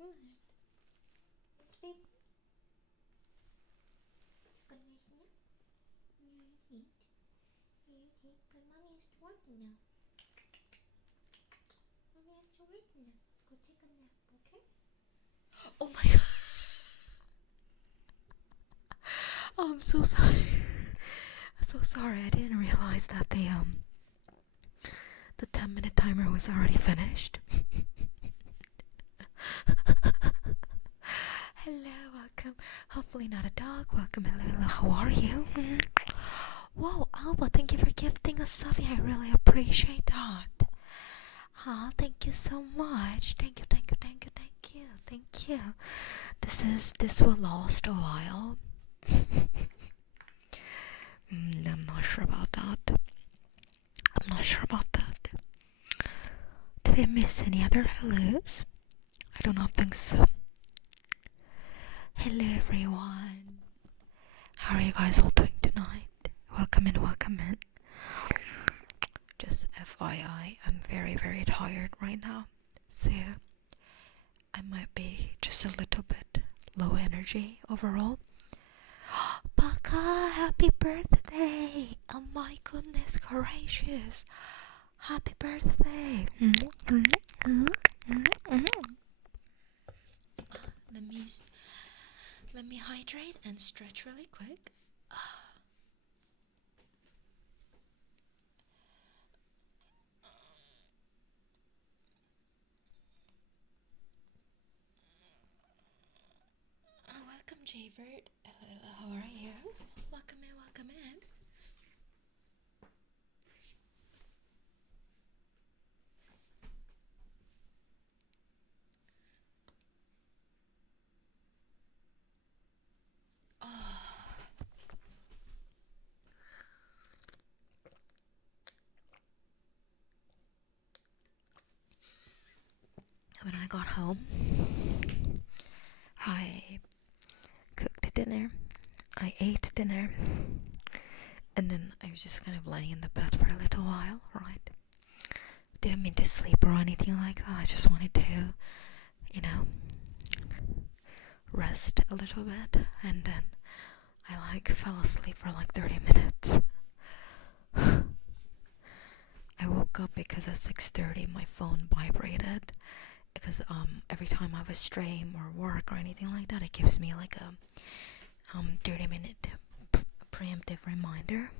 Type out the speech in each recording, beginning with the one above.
Good. Sleep. Good night now. You eat. But mommy is working now. Mommy has to work now. Go take a nap, okay? Oh my god. Oh, I'm so sorry. So sorry. I didn't realize that the 10-minute timer was already finished. Hello, welcome. Hopefully not a dog. Welcome, hello. How are you? Whoa, Alba, thank you for gifting us Sophie. I really appreciate that. Ah, thank you so much. Thank you. This will last a while. I'm not sure about that. Did I miss any other hellos? I do not think so. Hello everyone. How are you guys all doing tonight? Welcome in. Just FYI, I'm very, very tired right now. So I might be just a little bit low energy overall. Baka, happy birthday! Oh my goodness gracious! Happy birthday! Let me hydrate and stretch really quick. Welcome, Javert. How are you? Welcome in. When I got home, I cooked dinner, I ate dinner, and then I was just kind of laying in the bed for a little while, right? Didn't mean to sleep or anything like that. I just wanted to, rest a little bit, and then I fell asleep for 30 minutes. I woke up because at 6:30 my phone vibrated, because every time I have a stream or work or anything like that, it gives me a 30-minute preemptive reminder.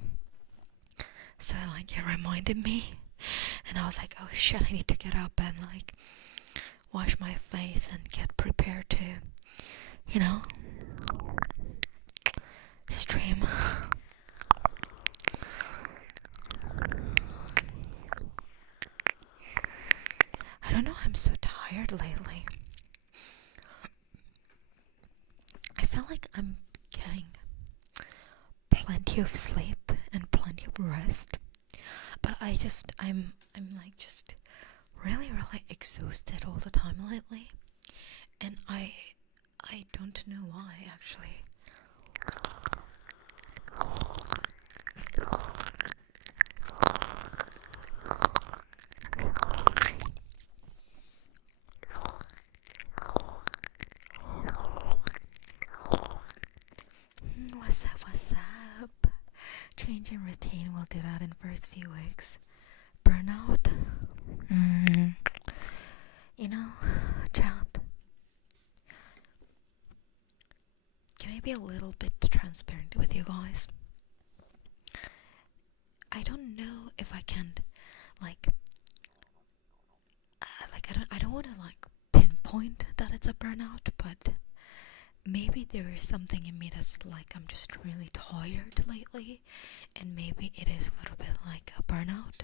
So it reminded me, and I was like, oh shit, I need to get up and wash my face and get prepared to stream. I don't know, I'm so tired lately. I feel like I'm getting plenty of sleep and plenty of rest, but I'm just really exhausted all the time lately, and I don't know why actually. What's up? Change in routine, we'll do that in first few weeks. Burnout? Chat. Can I be a little bit transparent with you guys? I don't know if I can, I don't want to pinpoint that it's a burnout, but maybe there is something in me that's I'm just really tired lately, and maybe it is a little bit like a burnout,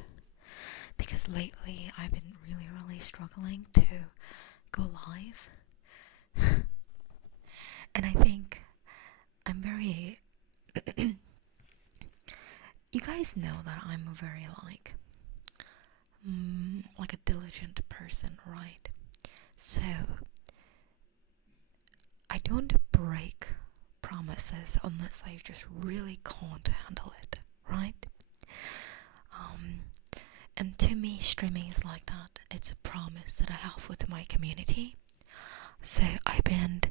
because lately I've been really struggling to go live. And I think I'm very you guys know that I'm a very a diligent person, right? So I don't break promises unless I just really can't handle it, right? And to me, streaming is like that. It's a promise that I have with my community. So I've been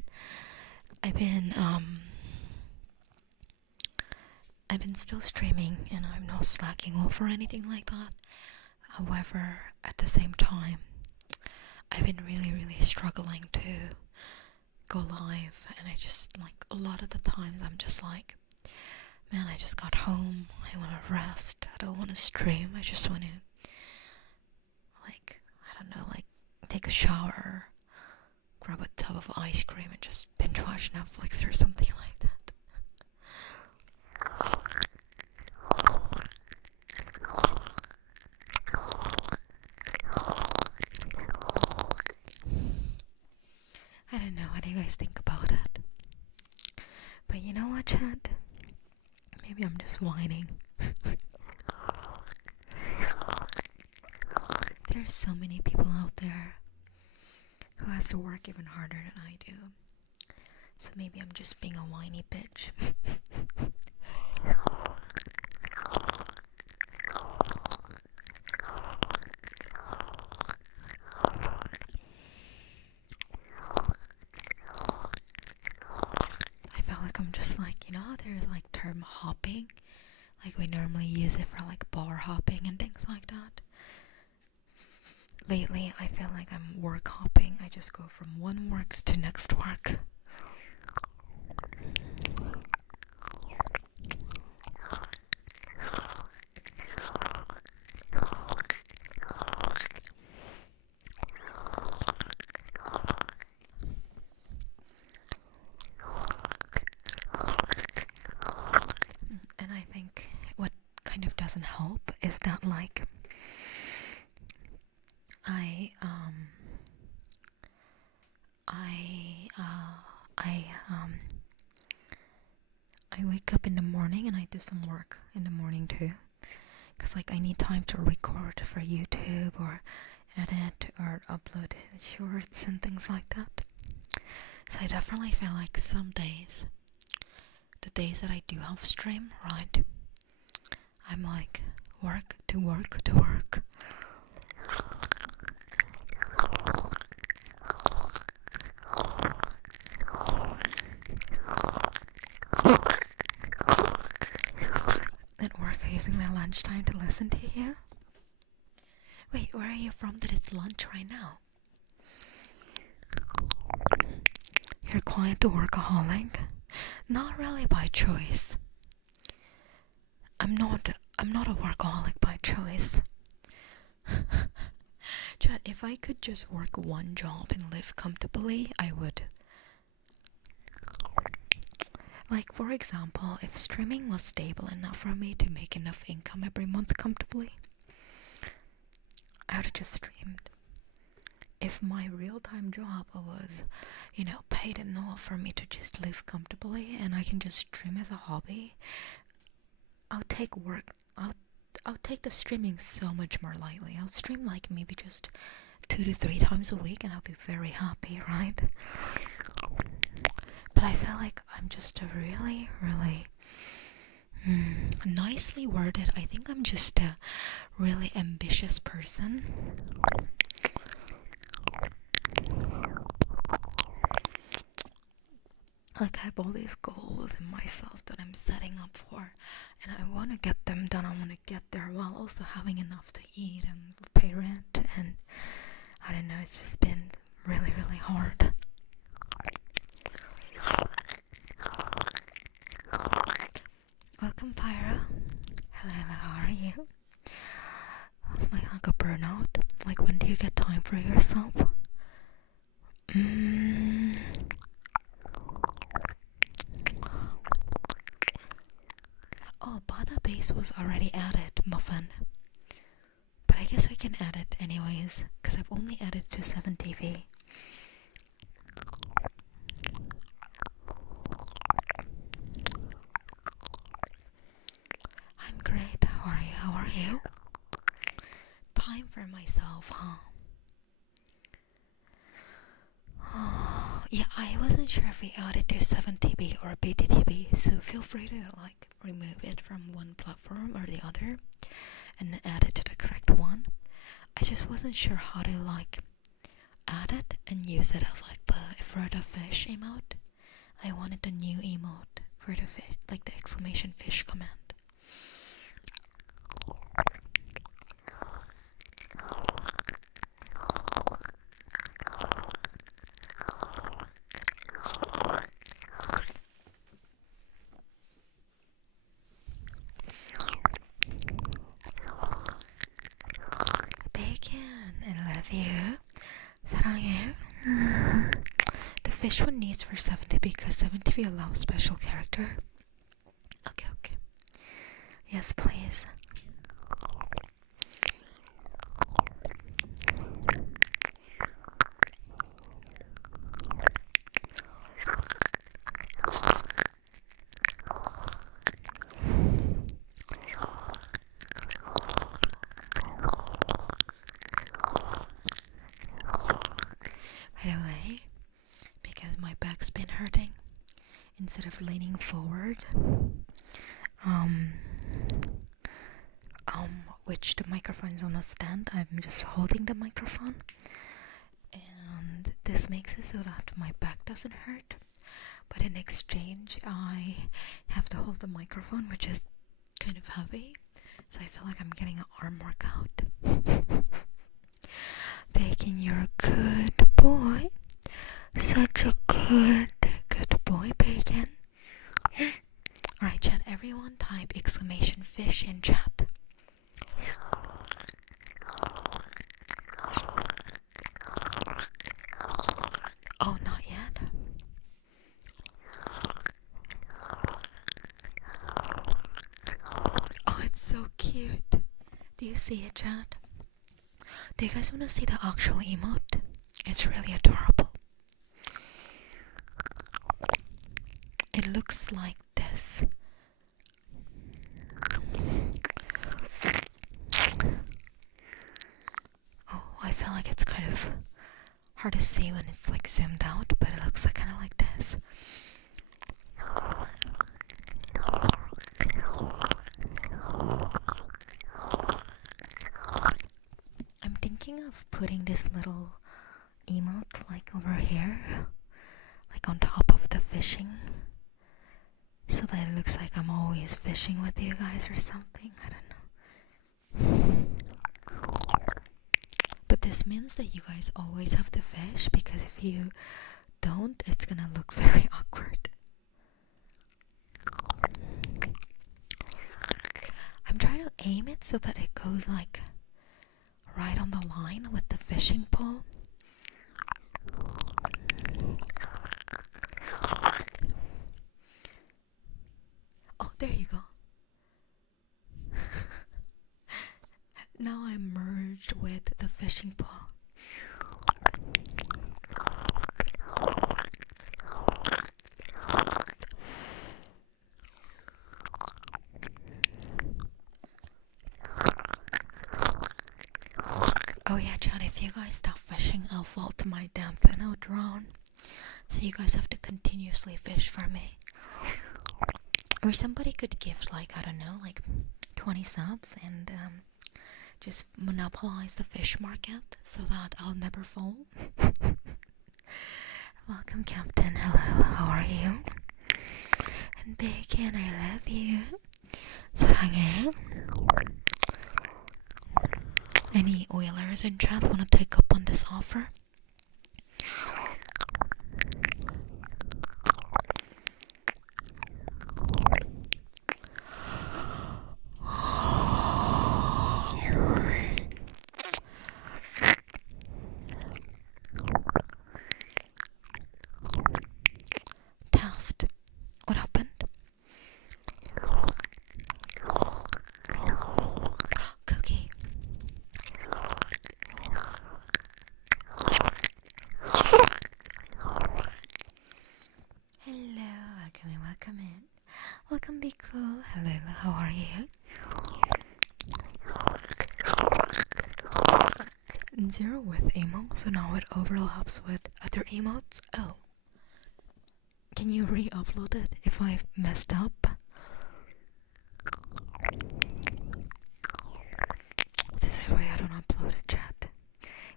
still streaming, and I'm not slacking off or anything like that. However, at the same time, I've been really struggling to go live, and I just like a lot of the times I'm just like, man, I just got home, I want to rest, I don't want to stream, I just want to like, I don't know, like take a shower, grab a tub of ice cream and just binge watch Netflix or something like that. I don't know, what do you guys think about it? But you know what, chat? Maybe I'm just whining. There's so many people out there who has to work even harder than I do. So maybe I'm just being a whiny bitch. I feel like I'm just like, you know how there's like term hopping? Like we normally use it for like bar hopping and things like that. Lately, I feel like I'm work hopping. I just go from one work to next work. And I think what kind of doesn't help is that like I I wake up in the morning and I do some work in the morning too, because like I need time to record for YouTube or edit or upload shorts and things like that. So I definitely feel like some days, the days that I do have stream, right, I'm like work to work to work. At work, using my lunchtime to listen to you. Wait, where are you from that it's lunch right now? You're quite a workaholic. Not really by choice. I'm not a workaholic by choice. Chad, if I could just work one job and live comfortably, I would. Like, for example, if streaming was stable enough for me to make enough income every month comfortably, I would have just streamed. If my real-time job was, paid enough for me to just live comfortably and I can just stream as a hobby, I'll take the streaming so much more lightly. I'll stream like maybe just 2 to 3 times a week and I'll be very happy, right? But I feel like I'm just a really nicely worded. I think I'm just a really ambitious person. Like, I have all these goals in myself that I'm setting up for, and I want to get them done. I want to get there while also having enough to eat and pay rent, and I don't know, it's just been really hard. Welcome, Pyra. Hello, how are you? Like a burnout? Like, when do you get time for yourself? Oh, Bada Base was already added, Muffin. But I guess we can add it anyways, because I've only added to 7TV. I'm great. How are you? Time for myself, huh? Yeah, I wasn't sure if we added to 7TB or BTTB, so feel free to like remove it from one platform or the other and add it to the correct one. I just wasn't sure how to like add it and use it as like the for the fish emote. I wanted a new emote for the fish, like the exclamation fish command. Bacon, I love you. 사랑해. The fish one needs for 70 because 70 allows special character. Okay, okay. Yes, please. By the way, because my back's been hurting, instead of leaning forward, which the microphone is on a stand, I'm just holding the microphone, and this makes it so that my back doesn't hurt. But in exchange, I have to hold the microphone, which is kind of heavy, so I feel like I'm getting an arm workout. Bacon, you're a good boy. Such a good boy, Bacon. Alright, chat, everyone type exclamation fish in chat. Oh, not yet? Oh, it's so cute. Do you see it, chat? Do you guys want to see the actual emote? It's really adorable. It looks like this. Oh, I feel like it's kind of hard to see when it's like zoomed out, but it looks like kind of like this. I'm thinking of putting this little emote like over here, like on top of the fishing, so that it looks like I'm always fishing with you guys or something. I don't know. But this means that you guys always have to fish, because if you don't, it's gonna look very awkward. I'm trying to aim it so that it goes like right on the line with the fishing pole. Oh, there you go. Now I'm merged with the fishing pole. Oh yeah, chat, if you guys stop fishing, I'll fall to my death and I'll drown. So you guys have to continuously fish for me. Or somebody could gift like, I don't know, like 20 subs and just monopolize the fish market so that I'll never fall. Welcome, Captain. Hello, how are you? And Bacon, I love you. 사랑해. Any oilers in chat want to take up on this offer? Test. What happened? Cookie. Hello, welcome in. Welcome, be cool. Hello, how are you? 0 with emo, so now it overlaps with other emotes. Oh. Can you re-upload it if I've messed up? This is why I don't upload a chat,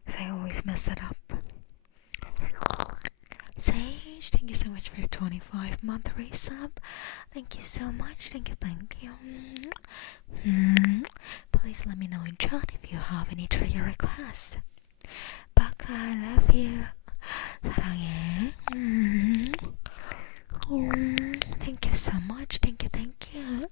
because I always mess it up. Say much. Thank you so much for the 25-month resub. Thank you so much. Thank you, thank you. Please let me know in chat if you have any trigger requests. Baka, I love you. 사랑해. Thank you so much. Thank you, thank you.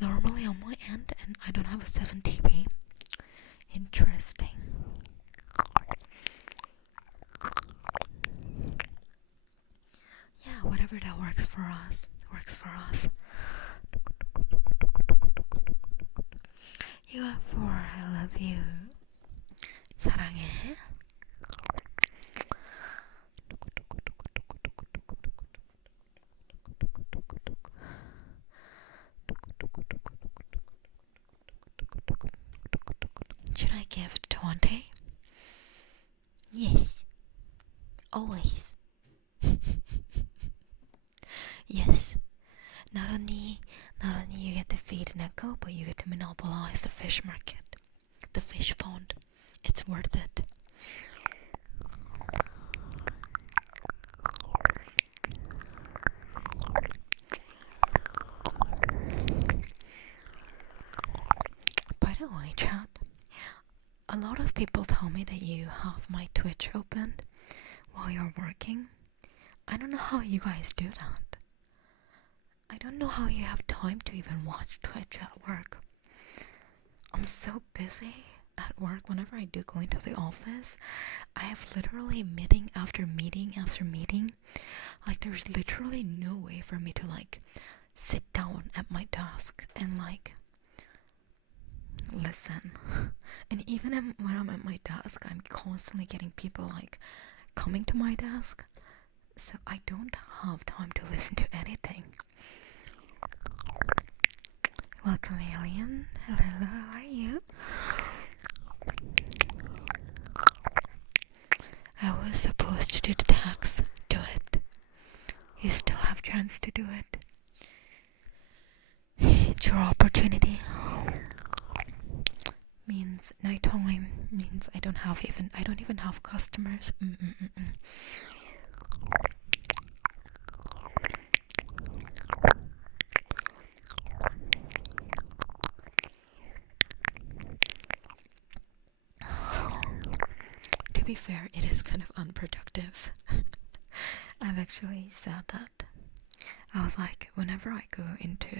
Normally on my end, and I don't have a 7 TB. Interesting. Yeah, whatever that works for us, works for us. You are for I love you. 사랑해. Should I give 20? Yes. Always. Yes. Not only you get to feed Neko, but you get to monopolize the fish market. The fish pond. It's worth it. By the way, chat, a lot of people tell me that you have my Twitch open while you're working. I don't know how you guys do that. I don't know how you have time to even watch Twitch at work. I'm so busy at work. Whenever I do go into the office, I have literally meeting after meeting after meeting. Like, there's literally no way for me to like sit down at my desk and like listen. And even when I'm at my desk, I'm constantly getting people like coming to my desk, so I don't have time to listen to anything. Welcome, alien. Hello, how are you? I was supposed to do the tax. Do it. You still have chance to do it. It's your opportunity. Means nighttime. Means I don't even have customers. To be fair, it is kind of unproductive. I've actually said that. I was like, whenever I go into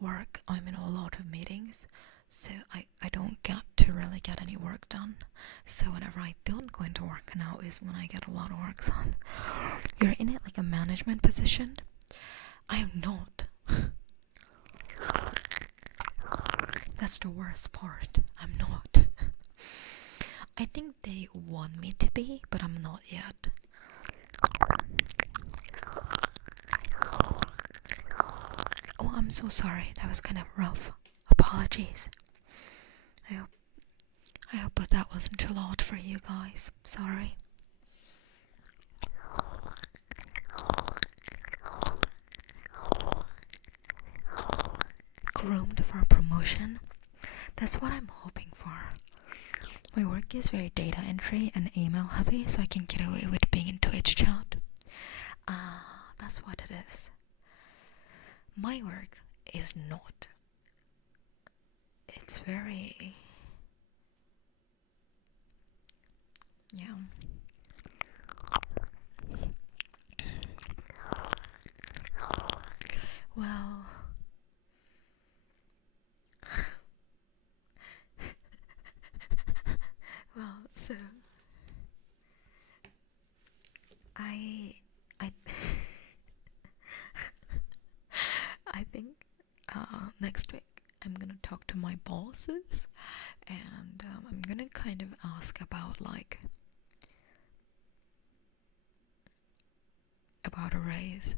work, I'm in a lot of meetings, so I don't get to really get any work done. So whenever I don't go into work now is when I get a lot of work done. You're in it like a management position. I am not. That's the worst part. I'm not. I think they want me to be, but I'm not yet. Oh, I'm so sorry. That was kind of rough. Apologies. I hope that wasn't too loud for you guys. Sorry. Groomed for a promotion. That's what I'm hoping for. My work is very data entry and email heavy, so I can get away with being in Twitch chat. That's what it is. My work is not. It's very... yeah. Well... well, so... I I think next week I'm gonna talk to my bosses, and I'm gonna kind of ask about a raise.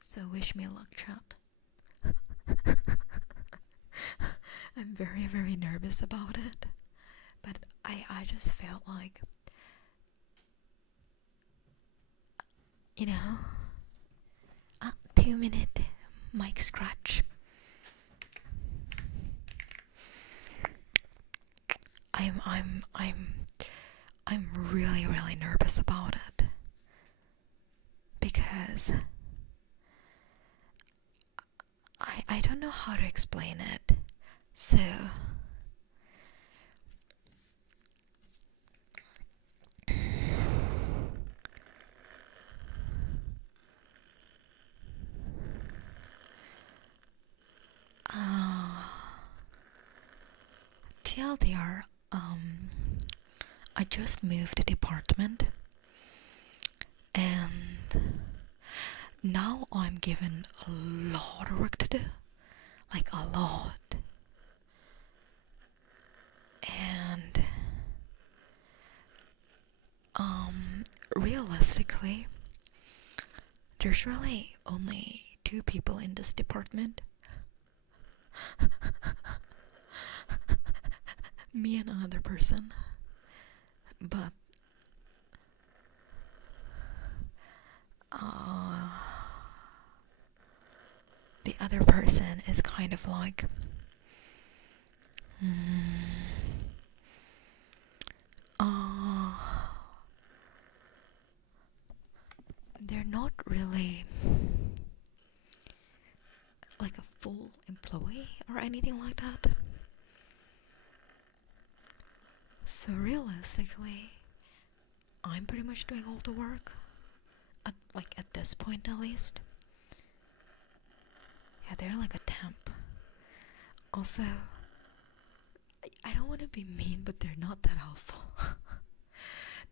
So wish me luck, chat. I'm very, very nervous about it, but I just felt like, you know, 2-minute mic scratch. I'm really, really nervous about it because I don't know how to explain it. So TLDR, I just moved a department and now I'm given a lot of work to do. Like a lot. And realistically, there's really only 2 people in this department. Me and another person. But the other person is kind of like they're not really like a full employee or anything like that. So realistically, I'm pretty much doing all the work. At this point at least. Yeah, they're like a temp. Also, I don't want to be mean, but they're not that helpful.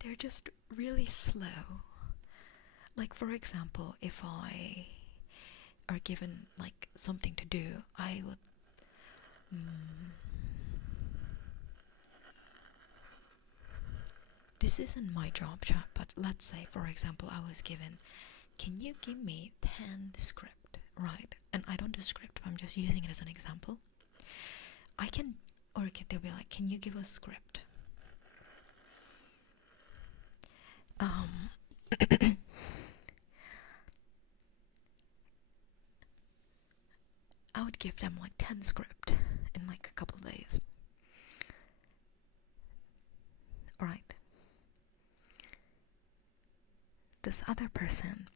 They're just really slow. Like, for example, if I are given like something to do, I would this isn't my job chat, but let's say, for example, I was given, can you give me 10 script, right? And I don't do script, I'm just using it as an example. I can, or they'll be like, can you give us script? I would give them like 10 script in like a couple of days. Alright. This other person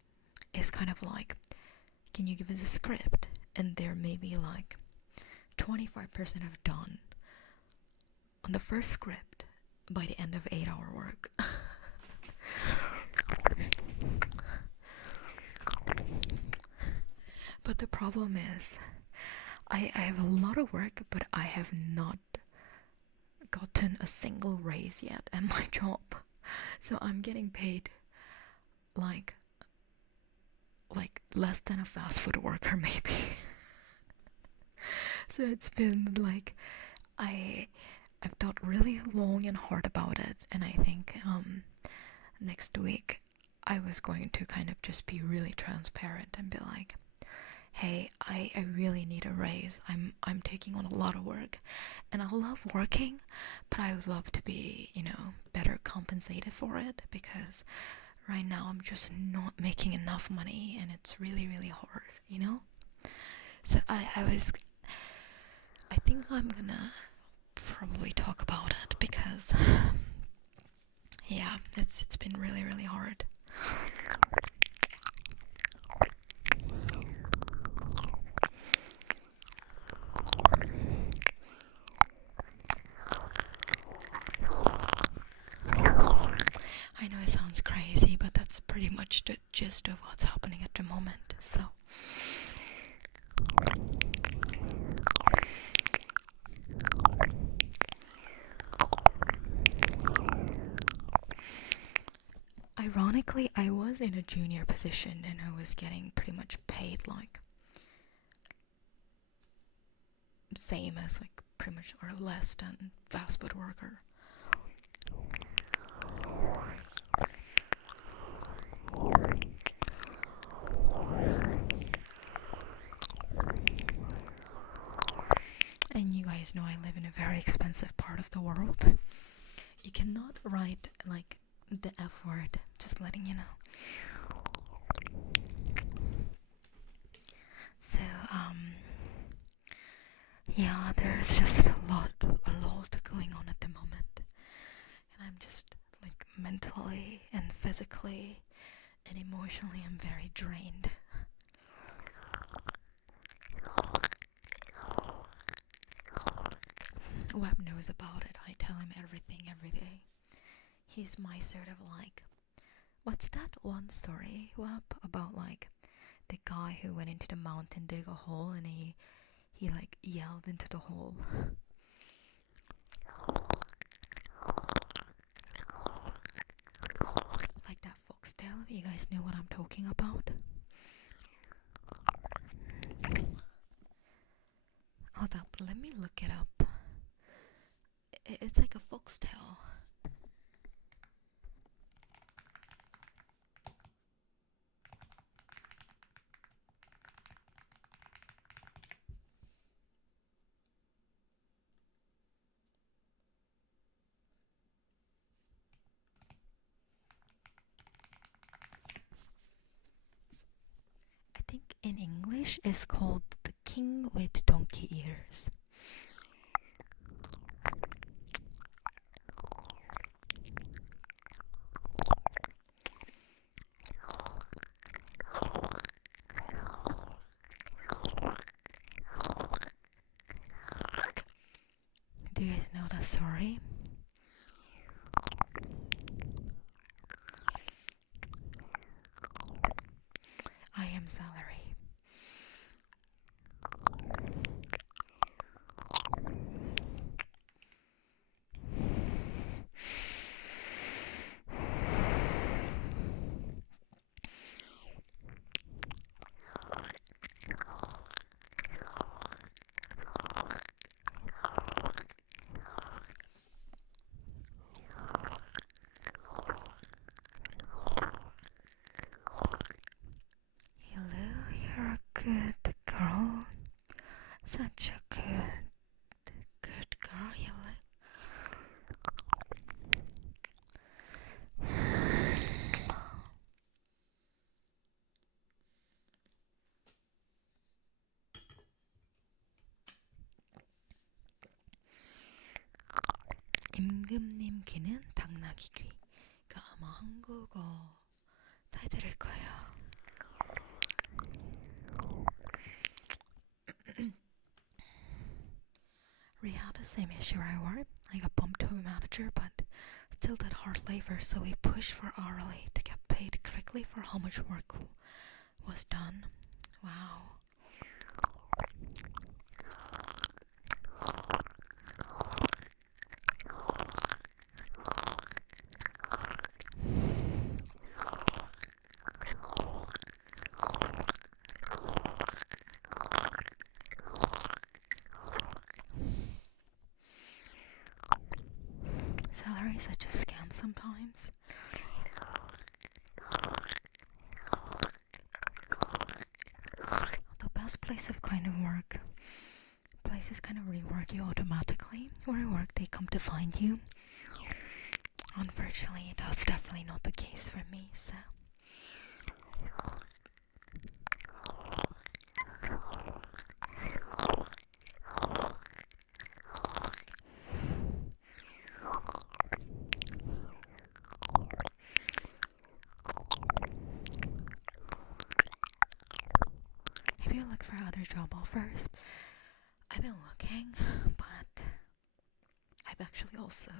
is kind of like, can you give us a script? And they're maybe like 25% have done on the first script by the end of 8-hour work. But the problem is, I have a lot of work, but I have not gotten a single raise yet at my job. So I'm getting paid like less than a fast food worker maybe. So it's been like I've thought really long and hard about it, and I think next week I was going to kind of just be really transparent and be like, hey, I really need a raise. I'm taking on a lot of work and I love working, but I would love to be, better compensated for it, because right now I'm just not making enough money and it's really, really hard. So I think I'm gonna probably talk about it, because yeah, it's been really, really hard. I know it sounds crazy, but that's pretty much the gist of what's happening at the moment. So ironically, I was in a junior position and I was getting pretty much paid like same as like pretty much or less than fast food worker. And you guys know I live in a very expensive part of the world. You cannot write like the F word, just letting you know. So Yeah, there's just a lot going on at the moment. And I'm just like mentally and physically and emotionally, I'm very drained. Webb knows about it. I tell him everything every day. He's my sort of like, what's that one story, Webb, about like the guy who went into the mountain, dug a hole, and he like yelled into the hole. Like that foxtail. You guys know what I'm talking about? Hold up, let me look it up. It's like a foxtail. I think in English it's called The King with Donkey Ears. Do you guys know that story? I am Celery. Hello, you're a good girl. Such a good girl, Hello. 임금님 귀는 당나귀 귀가 아마 한국어 타이틀일 거예요. We had the same issue where I work. I got bumped to a manager, but still did hard labor, so we pushed for hourly to get paid correctly for how much work was done. Wow. Salary is such a scam sometimes. The best place of kind of work. Places kind of rework you automatically. Where I work, they come to find you. Unfortunately, that's definitely not the case for me, so. Have you looked for other job offers? I've been looking, but I've actually also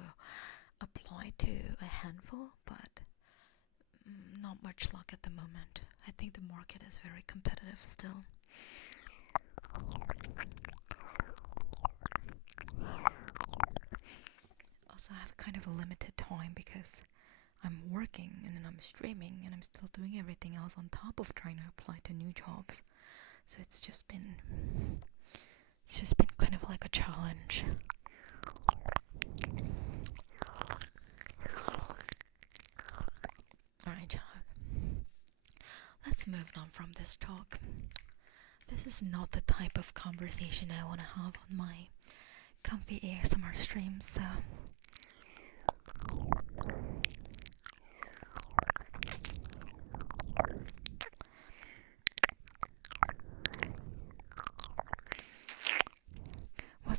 applied to a handful, but not much luck at the moment. I think the market is very competitive still. Also, I have kind of a limited time because I'm working and then I'm streaming and I'm still doing everything else on top of trying to apply to new jobs. So it's just been kind of like a challenge. Alright, child. Let's move on from this talk. This is not the type of conversation I want to have on my comfy ASMR stream, so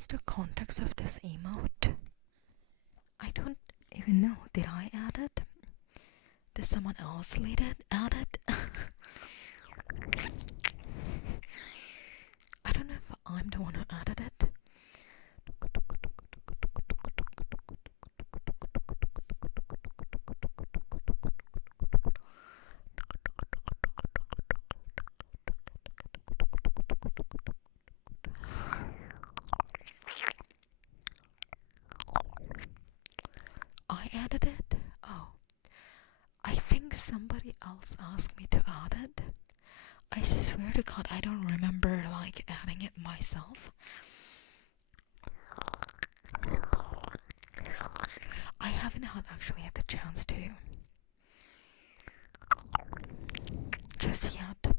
what's the context of this emote? I don't even know. Did I add it? Did someone else add it? I don't know if I'm the one who added it. I added it? Oh, I think somebody else asked me to add it. I swear to God, I don't remember like adding it myself. I haven't actually had the chance to just yet.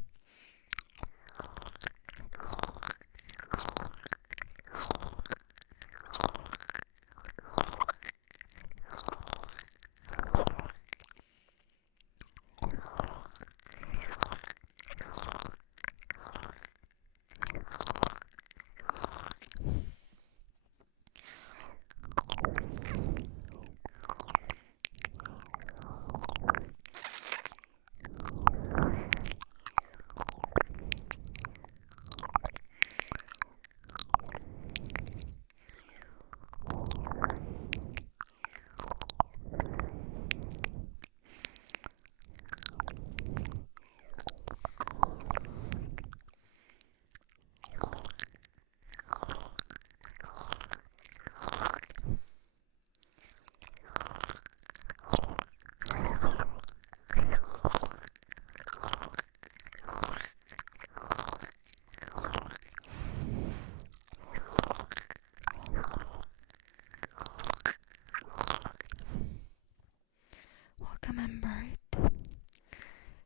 Welcome in, Bert.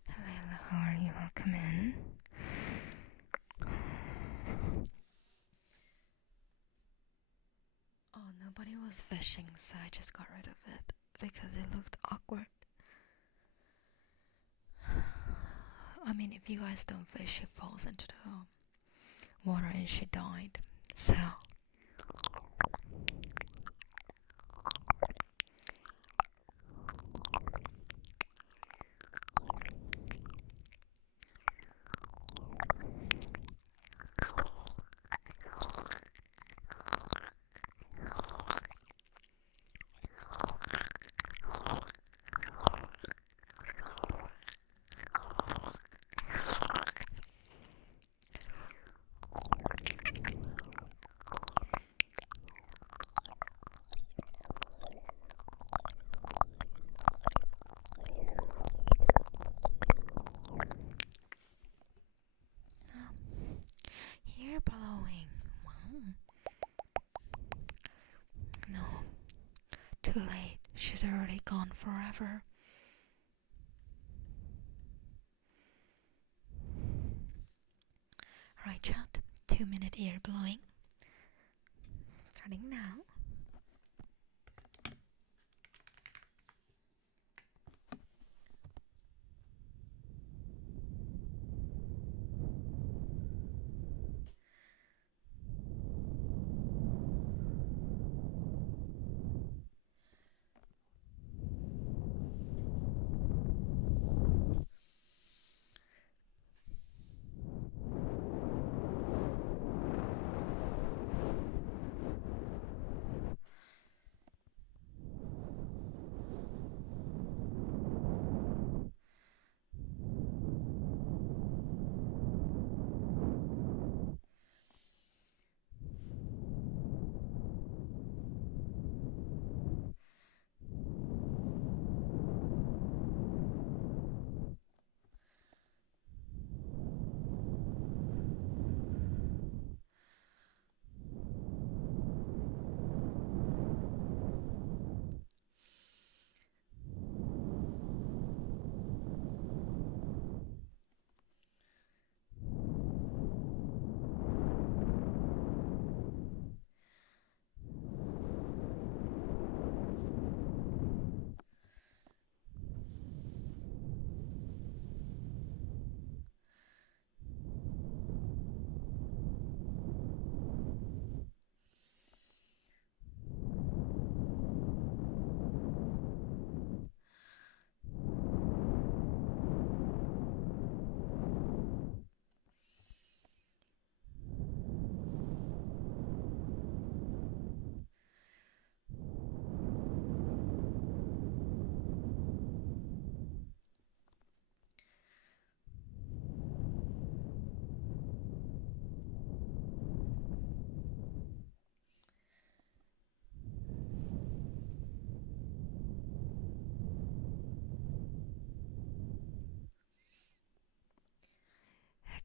Hello, how are you? Welcome in. Oh, nobody was fishing, so I just got rid of it because it looked awkward. I mean, if you guys don't fish, she falls into the water and she died. So here blowing. Wow. No, too late. She's already gone forever. Right, chat. 2-minute ear blowing. Starting now.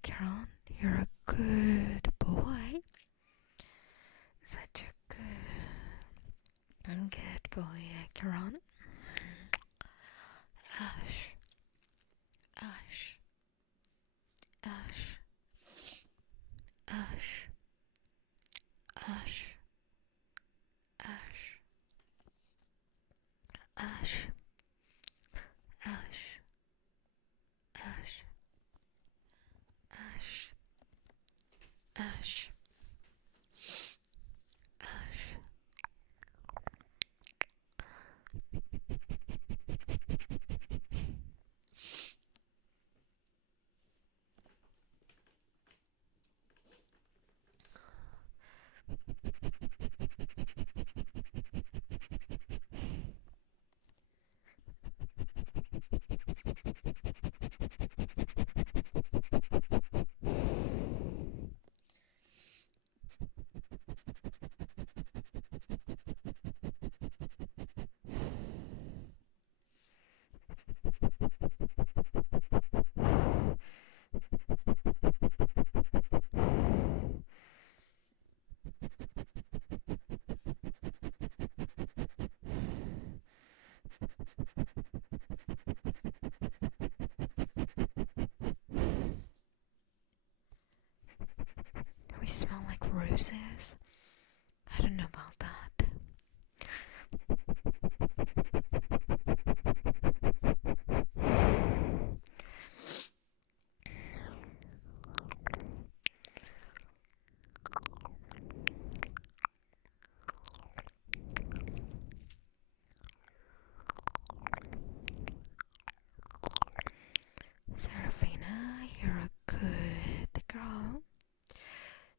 Kieran, you're a good boy. Such a good boy, Kieran. Ash, Ash, Ash, Ash, Ash, Ash, Ash, Ash, Ash, Ash, Ash, Ash. We smell like roses. I don't know about that. Serafina, you're a good girl.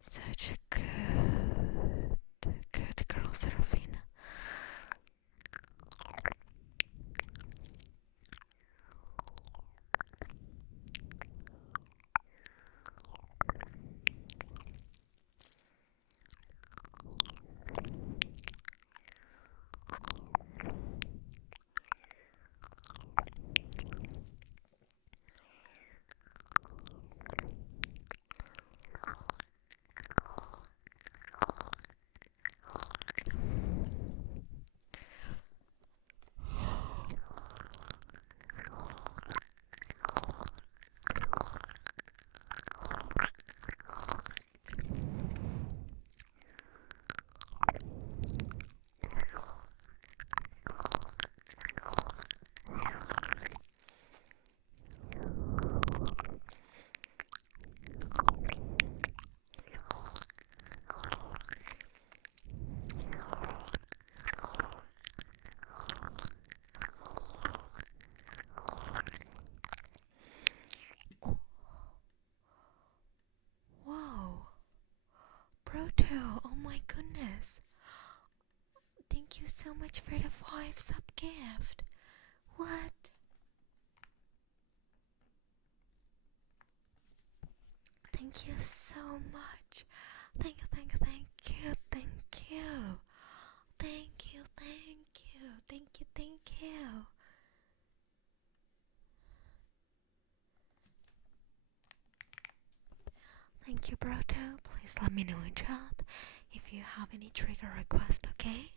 Such a good girl, Serafina. Whoa, Proto, oh my goodness. Thank you so much for the 5 sub gift. What? Thank you so much. Thank you, thank you, thank you, thank you. Thank you, thank you, thank you, thank you. Thank you, Broto. Please let me know in chat if you have any trigger request, okay?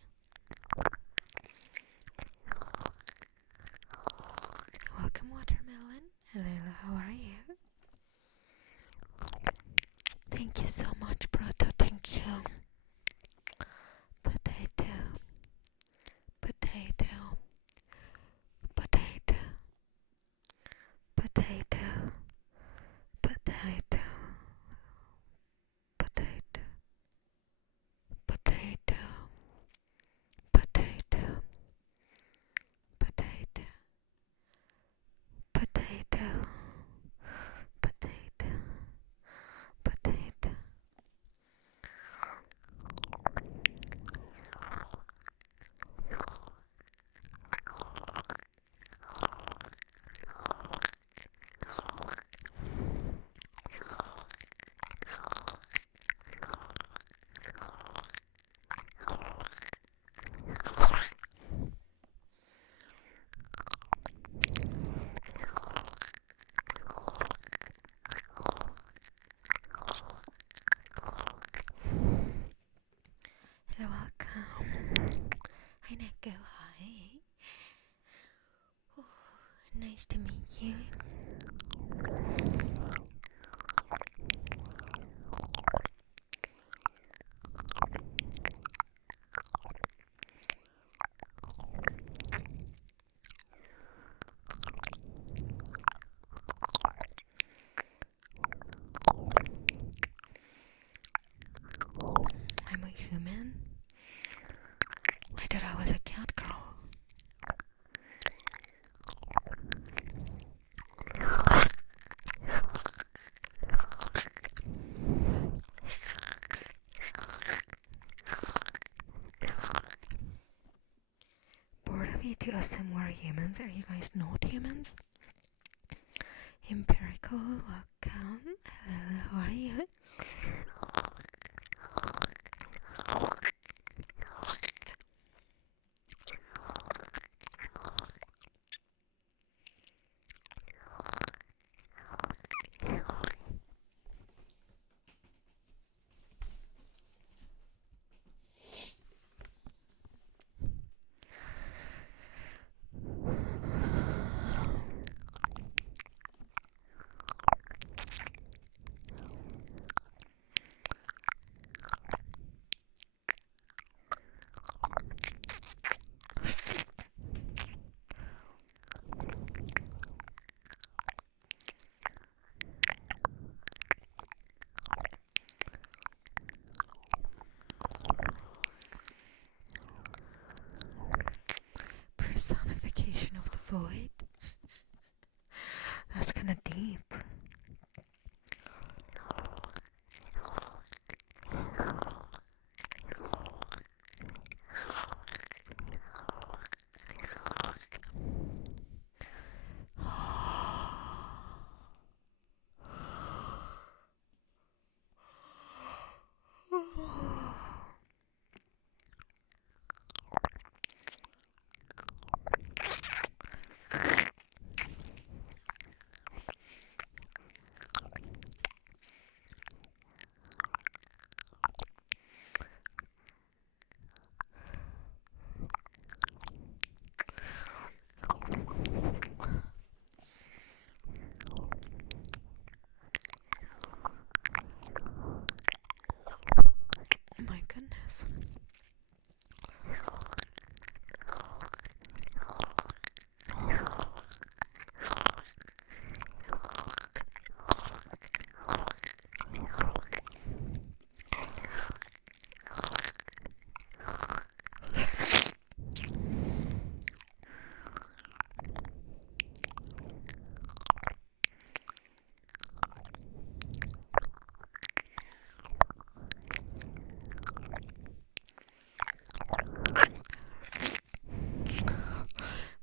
Welcome, Watermelon. Hello, how are you? Thank you so much, Broto. Thank you. Potato, potato, potato, potato, potato, potato, potato, potato, potato, potato, Nice to meet you. I'm a human? I thought I was a cat girl. Bored of you to assume we're humans? Are you guys not humans? Empirical, welcome. Hello, how are you? Personification of the void? That's kinda deep. Oh my goodness.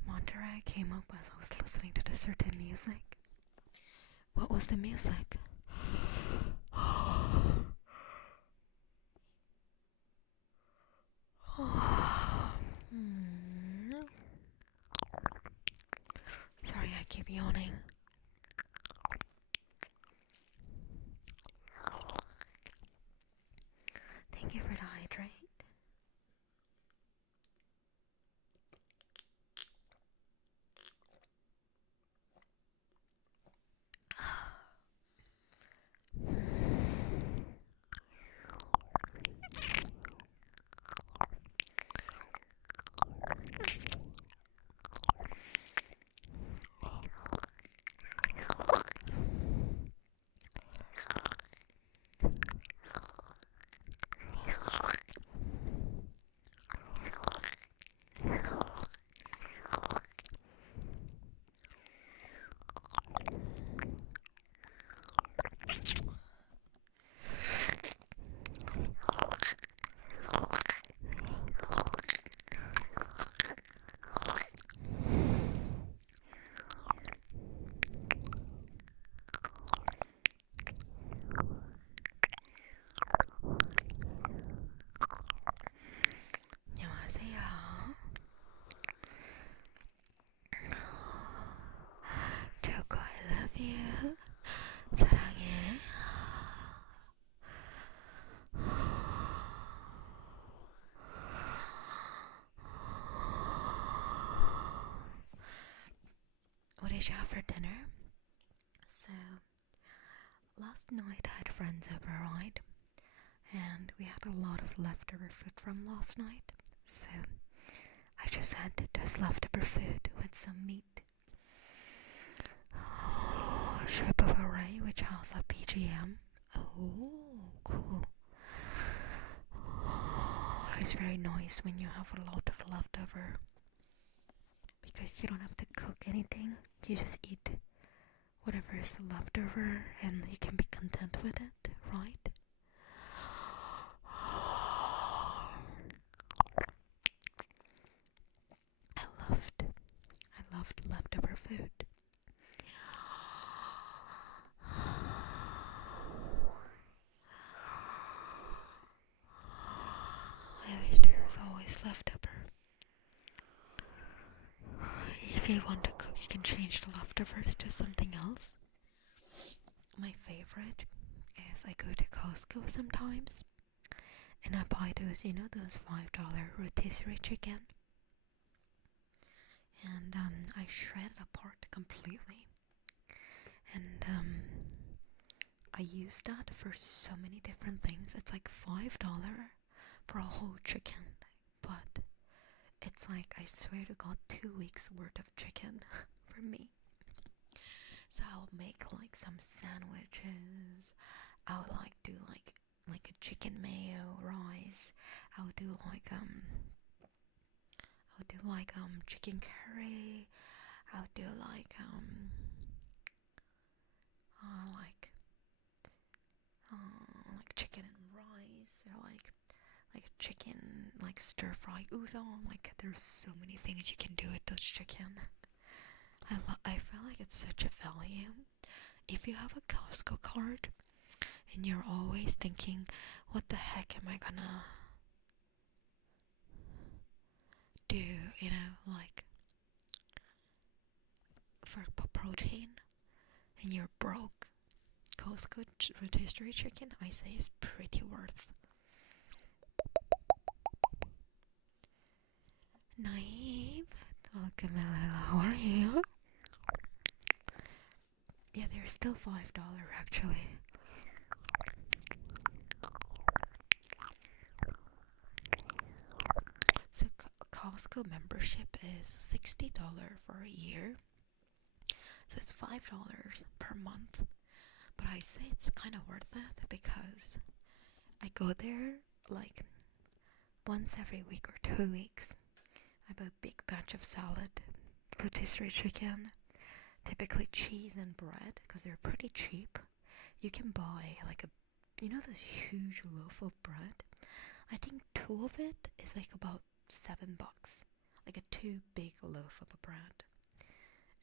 Monterey came up as I was listening to the certain music. What was the music? Sorry, I keep yawning. Thank you for the hydrate. did you have for dinner? So, last night I had friends over, right? And we had a lot of leftover food from last night. So, I just had this leftover food with some meat. Shape of Array, which has a PGM. Oh, cool. It's very nice when you have a lot of leftover, because you don't have to cook anything. You just eat whatever is leftover and you can be content with it, right? I loved leftover food. I wish there was always leftover. If you want to cook, you can change the leftovers to something else. My favorite is I go to Costco sometimes and I buy those, those $5 rotisserie chicken. And I shred it apart completely. And I use that for so many different things. It's like $5 for a whole chicken. But it's like, I swear to God, 2 weeks worth of chicken for me. So I'll make like some sandwiches. I'll like do like a chicken mayo rice. I'll do like chicken curry. I'll do like chicken and rice, or like chicken, like stir fry udon. Like there's so many things you can do with those chicken. I feel like it's such a value. If you have a Costco card and you're always thinking, what the heck am I gonna do, like for protein, and you're broke, Costco rotisserie chicken, I say, is pretty worth. Naive, welcome. How are you? Yeah, they're still $5 actually. So Costco membership is $60 for a year. So it's $5 per month. But I say it's kind of worth it because I go there like once every week or 2 weeks. I buy a big batch of salad, rotisserie chicken, typically cheese and bread because they're pretty cheap. You can buy like those huge loaf of bread. I think 2 of it is like about $7, like a 2 big loaf of a bread.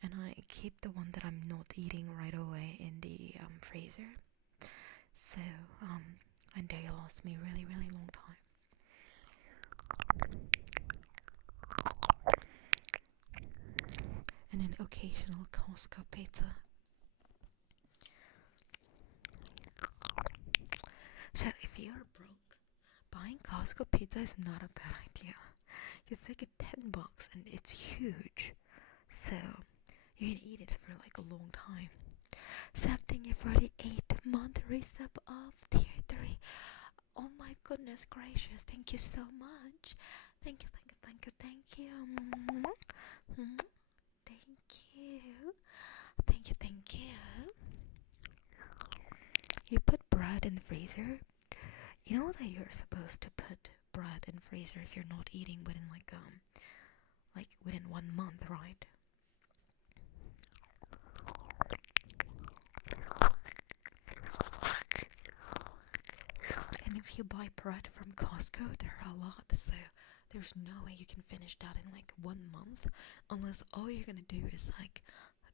And I keep the one that I'm not eating right away in the freezer. So and they last me really, really long time. And an occasional Costco pizza. So if you're broke, buying Costco pizza is not a bad idea. It's like $10 and it's huge. So you can eat it for like a long time. Something for the 8-month resub of tier 3. Oh my goodness gracious, thank you so much. Thank you. Thank you. Thank you. You put bread in the freezer. You know that you're supposed to put bread in the freezer if you're not eating within like within 1 month, right? And if you buy bread from Costco, there are a lot, so there's no way you can finish that in like 1 month, unless all you're gonna do is like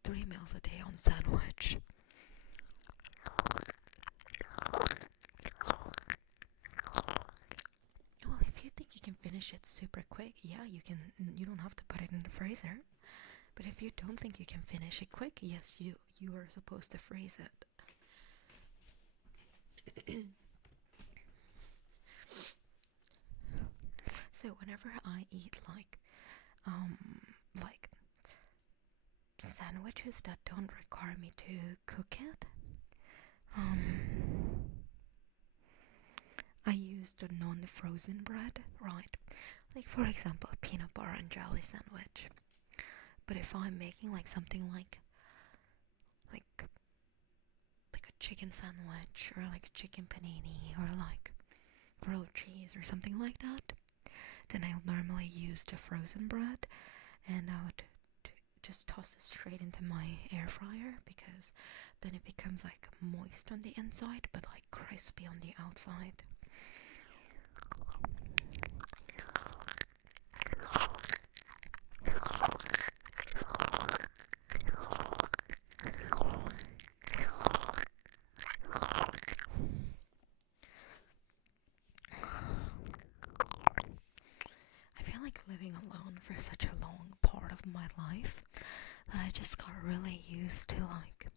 3 meals a day on sandwich. Well, if you think you can finish it super quick, yeah, you can. You don't have to put it in the freezer. But if you don't think you can finish it quick, yes, you are supposed to freeze it. So whenever I eat like sandwiches that don't require me to cook it. Um, I use the non-frozen bread, right? Like for example, peanut butter and jelly sandwich. But if I'm making like something like like a chicken sandwich or like a chicken panini or like grilled cheese or something like that, then I'll normally use the frozen bread, and I would just toss it straight into my air fryer, because then it becomes like moist on the inside but like crispy on the outside. I feel like living alone for such a long part of my life that I just got really used to like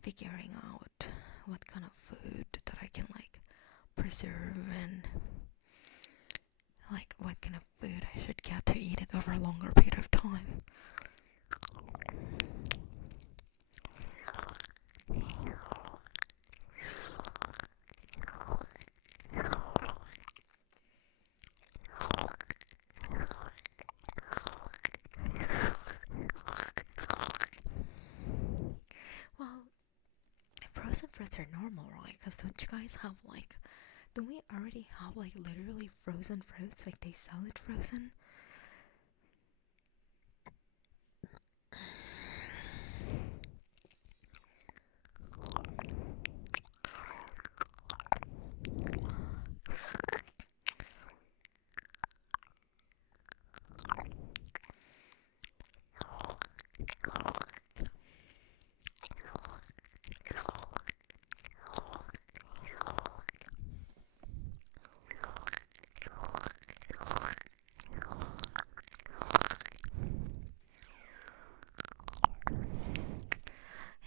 figuring out what kind of food that I can like preserve, and like what kind of food I should get to eat it over a longer period of time. Well, frozen fruits are normal, right? Because don't you guys have like, don't we already have like literally frozen fruits? Like they sell it frozen?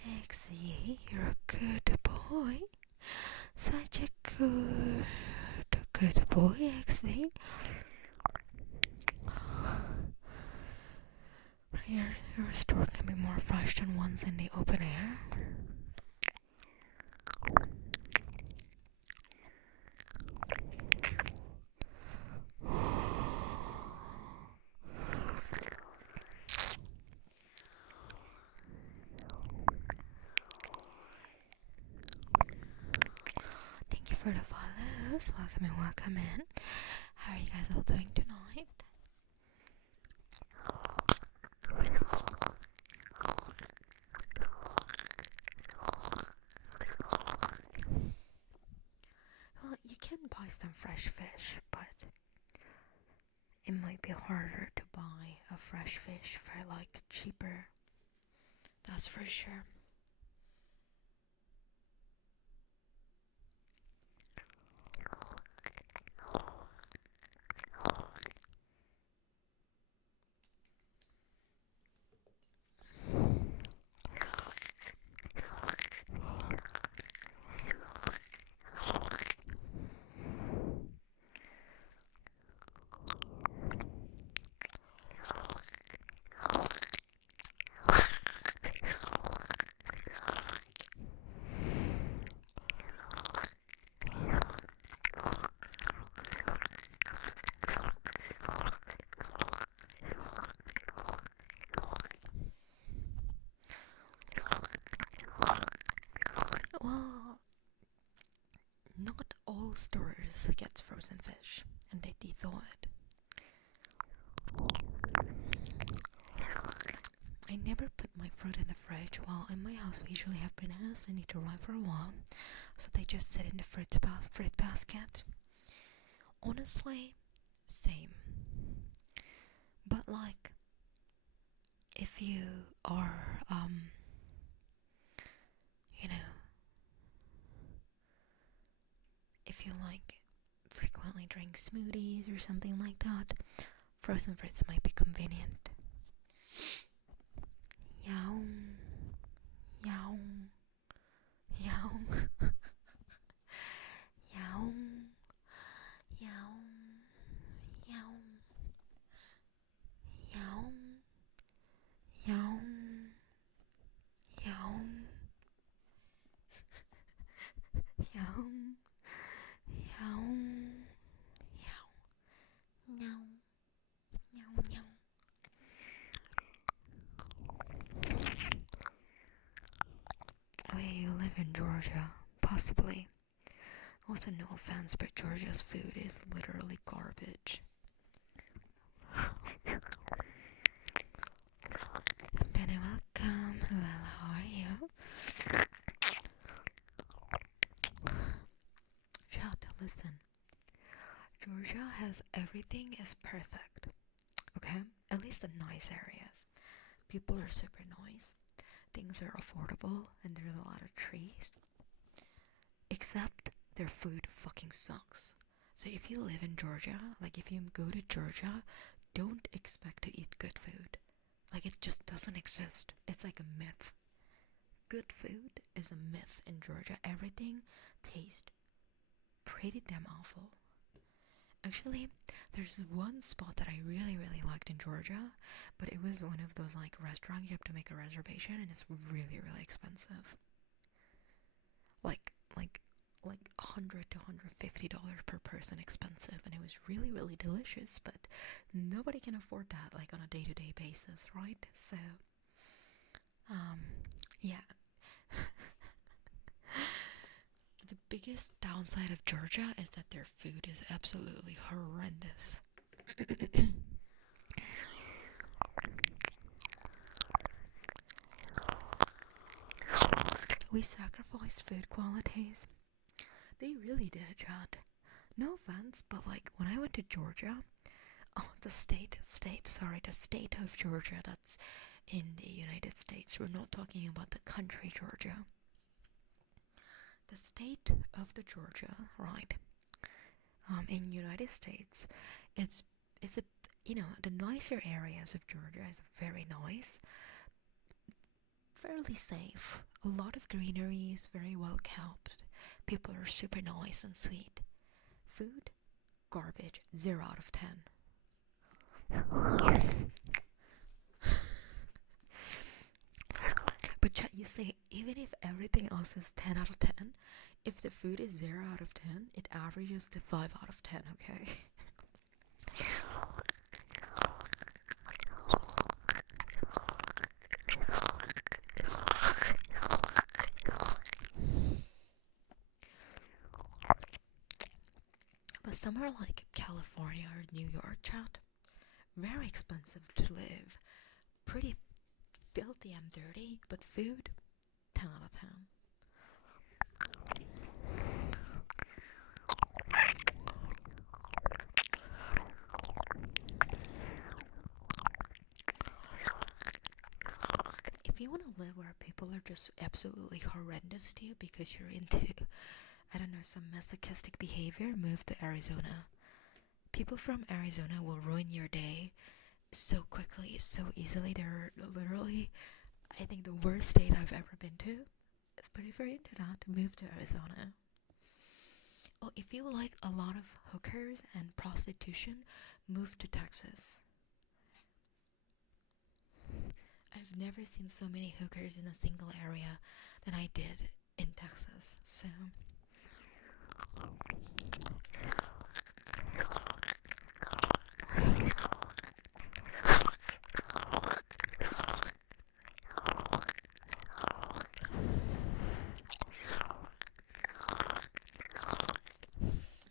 Exie, you're a good boy. Such a good boy, Exie. Your store can be more fresh than ones in the open air. Thank you for the follows. Welcome in, welcome in. How are you guys all doing tonight? Well, you can buy some fresh fish, but it might be harder to buy a fresh fish for like cheaper. That's for sure. Well, not all stores get frozen fish, and they thaw it. I never put my fruit in the fridge. Well, in my house we usually have bananas. They need to ripe for a while, so they just sit in the fruit basket. Honestly, same. But like, if you are, you know, if you like frequently drink smoothies or something like that, frozen fruits might be convenient. Yow, yow, yow, yow, yow, yow, yow, yow. Georgia, possibly. Also, no offense, but Georgia's food is literally garbage. Benny, welcome. Well, how are you? Chat, listen. Georgia has everything is perfect. Okay? At least the nice areas. People are super nice. Things are affordable and there's a lot of trees. Except their food fucking sucks. So if you live in Georgia, like if you go to Georgia, don't expect to eat good food. Like it just doesn't exist. It's like a myth. Good food is a myth in Georgia. Everything tastes pretty damn awful. Actually, there's one spot that I really, really liked in Georgia, but it was one of those like restaurants you have to make a reservation and it's really, really expensive. Like $100 to $150 per person expensive, and it was really, really delicious, but nobody can afford that like on a day-to-day basis, right? So yeah. The biggest downside of Georgia is that their food is absolutely horrendous. We sacrifice food qualities. They really did, Chad. No offense, but like when I went to Georgia, oh, the state of Georgia that's in the United States. We're not talking about the country Georgia. The state of the Georgia, right? In United States, it's a the nicer areas of Georgia is very nice, fairly safe, a lot of greeneries, very well kept. People are super nice and sweet. Food, garbage, 0 out of 10. But you say, even if everything else is 10 out of 10, if the food is 0 out of 10, it averages to 5 out of 10, okay? But somewhere like California or New York, chat, very expensive to live. Pretty filthy and dirty, but food, 10 out of 10. If you want to live where people are just absolutely horrendous to you because you're into, I don't know, some masochistic behavior, move to Arizona. People from Arizona will ruin your day so quickly, so easily. They're literally, I think, the worst state I've ever been to. But if you're into that, move to Arizona. Oh, if you like a lot of hookers and prostitution, move to Texas. I've never seen so many hookers in a single area than I did in Texas. So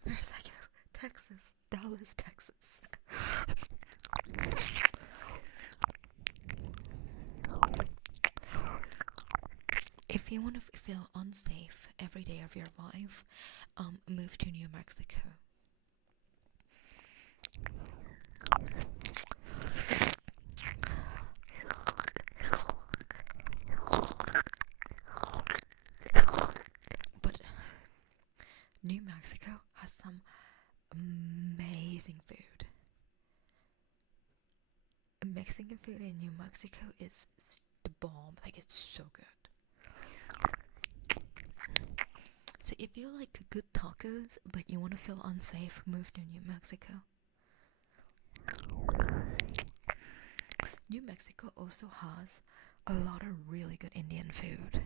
where's that? Texas, Dallas, Texas. If you want to feel unsafe every day of your life, move to New Mexico. But New Mexico has some amazing food. Mexican food in New Mexico is the bomb. Like, it's so good. So if you like good tacos but you want to feel unsafe, move to New Mexico. New Mexico also has a lot of really good Indian food.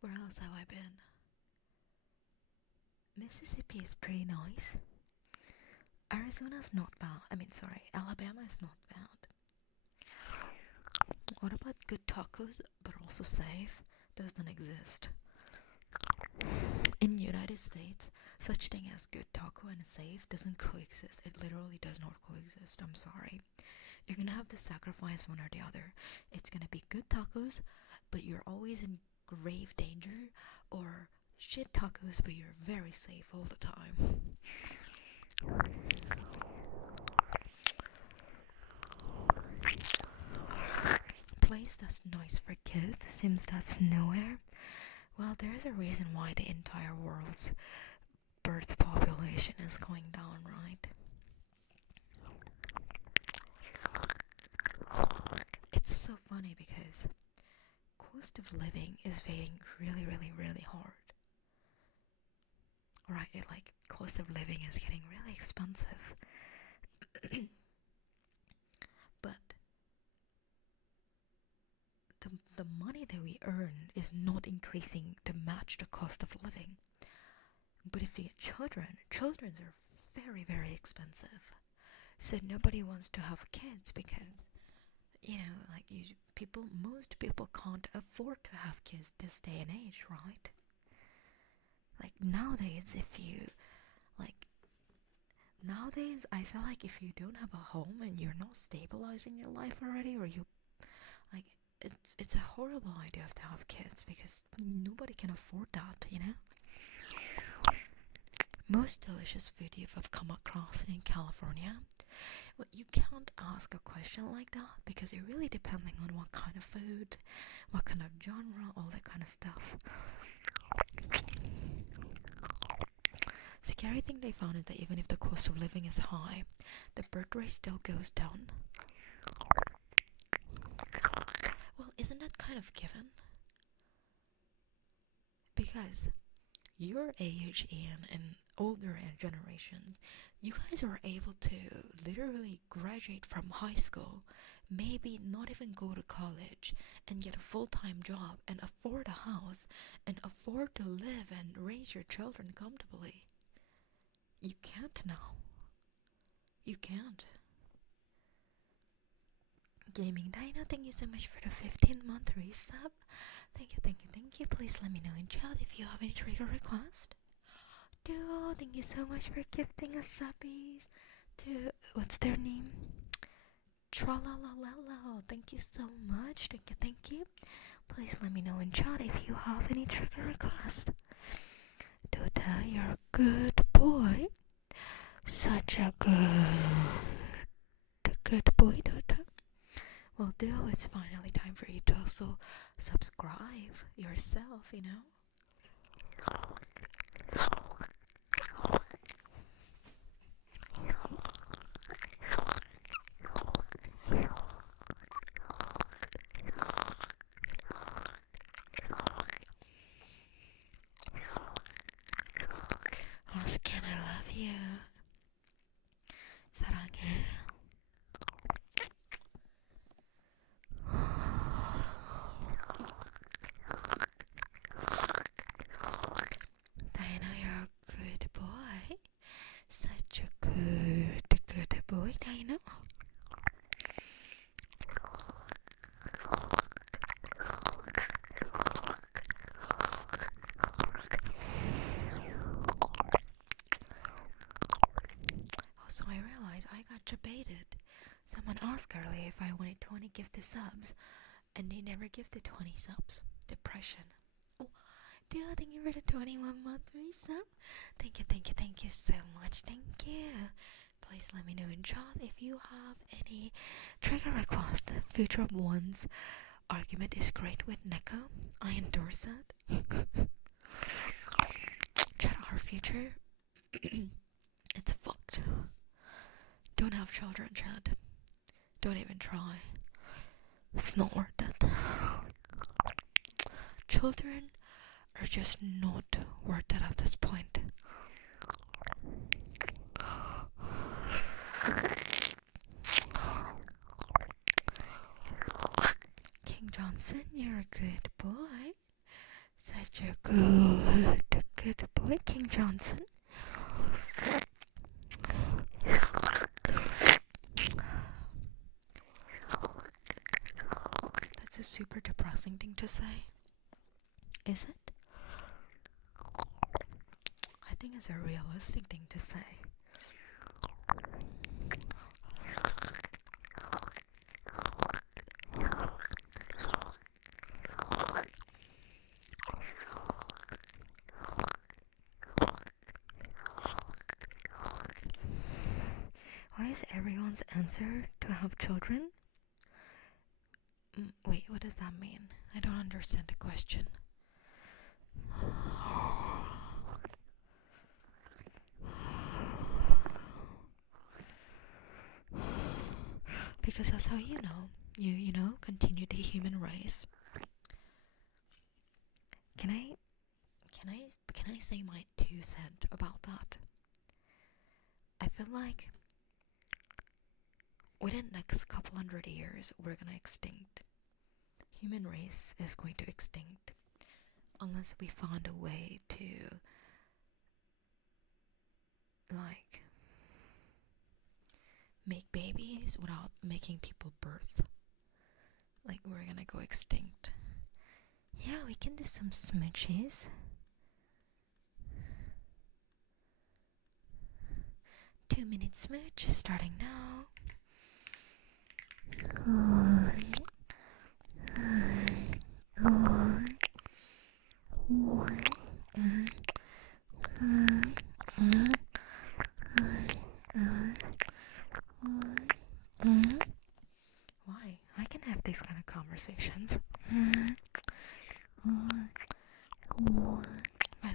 Where else have I been? Mississippi is pretty nice. Arizona's not bad. Alabama is not bad. What about good tacos, but also safe? Those don't exist. In United States, such thing as good taco and safe doesn't coexist. It literally does not coexist. I'm sorry. You're gonna have to sacrifice one or the other. It's gonna be good tacos, but you're always in grave danger, or shit tacos, but you're very safe all the time. Place that's nice for kids seems that's nowhere. Well, there's a reason why the entire world's birth population is going down, right? It's so funny because cost of living is getting really, really, really hard. Right, cost of living is getting really expensive. But the money that we earn is not increasing to match the cost of living. But if you get children are very, very expensive. So nobody wants to have kids because, most people can't afford to have kids this day and age, right? Nowadays, I feel like if you don't have a home and you're not stabilizing your life already, or it's a horrible idea to have kids because nobody can afford that, Most delicious food you've come across in California. Well, you can't ask a question like that because it really depending on what kind of food, what kind of genre, all that kind of stuff. Scary thing they found is that even if the cost of living is high, the birth rate still goes down. Well, isn't that kind of given? Because your age and older generations, you guys are able to literally graduate from high school, maybe not even go to college, and get a full-time job and afford a house and afford to live and raise your children comfortably. You can't now. You can't. Gaming Dino, thank you so much for the 15-month resub. Thank you. Please let me know in chat if you have any trigger request. Dude, thank you so much for gifting us subbies to, what's their name? Tralalalalo. Thank you so much. Thank you. Please let me know in chat if you have any trigger request. Dota, you're a good boy. Such a good boy, Dota. Well, Duo, it's finally time for you to also subscribe yourself, Oscar, I love you. 사랑해. Diana, you're a good boy. Such a good boy, Diana. Also, I realized I got debated. Someone asked earlier if I wanted 20 gifted subs, and they never gifted 20 subs. Depression. Oh, dude, thank you for the 21-month resub. Thank you so much. Thank you. Please let me know in chat if you have any trigger request. Future One's argument is great with Neko. I endorse it. Chat, our future, it's fucked. Don't have children, Chad. Don't even try. It's not worth it. Children are just not worth it at this point. King Johnson, you're a good boy. Such a good Good boy, King Johnson. That's a super depressing thing to say. Is it? I think it's a realistic thing to say. Why is everyone's answer to have children? Wait, what does that mean? I don't understand the question. Because that's how you know, continue the human race. Can I say my 2 cents about that? I feel like within the next couple 100 years we're gonna extinct. Human race is going to extinct unless we find a way to like make babies without making people birth. Like we're gonna go extinct. Yeah, we can do some smooches. 2-minute smooch starting now. Why? I can have these kind of conversations. Find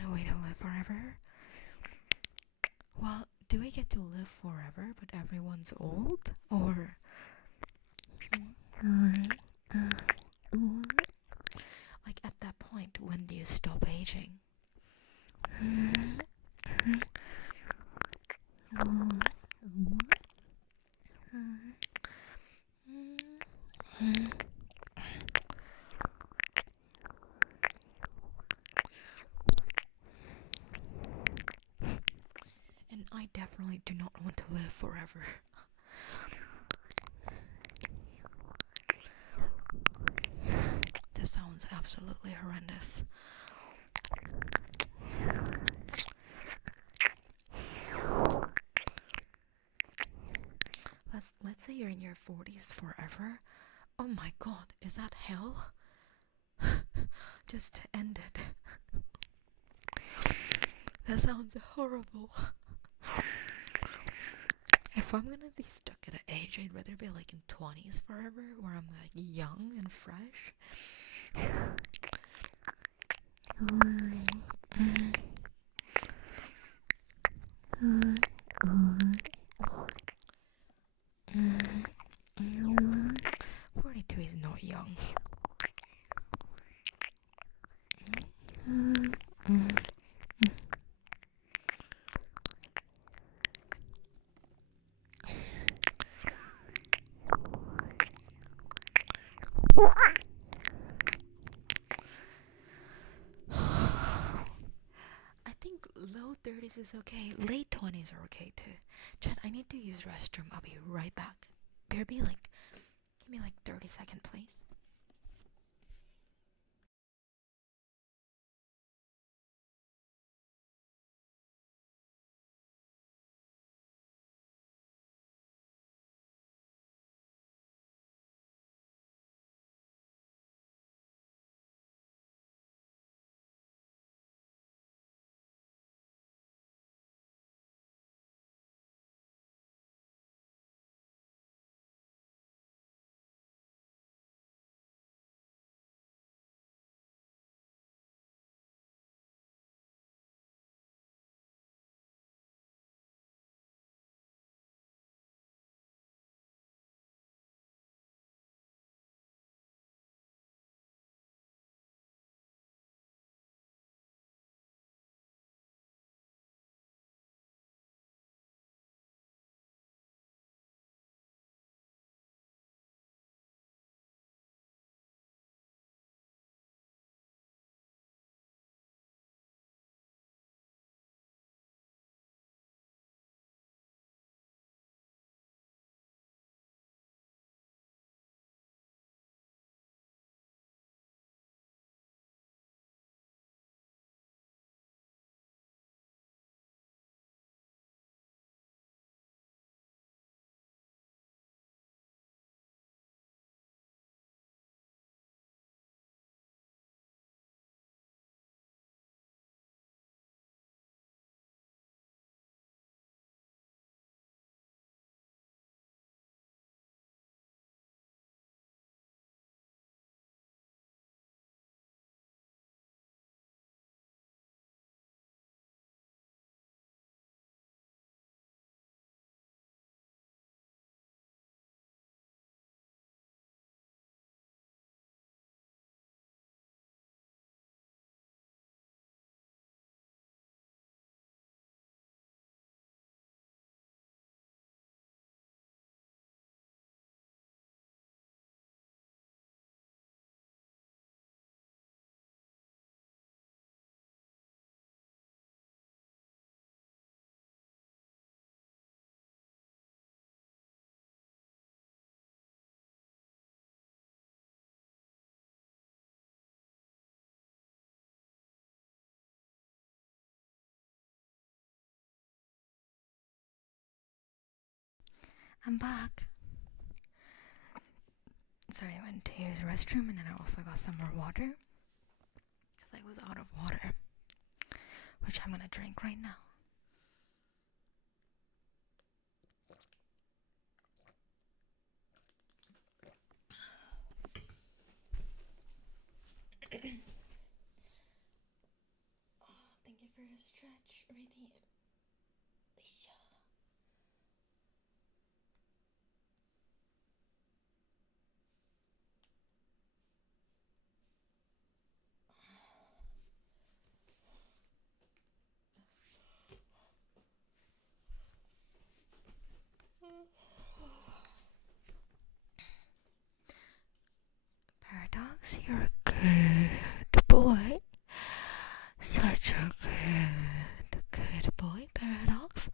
a way to live forever. Well, do we get to live forever but everyone's old? Or like at that point, when do you stop aging? And I definitely do not want to live forever. This sounds absolutely horrendous. Let's say you're in your 40s forever. Oh my god, is that hell? Just ended. That sounds horrible. If I'm gonna be stuck at an age, I'd rather be like in 20s forever, where I'm like young and fresh. Mm. 42 is not young. I think low 30s is okay. Late 20s are okay too. Chad, I need to use restroom. I'll be right back. Give me like 30 seconds, please. I'm back. Sorry, I went to use the restroom and then I also got some more water. Because I was out of water. Which I'm gonna drink right now. Thank you for the stretch, Radiant. Paradox, you're a good boy. Such a good boy, Paradox.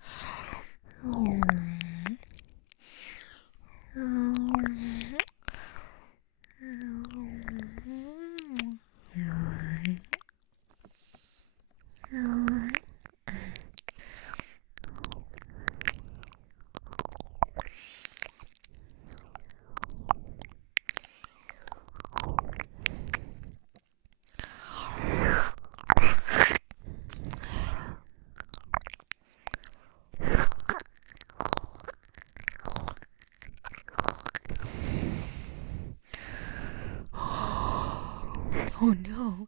Oh no,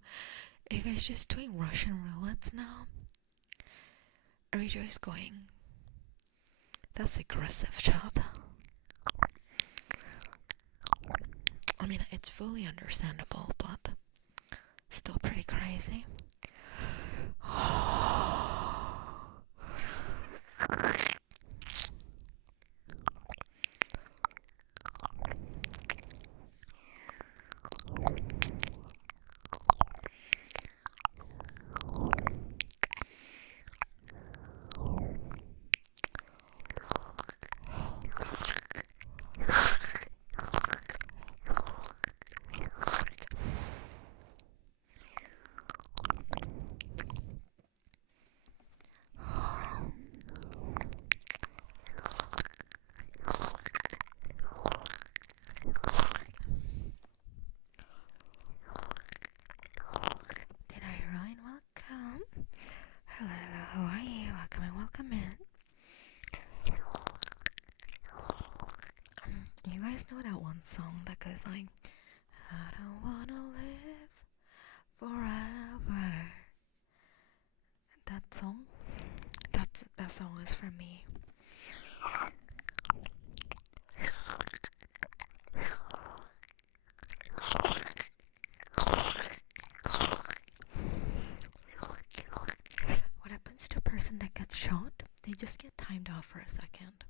are you guys just doing Russian roulettes now? Or are you just going? That's aggressive, child. I mean, it's fully understandable, but still pretty crazy. Did I rhyme? Welcome. Hello, how are you? Welcome in. You guys know that one song that goes like, I don't wanna live forever. That song? That song is for me. What happens to a person that gets shot? They just get timed off for a second.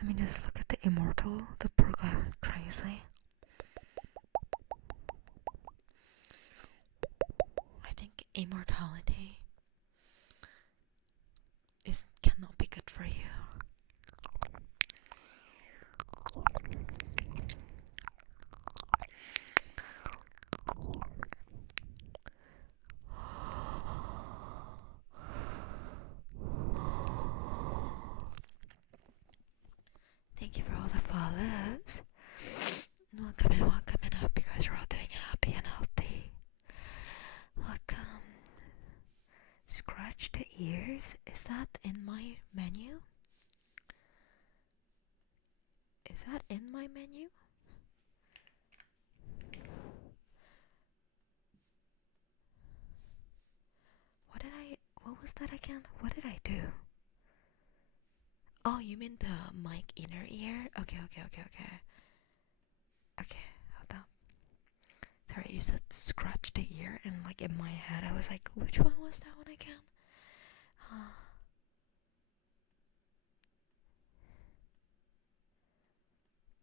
I mean, just look at the immortal. The poor guy went crazy. I think immortality cannot be good for you. Thank you for all the follows. Welcome in. I hope you guys are all doing happy and healthy. Welcome. Scratch the ears. Is that in my menu? Is that in my menu? What was that again? What did I do? Oh, you mean the mic inner ear? Okay. Okay, hold on. Sorry, you said scratch the ear, and like in my head I was like, which one was that one again?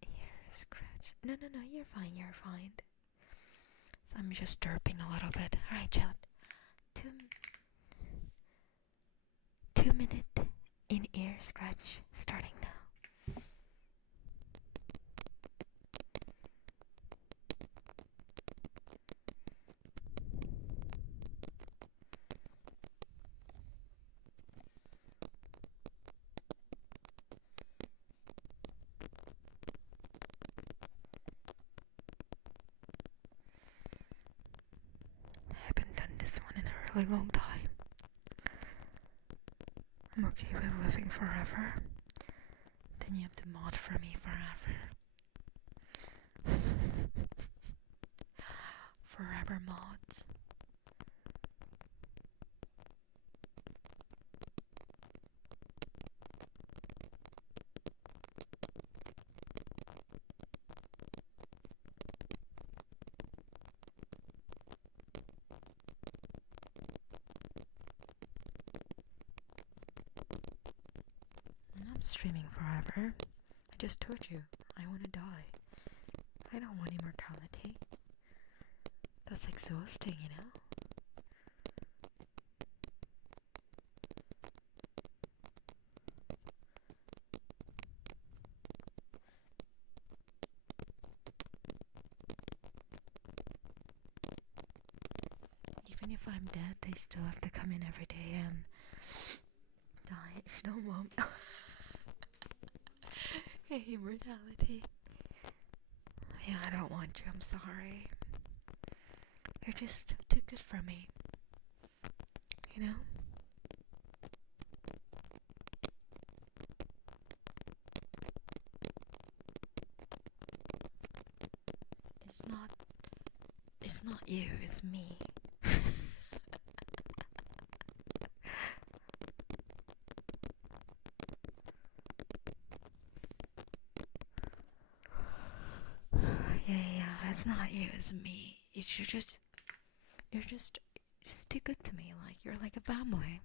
Ear scratch. No, you're fine, you're fine. So I'm just derping a little bit. Alright, chat. 2 minute in ear scratch starting now. I haven't done this one in a really long time. I'm okay with living forever. Then you have to mod for me forever. Forever mods. I'm streaming forever. I just told you, I want to die. I don't want immortality. That's exhausting, you know? Even if I'm dead, they still have to come in every day and die. No, mom. Immortality. Yeah, I don't want you. I'm sorry. You're just too good for me. You know? It's not you, it's me. Yeah, it's not you, it's me. You're just too good to me. Like, you're like a family.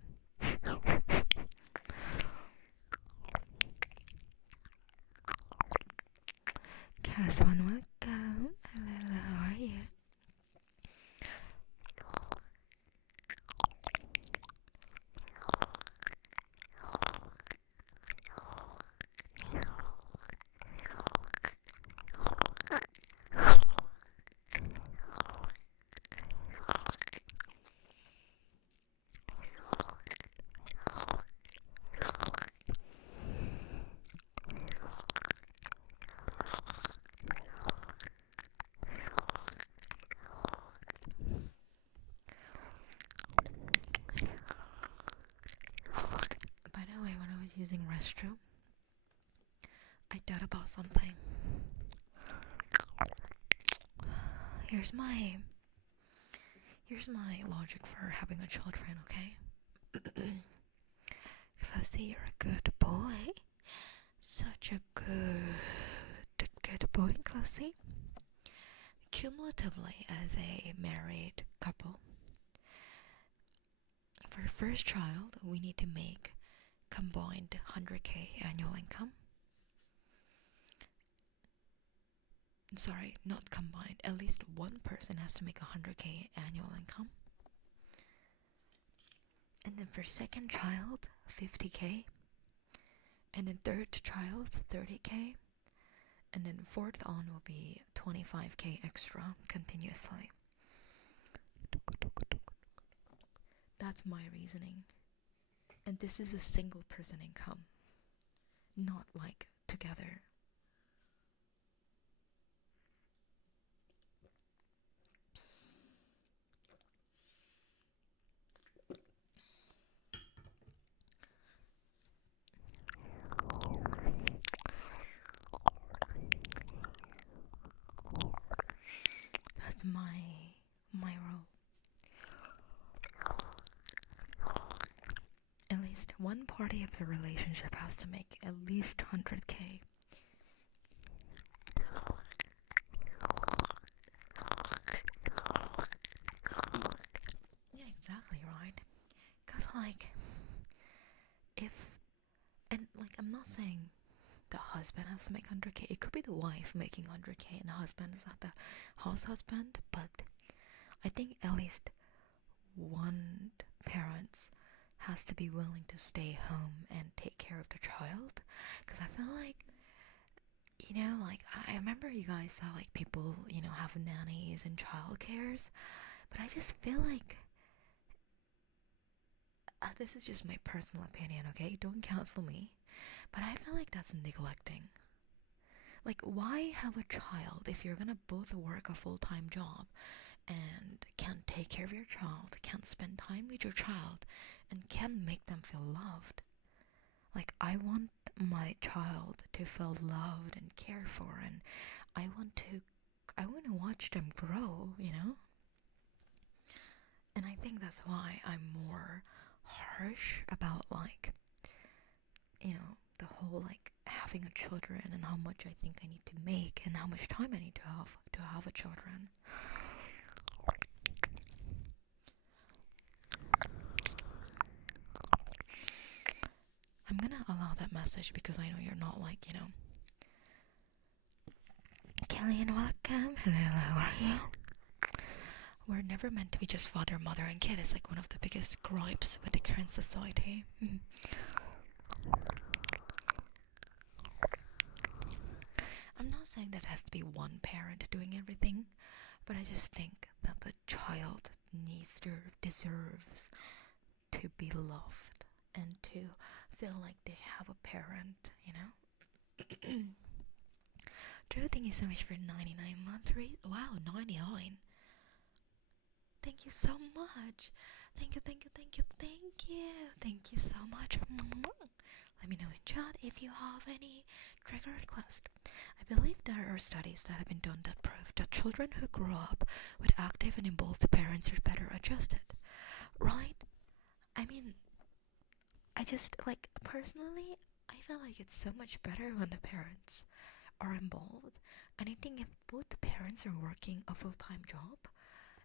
Cass, welcome. Hello, how are you? By the way, when I was using restroom, I thought about something. Here's my logic for having a children, okay? Closey, you're a good boy. Such a good boy, Closey. Cumulatively, as a married couple, for first child, we need to make combined 100k annual income. Sorry, not combined. At least one person has to make 100k annual income. And then for second child, 50k. And then third child, 30k. And then fourth on will be 25k extra continuously. That's my reasoning. And this is a single person income, not like together. That's my role. At least one party of the relationship has to make at least 100k. Yeah, exactly, right? Cause like, if, and like, I'm not saying the husband has to make 100K. It could be the wife making 100K and the husband is not the house husband, but I think at least one parent has to be willing to stay home and take care of the child. Because I feel like, like I remember you guys saw like people, have nannies and childcares, but I just feel like this is just my personal opinion, okay? Don't cancel me. But I feel like that's neglecting. Like, why have a child if you're gonna both work a full-time job and can't take care of your child, can't spend time with your child, and can't make them feel loved? Like, I want my child to feel loved and cared for, and I want to watch them grow. And I think that's why I'm more harsh about like, the whole like having a children and how much I think I need to make and how much time I need to have a children. I'm gonna allow that message because I know you're not like, Kelly and welcome. Hello, how are you? We're never meant to be just father, mother, and kid. It's like one of the biggest gripes with the current society. I'm not saying that it has to be one parent doing everything, but I just think that the child deserves to be loved and to feel like they have a parent. Drew, thank you so much for 99 months. Wow, 99. Thank you so much. Thank you, thank you, thank you, thank you. Thank you so much. Let me know in chat if you have any trigger request. I believe there are studies that have been done that prove that children who grow up with active and involved parents are better adjusted. Right? I mean, I just, like, personally, I feel like it's so much better when the parents are involved. And I think if both the parents are working a full-time job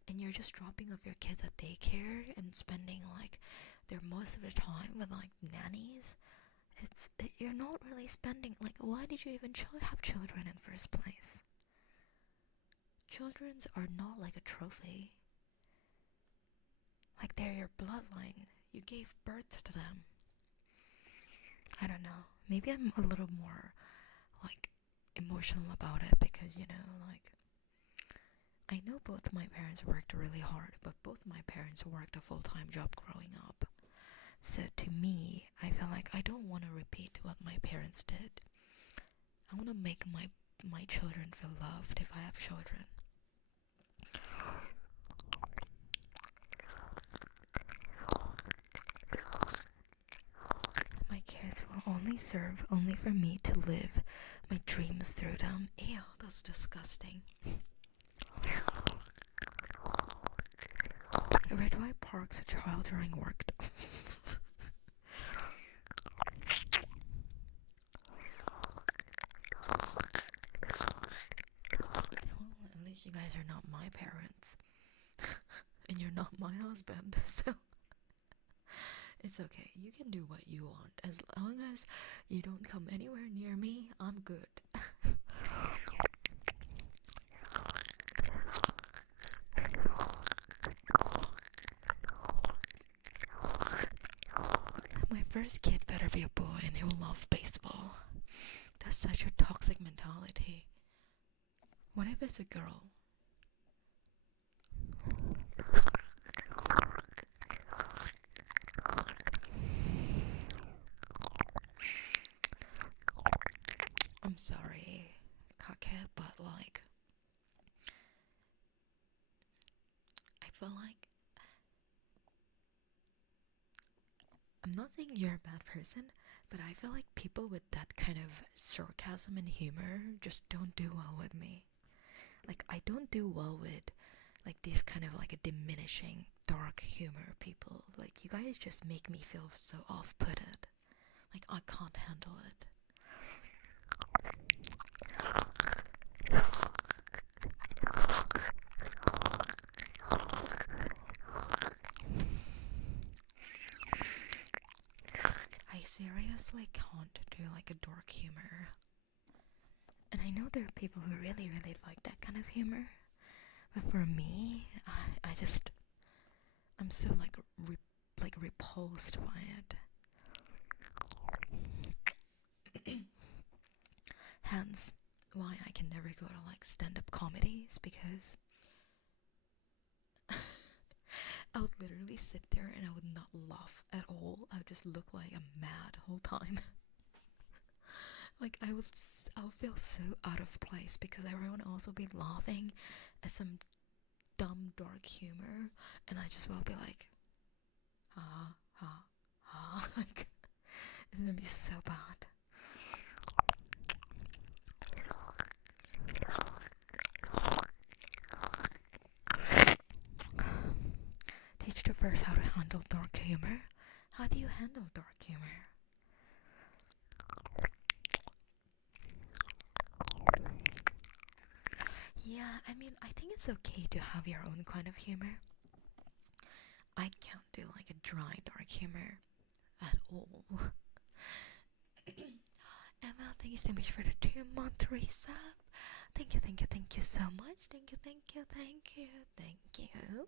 and you're just dropping off your kids at daycare and spending like their most of the time with like nannies, you're not really spending, like, why did you even have children in the first place? Children are not like a trophy. Like, they're your bloodline. You gave birth to them. I don't know. Maybe I'm a little more like emotional about it because, like, I know both my parents worked really hard, but both my parents worked a full-time job growing up. So to me, I feel like I don't want to repeat what my parents did. I want to make my children feel loved if I have children. My kids will only serve only for me to live my dreams through them. Ew, that's disgusting. Where do I park the child during work? Well, at least you guys are not my parents. And you're not my husband, so it's okay. You can do what you want. As long as you don't come anywhere near me, I'm good. My first kid better be a boy and he'll love baseball. That's such a toxic mentality. What if it's a girl? I'm sorry, Kake, but like, I feel like I'm not saying you're a bad person, but I feel like people with that kind of sarcasm and humor just don't do well with me. Like, I don't do well with like these kind of like a diminishing dark humor people. Like, you guys just make me feel so off-putted. Like, I can't handle it. I seriously can't do like a dark humor. And I know there are people who really, really like that kind of humor. But for me, I'm so like repulsed by it. Hence, why I can never go to like stand-up comedies, because I would literally sit there and I would not laugh at all. I would just look like I'm mad whole time. Like I would feel so out of place because everyone else will be laughing at some dumb dark humor, and I just will be like, ha ha ha. Like it's gonna be so bad. Teach the first how to handle dark humor. How do you handle dark humor? Yeah, I mean, I think it's okay to have your own kind of humor. I can't do like a dry dark humor at all. Emma, thank you so much for the 2-month resub. Thank you, thank you, thank you so much. Thank you, thank you, thank you, thank you.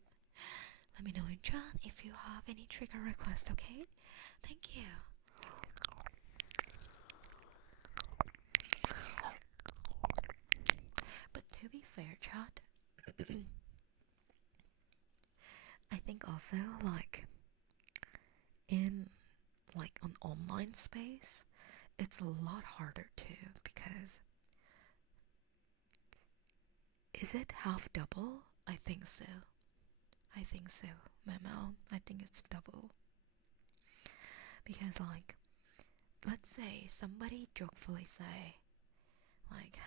Let me know in chat if you have any trigger request, okay? Thank you. But to be fair, chat, I think also like in like an online space, it's a lot harder too, because is it half double? I think so. I think so, Memo. I think it's double. Because like, let's say somebody jokefully say, like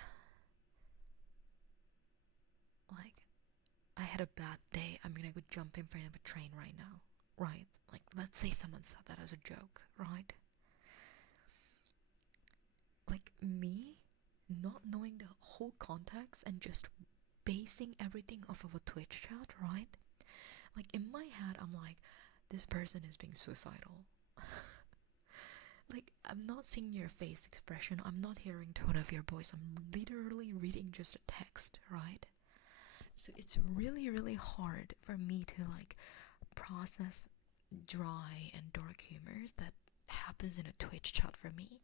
I had a bad day, I'm gonna go jump in front of a train right now, right? Like, let's say someone said that as a joke, right? Like, me not knowing the whole context and just basing everything off of a Twitch chat, right? Like, in my head, I'm like, this person is being suicidal. Like, I'm not seeing your face expression, I'm not hearing tone of your voice, I'm literally reading just a text, right? So it's really, really hard for me to like process dry and dark humors that happens in a Twitch chat for me.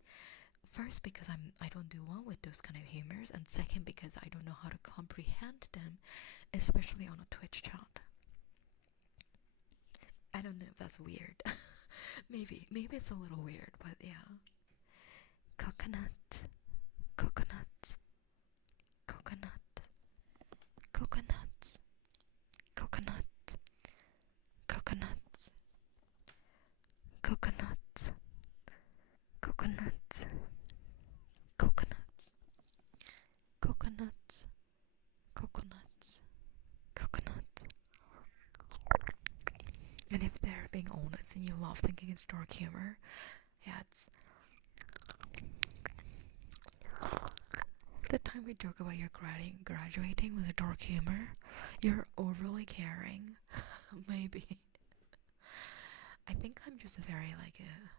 First, because I don't do well with those kind of humors, and second, because I don't know how to comprehend them, especially on a Twitch chat. I don't know if that's weird. maybe it's a little weird, but yeah. Coconut, coconut, coconut, coconut, coconut, coconut, coconut, coconut, coconut, coconut, coconut, coconut. And if they're being honest and you love thinking it's dark humor, yeah, it's the time we joke about your graduating was a dark humor. You're overly caring. Maybe. I think I'm just very like a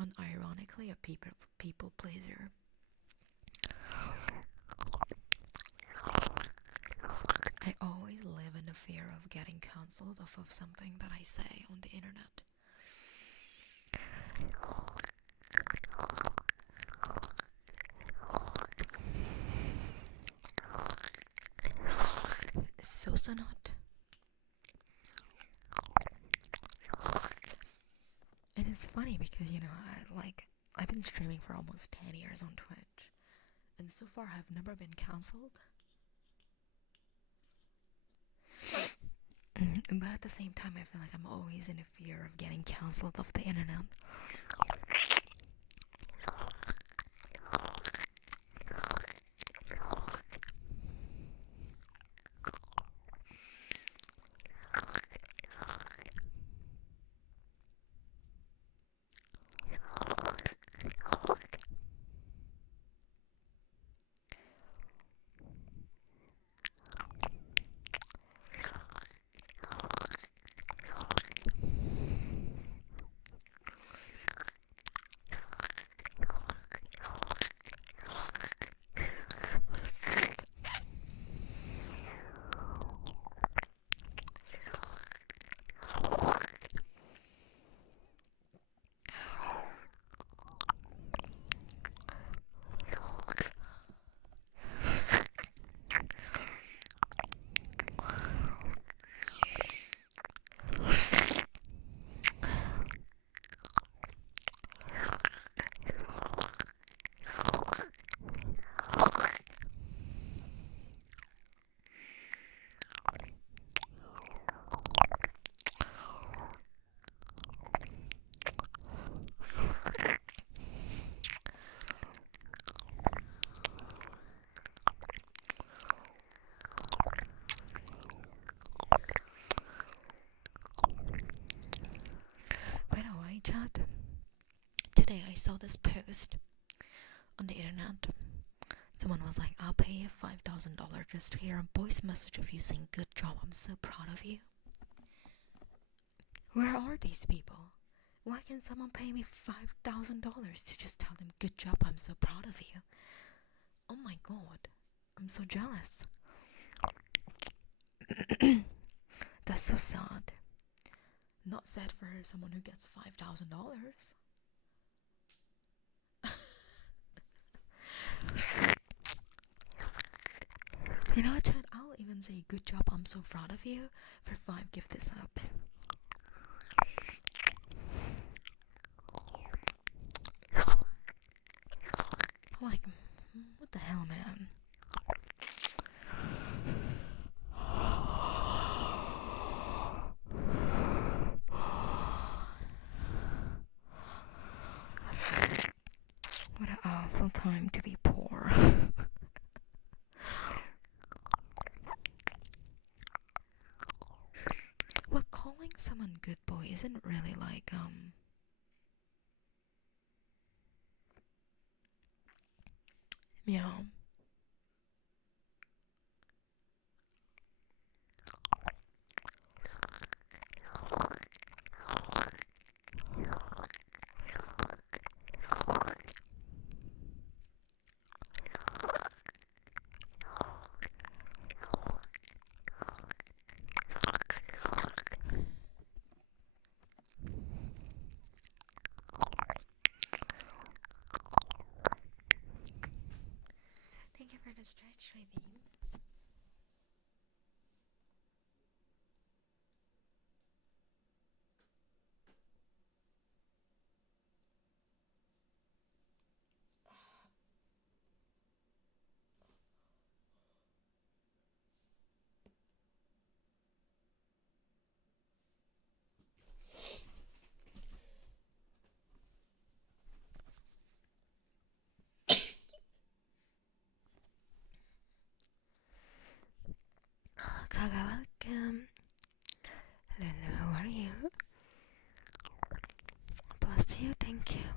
unironically a people pleaser. I always live in the fear of getting cancelled off of something that I say on the internet. So not. And it's funny because, you know, I've been streaming for almost 10 years on Twitch, and so far I've never been cancelled. But at the same time, I feel like I'm always in a fear of getting cancelled off the internet. I saw this post on the internet. Someone was like, I'll pay you $5,000 just to hear a voice message of you saying, good job, I'm so proud of you. Where are these people? Why can someone pay me $5,000 to just tell them, good job, I'm so proud of you? Oh my god, I'm so jealous. That's so sad. Not sad for someone who gets $5,000. You know what, Chad? I'll even say good job, I'm so proud of you for 5 gifted subs. Like, what the hell, man? What an awful time to be poor. Well, calling someone good boy isn't really like, you know. Thank you for the stretch, Rating. Kaga, welcome. Hello, how are you? Bless you, thank you.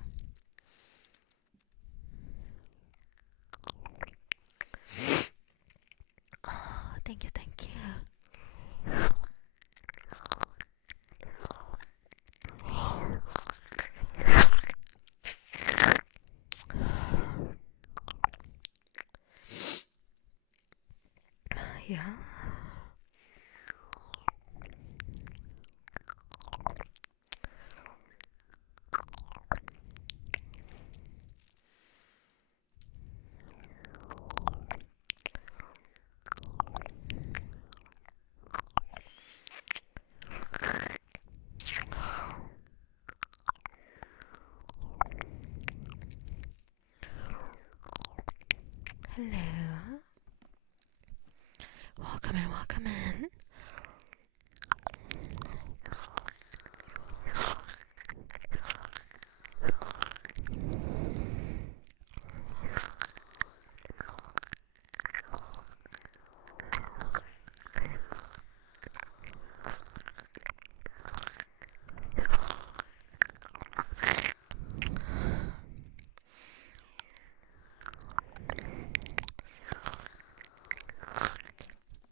Oh, thank you, thank you. Yeah. Hello. Welcome in, welcome in.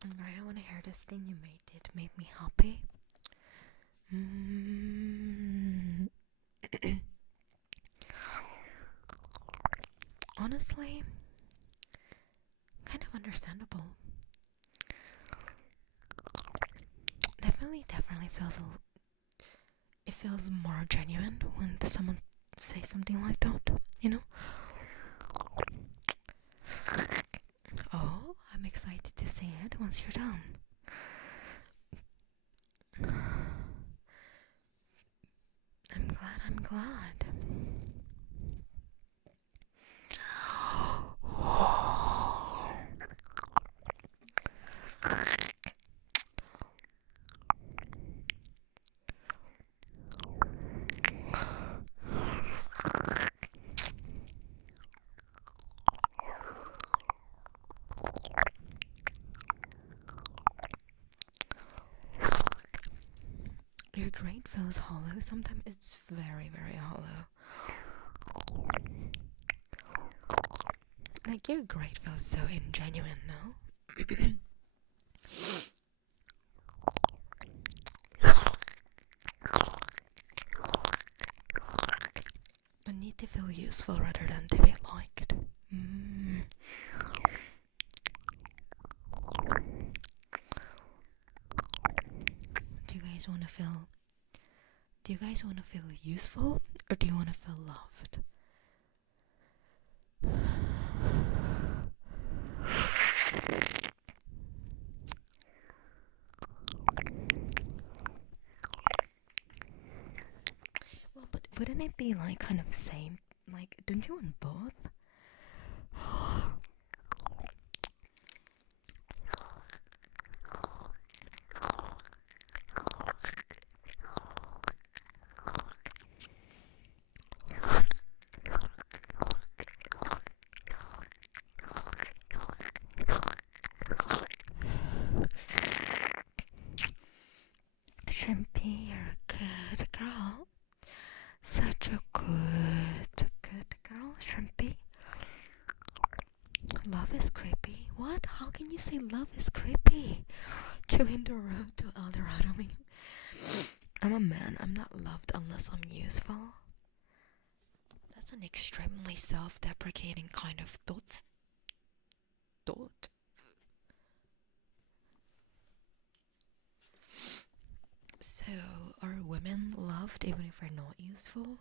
I don't want to hear this thing you made. It made me happy. Honestly, kind of understandable. Definitely feels it feels more genuine when someone says something like that, you know? Oh, I'm excited to see it once you're done. I'm glad. Your grade feels hollow. Sometimes it's very, very hollow. Like, your grade feels so ingenuine, no? I need to feel useful rather than to be liked. Do you guys want to feel? Do you guys want to feel useful, or do you want to feel loved? Well, but wouldn't it be like kind of same? Like, don't you want both? Shrimpy, you're a good girl. Such a good girl, Shrimpy. Love is creepy. What? How can you say love is creepy? Queuing the road to El Dorado. I'm a man. I'm not loved unless I'm useful. That's an extremely self-deprecating kind of thought. So, are women loved even if they're not useful?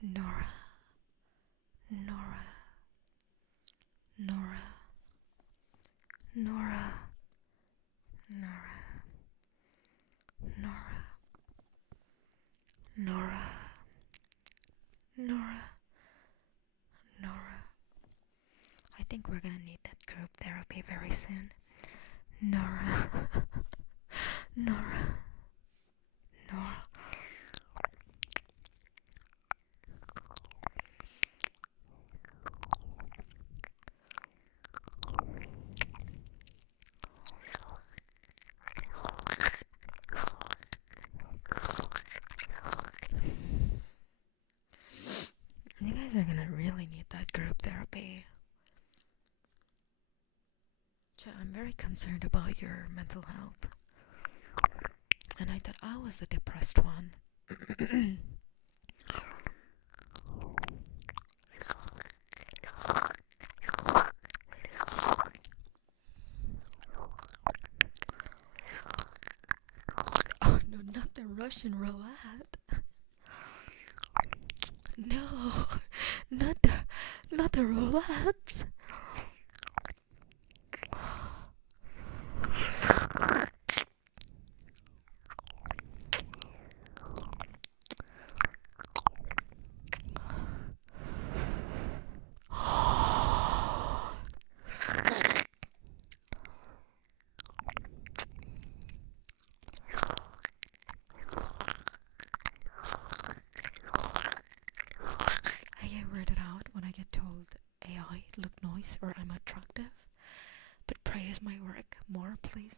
Nora. Nora. Nora. Nora. Nora. Nora. Nora. Nora. Nora. I think we're gonna need that group therapy very soon. Nora. Nora. Nora. You guys are gonna really need that group therapy. I'm very concerned about your mental health. And I thought I was the depressed one. Oh no, not the Russian roulette. No, not the roulettes. I get weirded out when I get told AI look nice or I'm attractive. But praise my work more, please.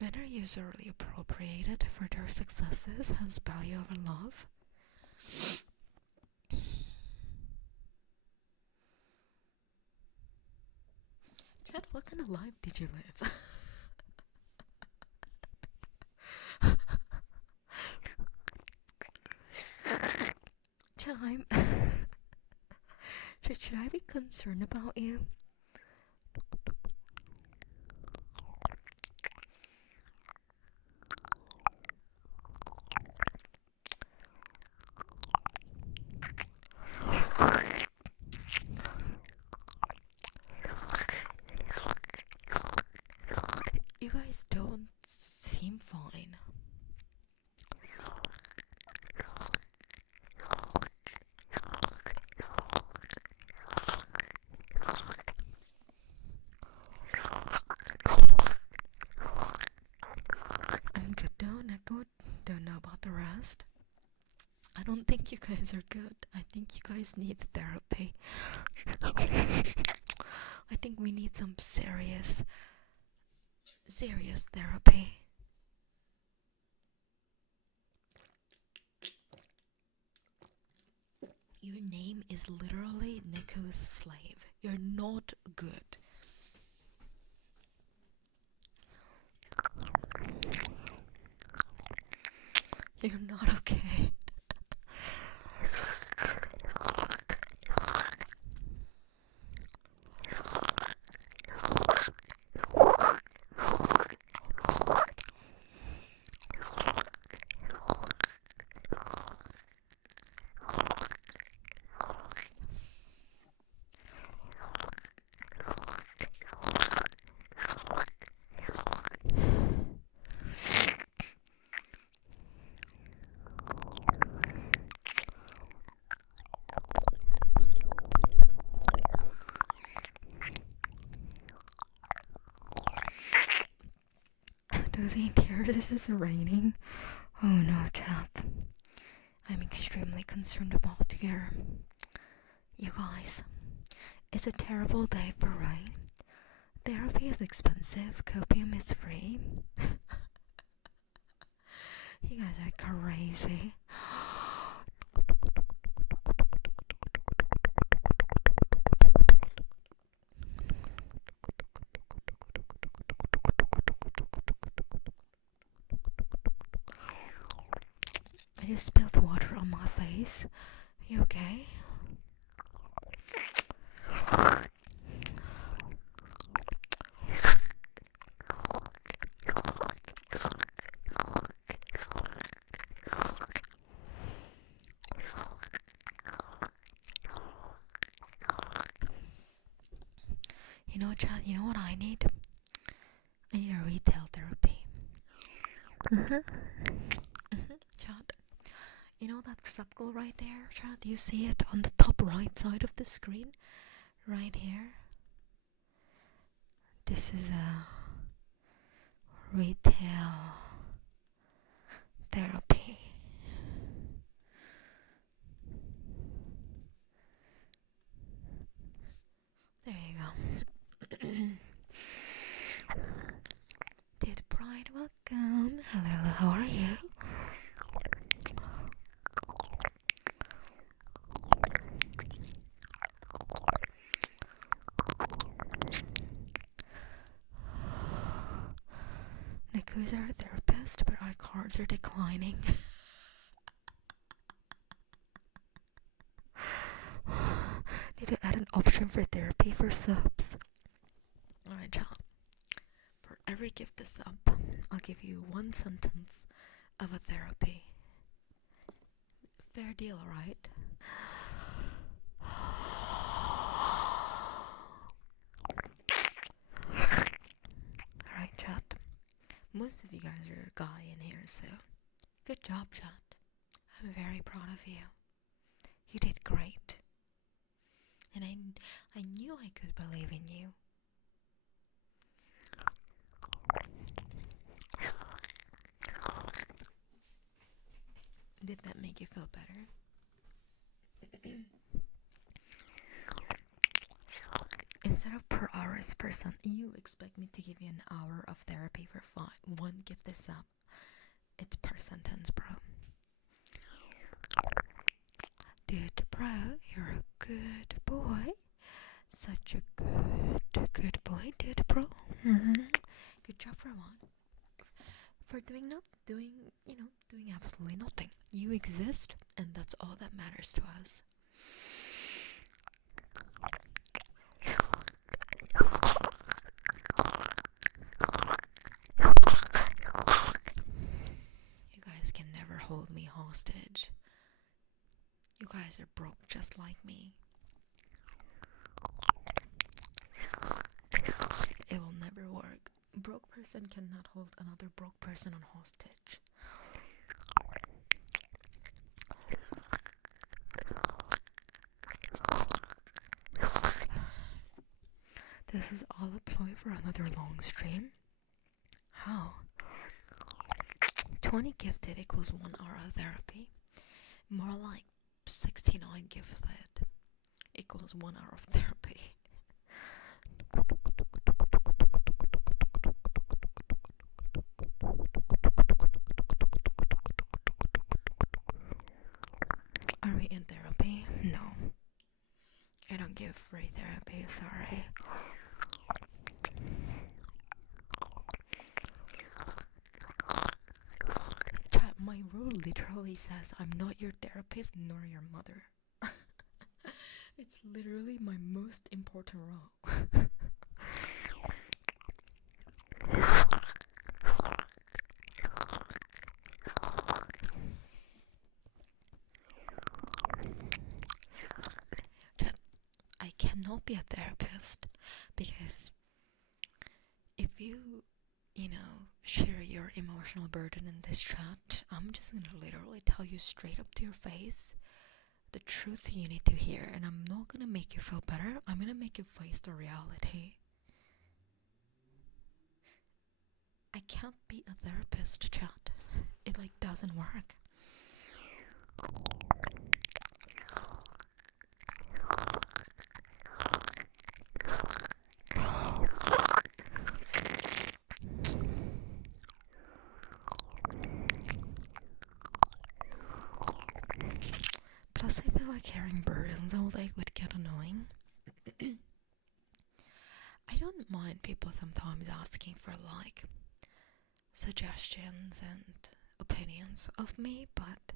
Men are usually appropriated for their successes, hence value over love. Chad, what kind of life did you live? Chad, should I be concerned about you? You guys don't seem fine. I'm good though, not good. Don't know about the rest. I don't think you guys are good. I think you guys need therapy. I think we need some serious therapy. is literally Nico's slave. You're not good. You're not okay. Does he hear this is raining? Oh no, chap. I'm extremely concerned about here. You guys, it's a terrible day for rain. Therapy is expensive, copium is free. You guys are crazy. I just spilled water on my face. You okay? You know, Chad, you know what I need? I need a retail therapy. Chad, you know that circle right there, Chad? You see it on the top right side of the screen? Right here. This is a retail therapy. There you go. Did Pride welcome? Hello, how are you? Nico's our therapist, but our cards are declining. Need to add an option for therapy for subs. Alright, child. For every gift a sub, I'll give you one sentence of a therapy. Fair deal, right? Alright, chat. Most of you guys are a guy in here, so good job, chat. I'm very proud of you. You did great. And I knew I could believe in you. Did that make you feel better? Instead of per hour as person, you expect me to give you an hour of therapy for one give this up. It's per sentence, bro. Dude, bro, you're a good boy. Such a good boy, dude, bro. Good job for one. For doing absolutely nothing. You exist, and that's all that matters to us. You guys can never hold me hostage. You guys are broke just like me. It will never work. Broke person cannot hold another broke person on hostage. This is all a ploy for another long stream. How? 20 gifted equals 1 hour of therapy. More like 69 gifted equals 1 hour of therapy. Are we in therapy? No. give free therapy, sorry. Chat, my rule literally says I'm not your therapist nor your mother. It's literally my most important role. Chat, I cannot be a therapist because if you know, share your emotional burden in this chat, I'm just gonna literally tell you straight up to your face the truth you need to hear, and I'm not gonna make you feel better. I'm gonna make you face the reality. I can't be a therapist, chat. It like doesn't work. Plus, I feel like carrying burdens all day would get annoying. I don't mind people sometimes asking for like suggestions and opinions of me, but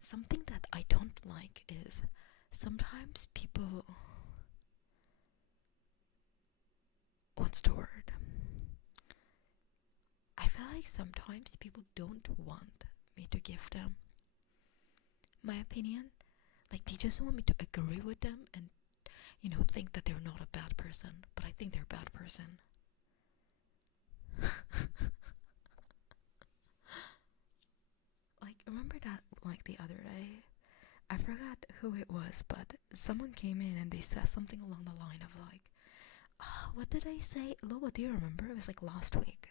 something that I don't like is sometimes people. What's the word? I feel like sometimes people don't want me to give them my opinion. Like, they just want me to agree with them and, you know, think that they're not a bad person, but I think they're a bad person. Like, remember that, like, the other day? I forgot who it was, but someone came in and they said something along the line of, like, oh, what did I say? Lola, do you remember? It was, like, last week.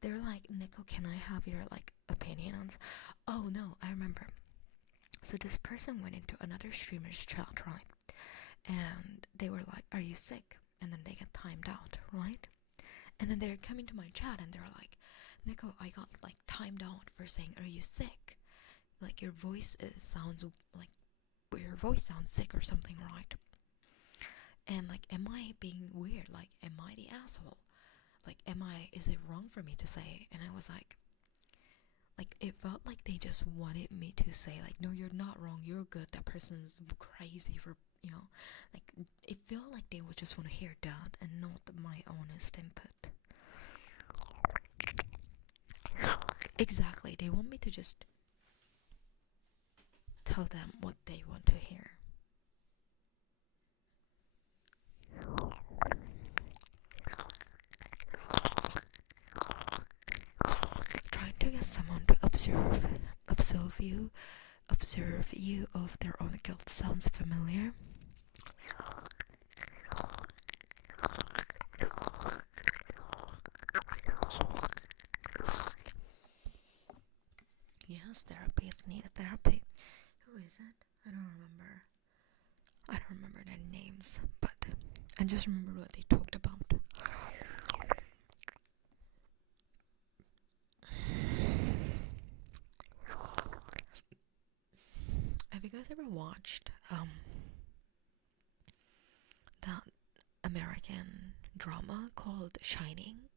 They're like, Nico, can I have your, like, opinion on... Oh, no, I remember. So this person went into another streamer's chat, right? And they were like, are you sick? And then they get timed out, right? And then they're coming to my chat and they're like, Nico, I got like timed out for saying, are you sick? Like, your voice sounds like, your voice sounds sick or something, right? And like, am I being weird? Like, am I the asshole? Like, is it wrong for me to say? And I was like, it felt like they just wanted me to say, like, no, you're not wrong, you're good, that person's crazy for, you know, like, it felt like they would just want to hear that and not my honest input. Exactly, they want me to just tell them what they want to hear. Trying to get someone to observe you of their own guilt sounds familiar. Yes, therapists need therapy. Who is it? I don't remember. I don't remember their names, but I just remember what they talked about. Have you guys ever watched that American drama called Shining?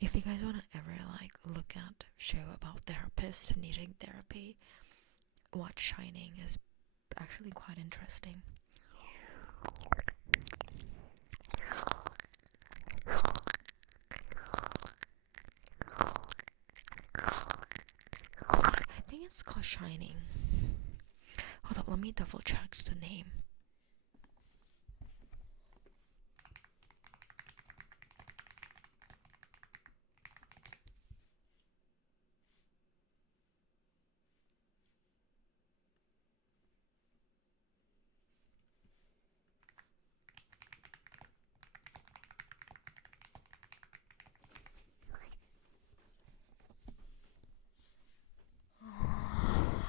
If you guys want to ever like look at show about therapists needing therapy, watch Shining. Is actually quite interesting. I think it's called Shining. Hold up, let me double check the name.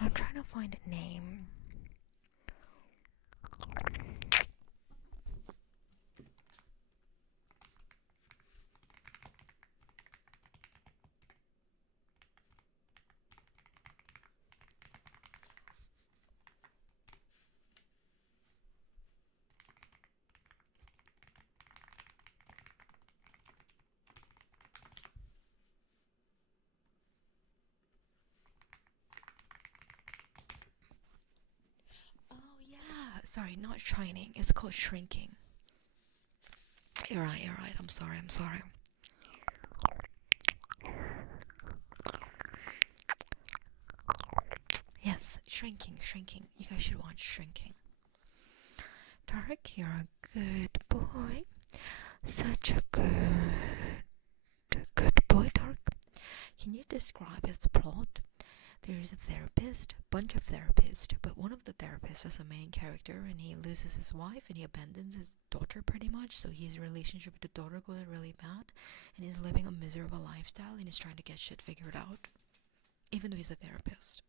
I'm trying to find a name. Sorry, not shining. It's called shrinking. You're right. I'm sorry. Yes, shrinking. You guys should watch Shrinking. Tarek, you're a good boy. Such a good boy, Tarek. Can you describe its plot? There is a bunch of therapists, but one of the therapists is the main character, and he loses his wife and he abandons his daughter pretty much, so his relationship with the daughter goes really bad, and he's living a miserable lifestyle, and he's trying to get shit figured out, even though he's a therapist.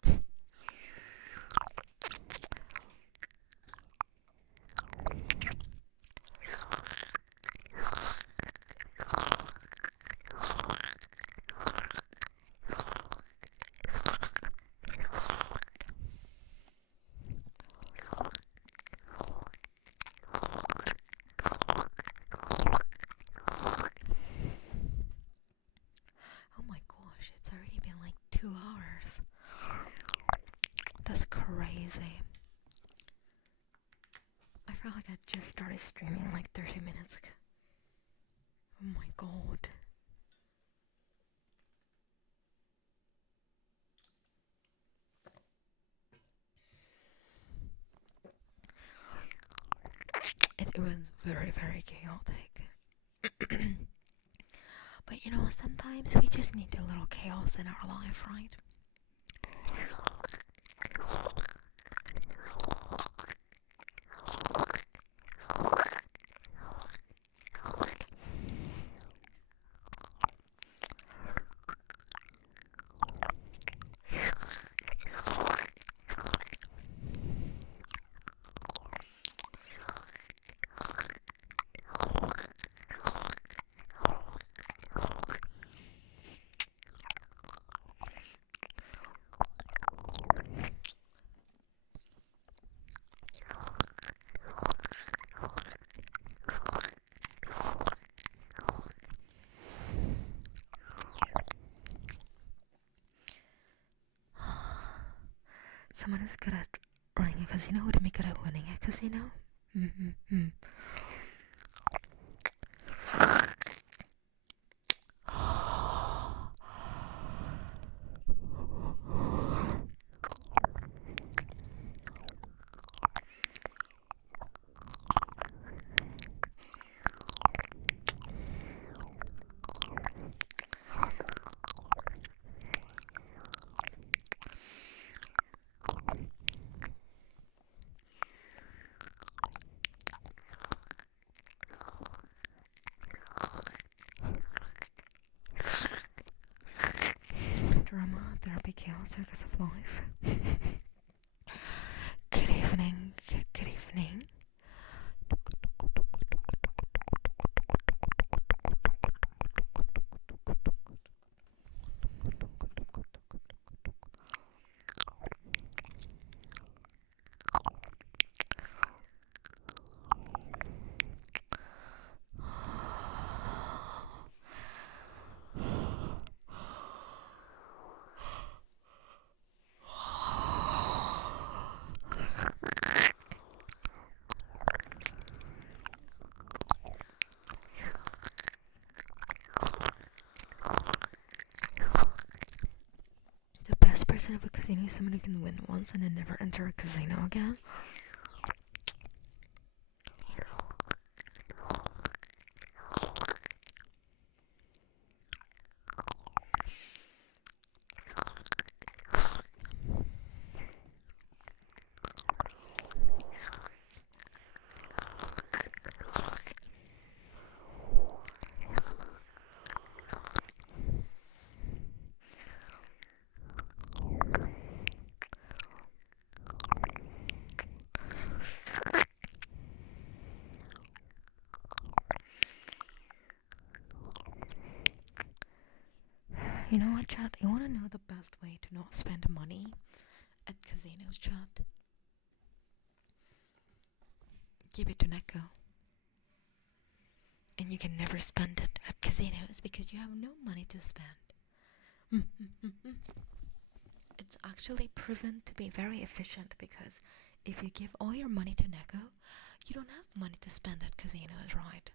Oh my gosh, it's already been like 2 hours. That's crazy. I feel like I just started streaming like 30 minutes ago. Oh my god. It was very, very chaotic. But you know, sometimes we just need a little chaos in our life, right? Someone who's good at running a casino would be good at winning a casino. Drama, therapy, chaos, circus of life. Good evening. Good evening. The best person of a casino is someone who can win once and then never enter a casino again. You know what, chat? You want to know the best way to not spend money at casinos, chat? Give it to Neko. And you can never spend it at casinos because you have no money to spend. It's actually proven to be very efficient because if you give all your money to Neko, you don't have money to spend at casinos, right?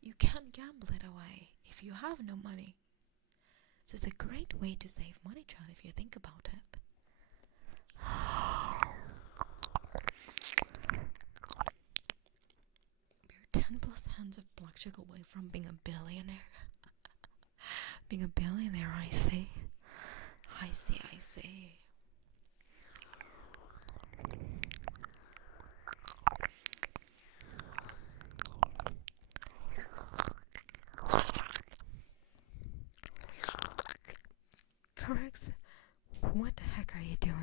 You can't gamble it away if you have no money. So it's a great way to save money, Chad, if you think about it. We're 10 plus hands of blackjack away from being a billionaire. Being a billionaire, I see. I see. Correct. What the heck are you doing?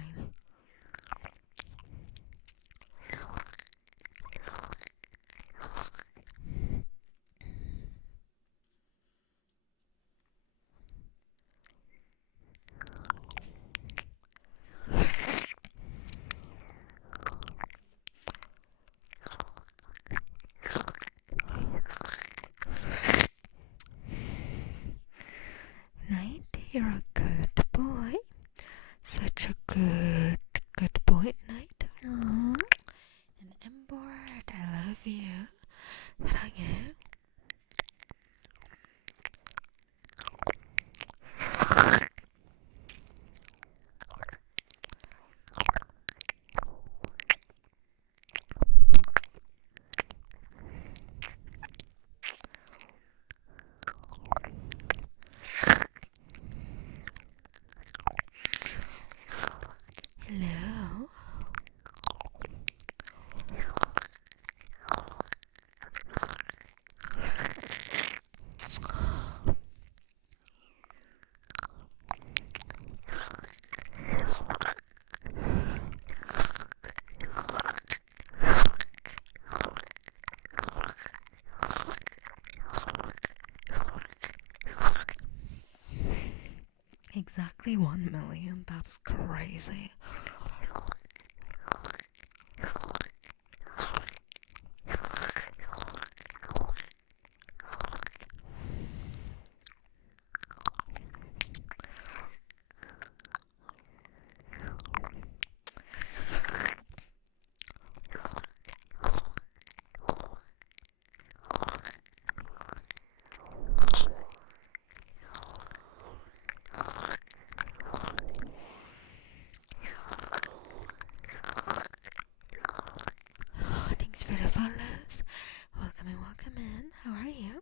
Night, you're a good boy. Such a good boy at night. And Embord, I love you. Hug you. Hello. Exactly 1 million. That's crazy. Thanks for the follows. Welcome in. How are you?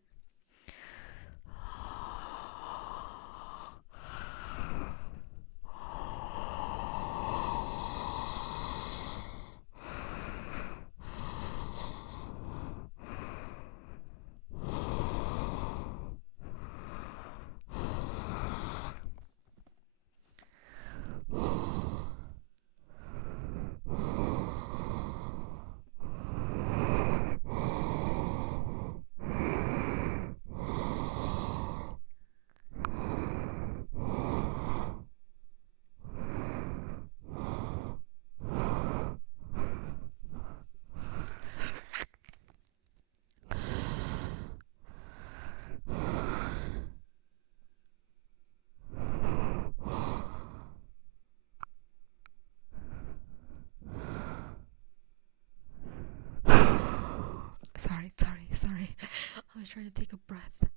Sorry. I was trying to take a breath.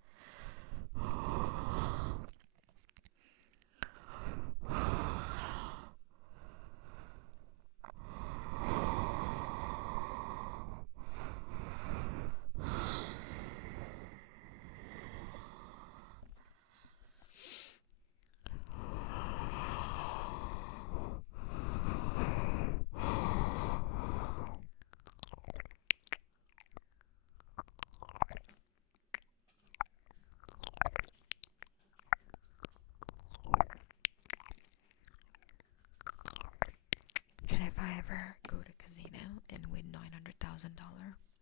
And if I ever go to casino and win $900,000,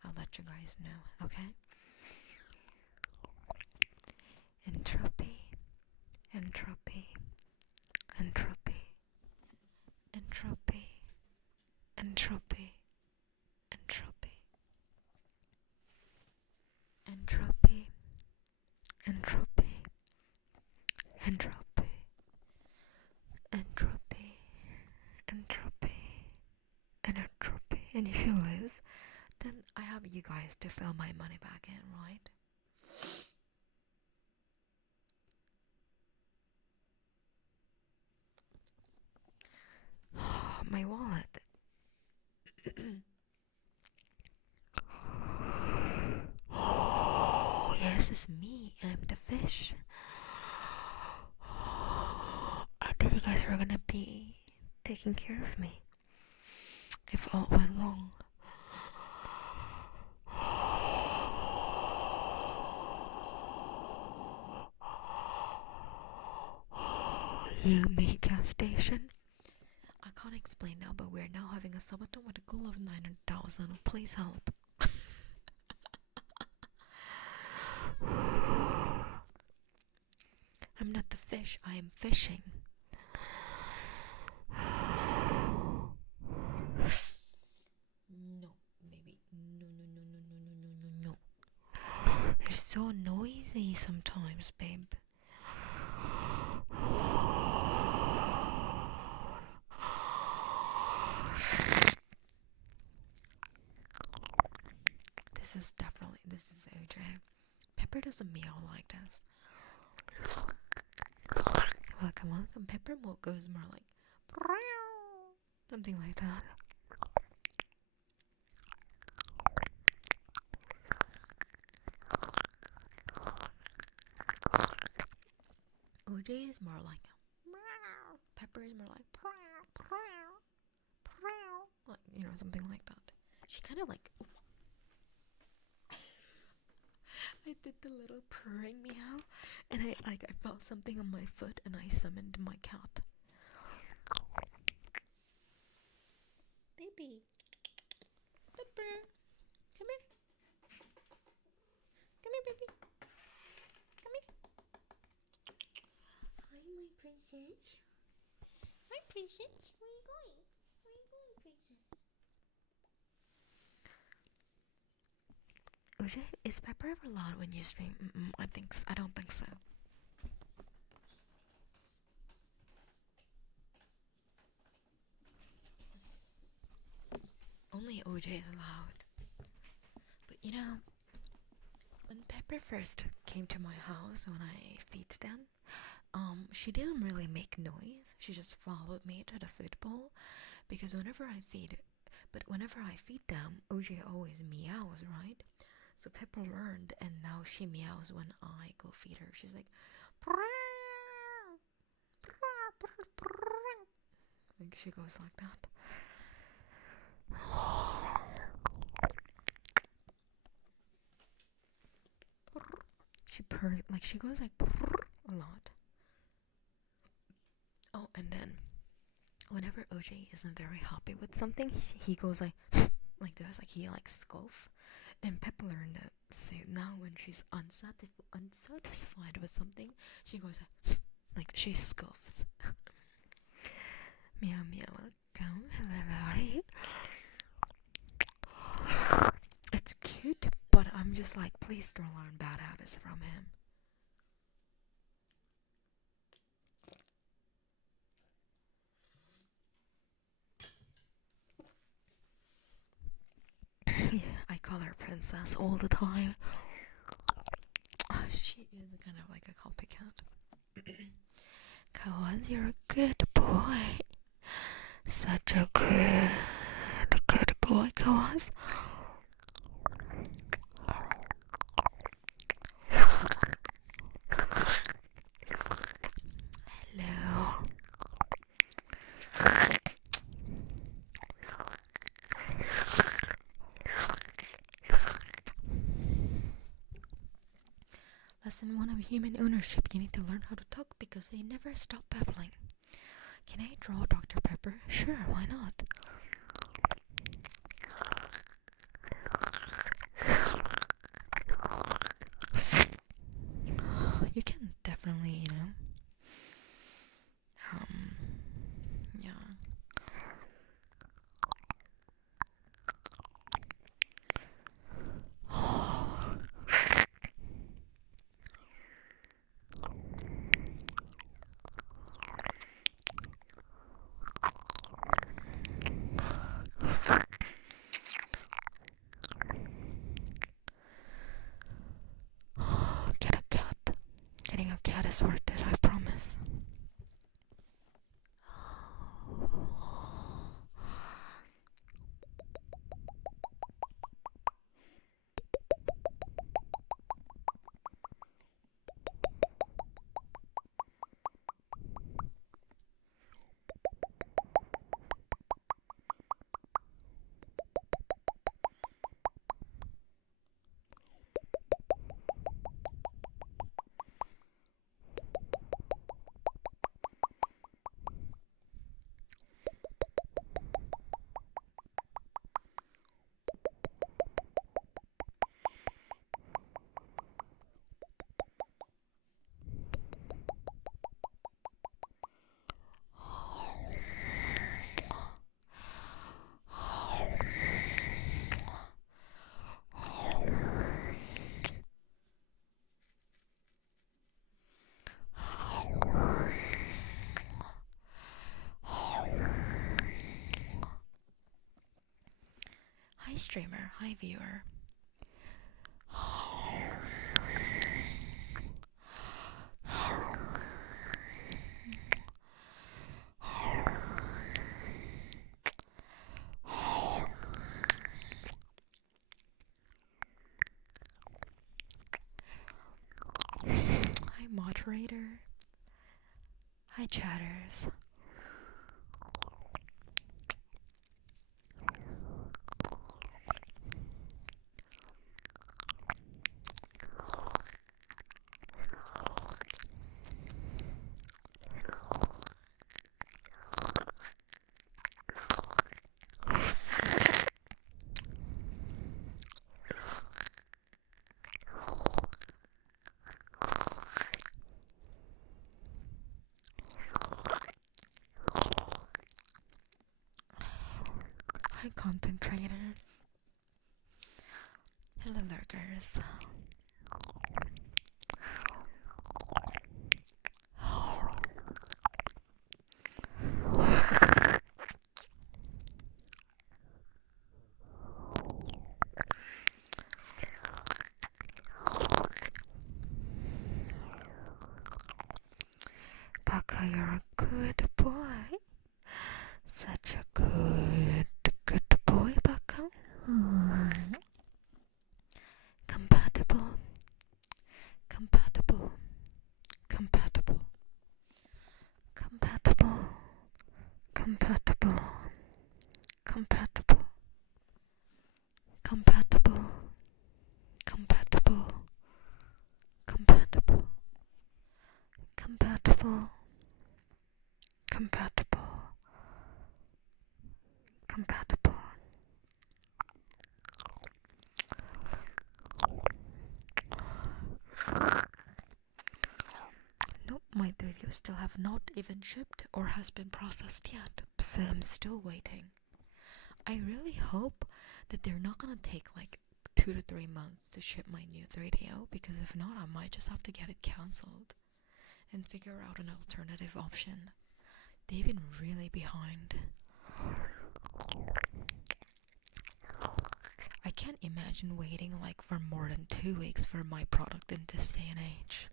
I'll let you guys know, okay? Entropy. Entropy. Entropy. Entropy. Entropy. Entropy. Entropy. Entropy. Entropy. Entropy. Entropy. And entropy. And if you lose, then I have you guys to fill my money back in, right? My wallet. Oh, yes, it's me. I'm the fish. I thought you guys were gonna be taking care of me if all went wrong. You meet gas station. I can't explain now, but we're now having a subathon with a goal of 900,000. Please help. I'm not the fish, I am fishing. No, baby. No. You're so noisy sometimes, babe. This is OJ. Pepper doesn't meow like this. Welcome. Pepper goes more like something like that. OJ is more like Pepper is more like like, something like that. She kind of like I did the little purring meow, and I felt something on my foot, and I summoned my cat. Baby, Pepper, come here, baby, come here. Hi, my princess. Hi, princess. Where are you going? Princess? Is Pepper ever loud when you stream? I don't think so. Only OJ is loud. But when Pepper first came to my house when I feed them, she didn't really make noise. She just followed me to the food bowl because whenever I feed them, OJ always meows, right? So Pepper learned, and now she meows when I go feed her. She's like, like she goes like that. She purrs, like she goes like a lot. Oh, and then whenever OJ isn't very happy with something, he goes like this, like he like scoff. And Pepper learned that. So now when she's unsatisfied with something, she goes like she scoffs. Meow meow, welcome, hello. It's cute, but I'm just like, please don't learn bad habits from him. Yeah, I call her princess all the time. She is kind of like a copycat. Kawaz, you're a good boy. Such a good boy, Kawaz. Hello. Lesson 1 of human ownership. You need to learn how to talk because they never stop babbling. Can I draw Dr. Pepper? Sure, why not? You can definitely, yeah. is worth it, I promise. Hi streamer, hi viewer. Hi moderator. Hi chatters. Hi content creator. Hello lurkers. Baka, you're a good boy. Such a good boy, Baka. Compatible, compatible, compatible, compatible, compatible, compatible, compatible, compatible, compatible, compatible, compatible, compatible. Nope, my reviews still have not even shipped or has been processed yet, so I'm still waiting. I really hope that they're not gonna take like 2 to 3 months to ship my new 3DO, because if not, I might just have to get it cancelled and figure out an alternative option. They've been really behind. I can't imagine waiting like for more than 2 weeks for my product in this day and age.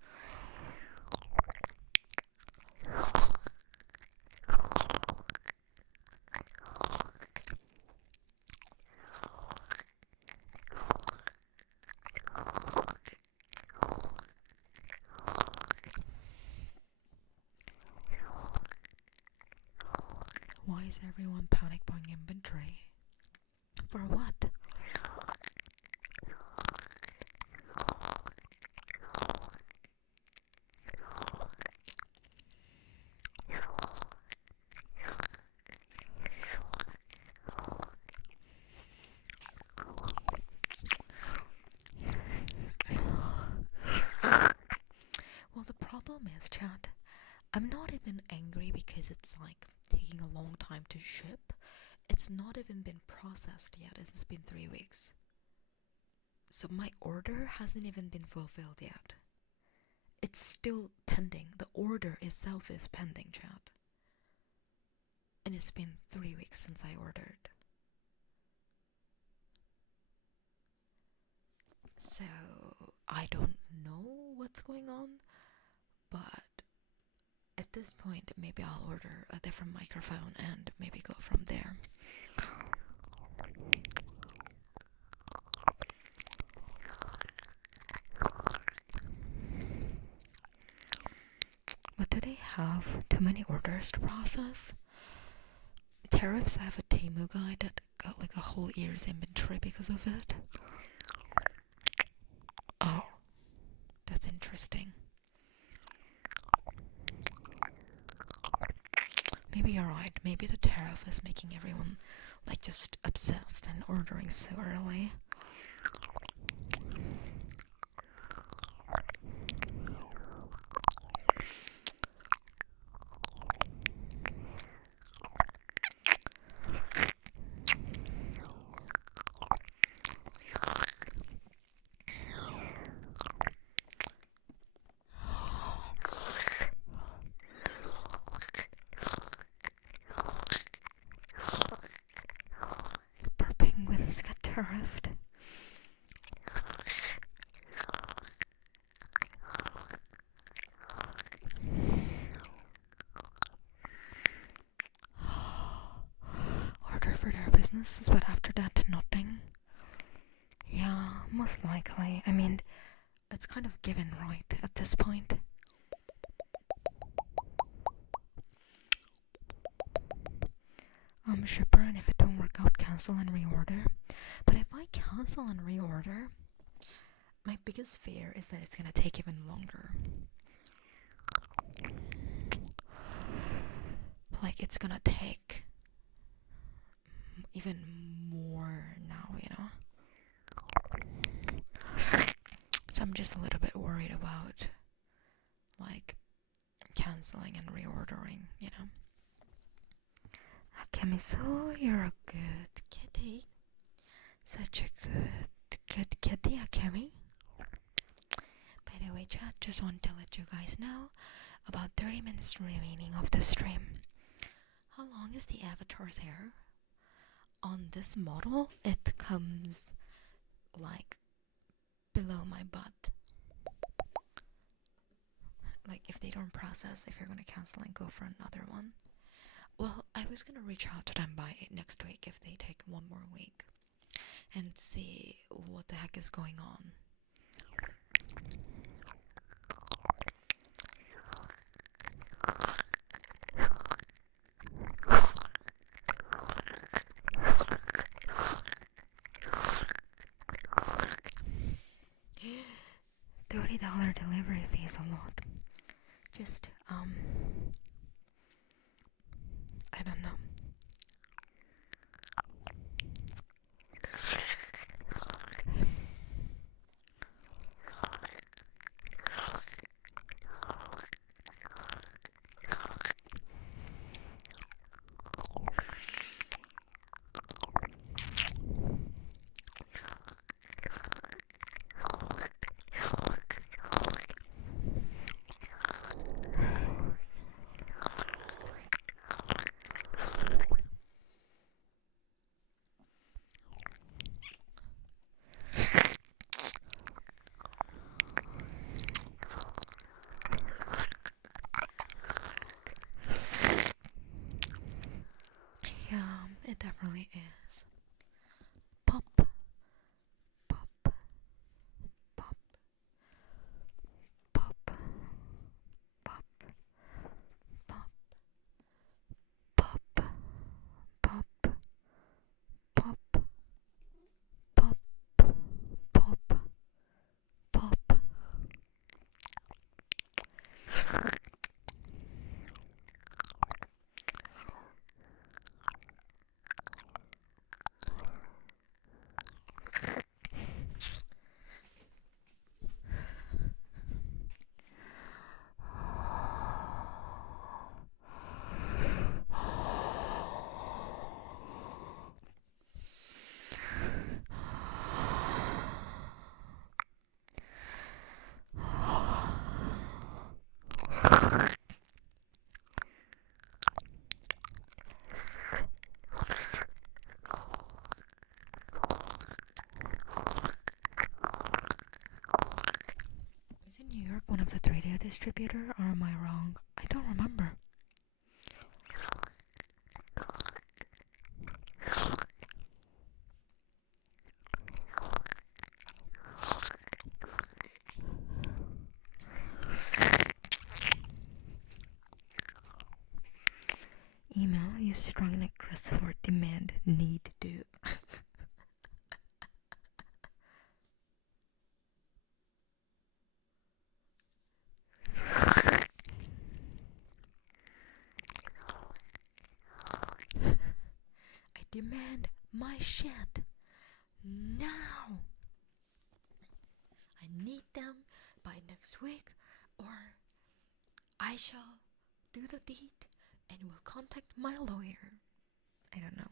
Why is everyone panic buying inventory? For what? Well, the problem is, chat, I'm not even angry because it's like taking a long time to ship. It's not even been processed yet. It's been 3 weeks. So my order hasn't even been fulfilled yet. It's still pending. The order itself is pending, chat. And it's been 3 weeks since I ordered. So I don't know what's going on, but at this point, maybe I'll order a different microphone and maybe go from there. But do they have too many orders to process? Tariffs, I have a Temu guy that got like a whole year's inventory because of it. Oh, that's interesting. Maybe you're right. Maybe the tariff is making everyone like just obsessed and ordering so early. Poor penguins got tariffed. Order for their businesses, but after that, nothing. Yeah, most likely. I mean, it's kind of given right at this point. Shipper, and if it don't work out, cancel and reorder. But if I cancel and reorder, my biggest fear is that it's gonna take even longer. Like, it's gonna take even more now, you know? So I'm just a little bit worried about, like, canceling and reordering, you know? Akemi-so, you're a good kitty. Such a good kitty, Akemi. By the way, chat, just want to let you guys know, about 30 minutes remaining of the stream. How long is the avatar's hair? On this model, it comes like below my butt. Like, if they don't process, if you're gonna cancel and go for another one. Well, I was gonna reach out to them by next week if they take one more week and see what the heck is going on. $30 delivery fee is a lot. Just, I don't know. New York one of the radio distributor, or am I wrong? I don't remember. Email, use strong and aggressive word, demand, need, do. I demand my shit now. I need them by next week, or I shall do the deed and will contact my lawyer. I don't know.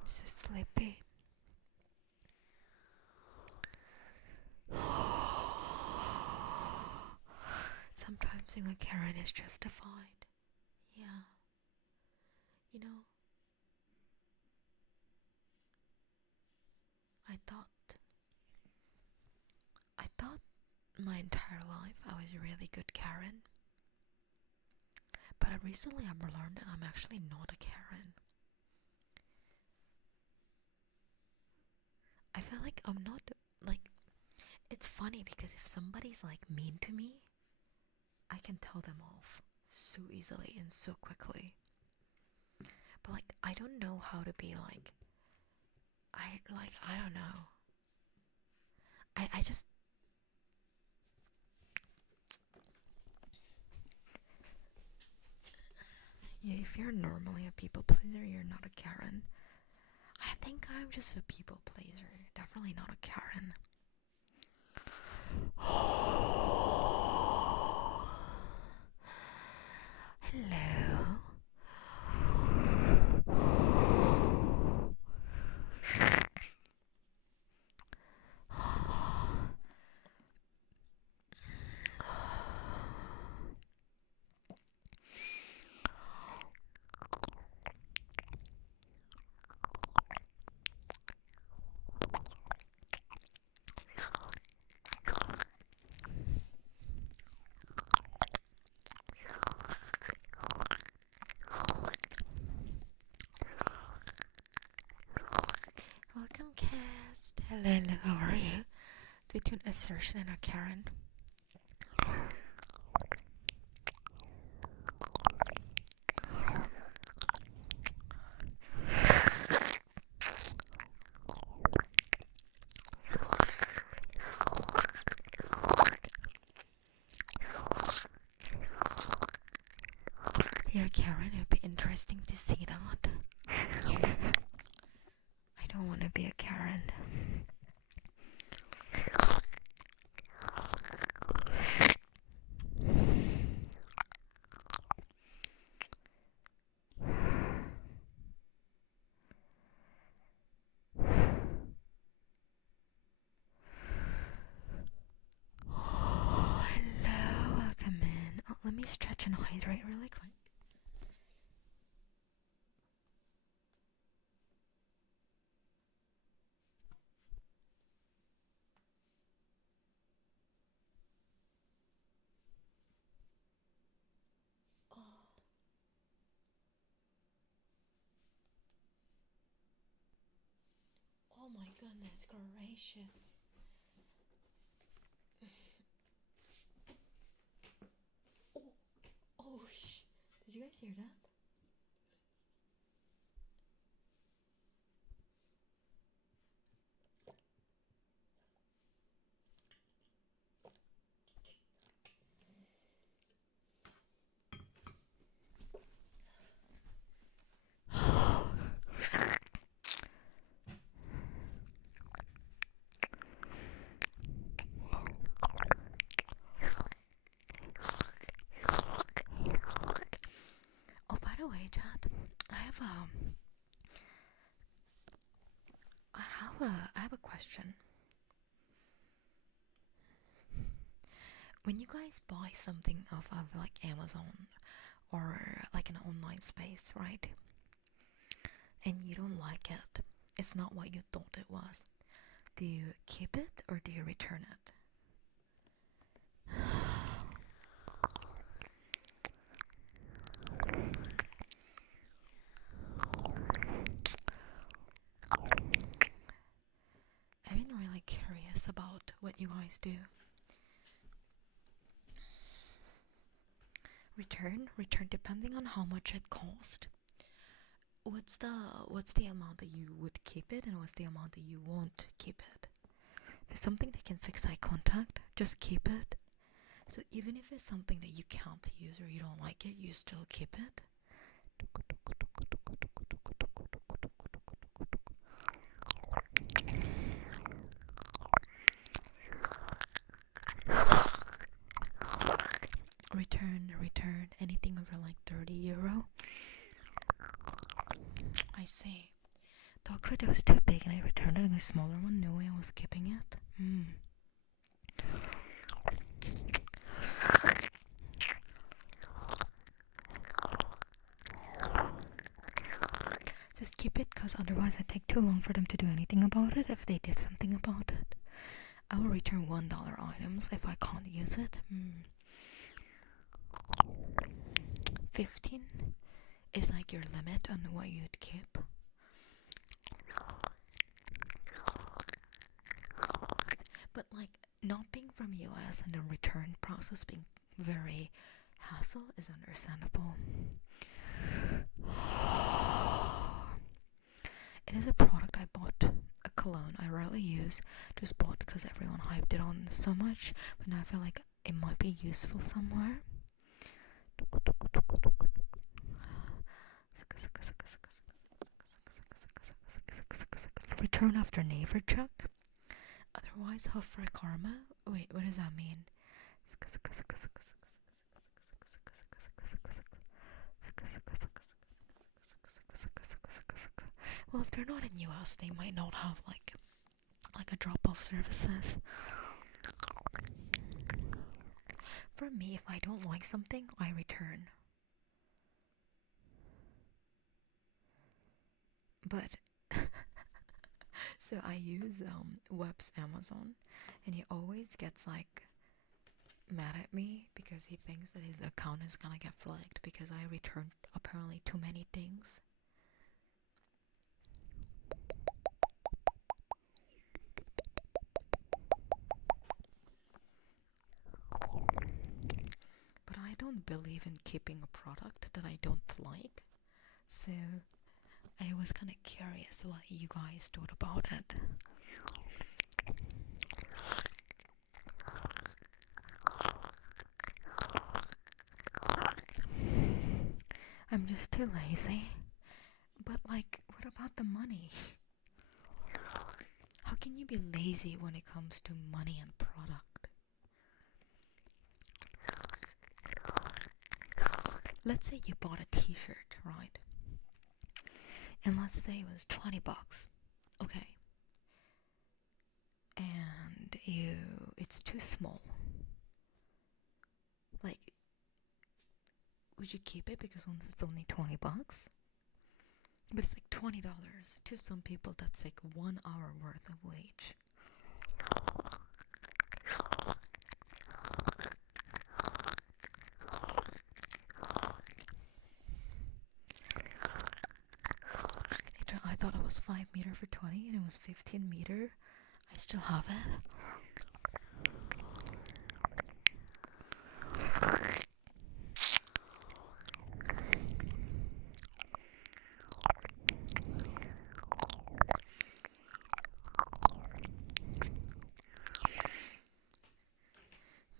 I'm so sleepy. Sometimes being a Karen is justified. Yeah. You know, I thought my entire life I was a really good Karen. But recently I've learned that I'm actually not a Karen. I feel like I'm not, like, it's funny because if somebody's like mean to me, I can tell them off so easily and so quickly. But like, I don't know how to be like, I don't know. I just, yeah, if you're normally a people pleaser, you're not a Karen. I think I'm just a people pleaser, definitely not a Karen. Hello. Welcome, cast. Hello, how are you? Between assertion and a Karen. You're a Karen, it would be interesting to see that. I don't want to be a Karen. Hello, welcome in. Oh, let me stretch and hydrate really quick. Oh my goodness gracious. Oh, did you guys hear that? Oh, by the way, Chad, I have a question question. When you guys buy something off of like Amazon or like an online space, right? And you don't like it, it's not what you thought it was. Do you keep it or do you return it? I've been really curious about what you guys do. Return depending on how much it cost. What's the amount that you would keep it and what's the amount that you won't keep it? If it's something that can fix eye contact, just keep it. So even if it's something that you can't use or you don't like it, you still keep it. Return anything over like €30. I see. The awkward was too big and I returned it, and a smaller one, no way I was keeping it. Just keep it, because otherwise it'd take too long for them to do anything about it if they did something about it. I will return $1 items if I can't use it. 15 is like your limit on what you'd keep. But like not being from US and the return process being very hassle is understandable. It is a product I bought, a cologne I rarely use, just bought because everyone hyped it on so much, but now I feel like it might be useful somewhere. Return after neighbor check. Otherwise, hope for karma. Wait, what does that mean? Well, if they're not in US, they might not have like a drop-off services. For me, if I don't like something, I return. But so I use Web's Amazon, and he always gets like mad at me because he thinks that his account is gonna get flagged because I returned apparently too many things. But I don't believe in keeping a product that I don't like, so I was kind of curious what you guys thought about it. I'm just too lazy. But like, what about the money? How can you be lazy when it comes to money and product? Let's say you bought a t-shirt, right? And let's say it was $20. Okay. And it's too small. Like, would you keep it because it's only $20? But it's like $20. To some people, that's like 1 hour worth of wage. I thought it was 5 meter for 20 and it was 15 meter. I still have it.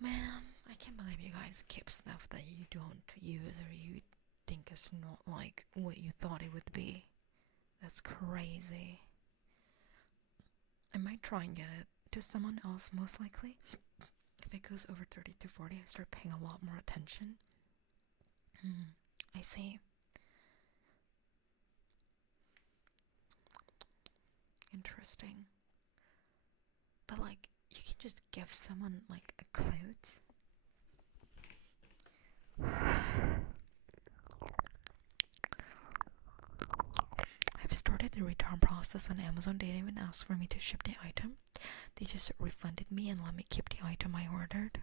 Man, I can't believe you guys keep stuff that you don't use or you think is not like what you thought it would be. That's crazy. I might try and get it to someone else, most likely. If it goes over 30 to 40, I start paying a lot more attention. I see. Interesting. But like, you can just give someone like a clothes. I've started the return process on Amazon. They didn't even ask for me to ship the item. They just refunded me and let me keep the item I ordered.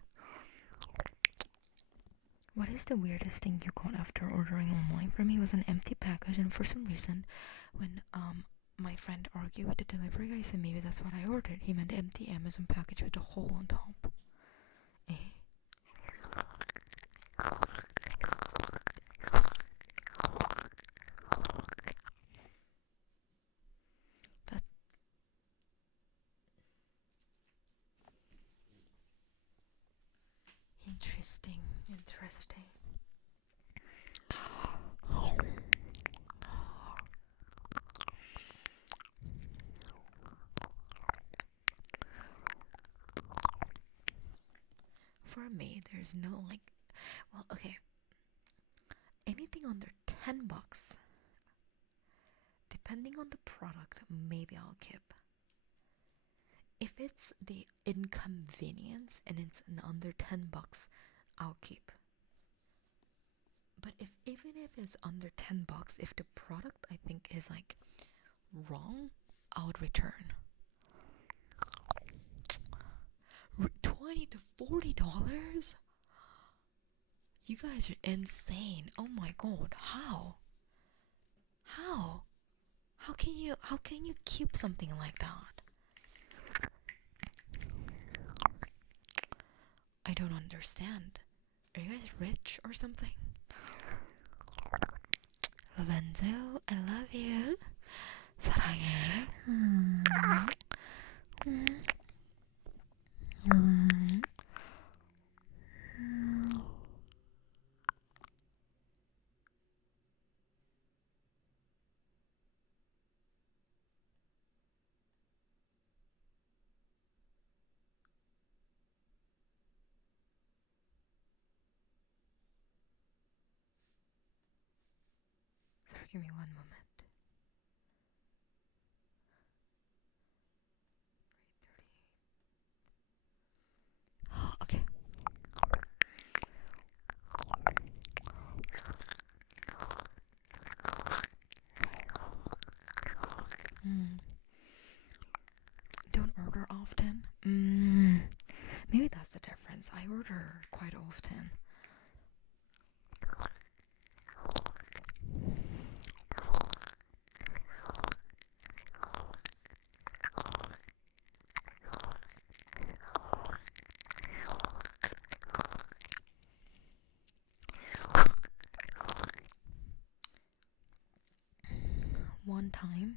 What is the weirdest thing you got after ordering online? For me, it was an empty package, and for some reason, when my friend argued with the delivery guy, said maybe that's what I ordered. He meant empty Amazon package with a hole on top. Eh? That's interesting. Interesting. For me, there's no like, well, okay, anything under $10, depending on the product, maybe I'll keep. If it's the inconvenience and it's under $10, I'll keep. But even if it's under $10, if the product I think is like wrong, I would return. $20 to $40? You guys are insane. Oh my god, how? How can you keep something like that? I don't understand. Are you guys rich or something? Lorenzo, I love you. 사랑해. Sorry, give me one moment. Okay. Don't order often? Maybe that's the difference. I order quite often. One time,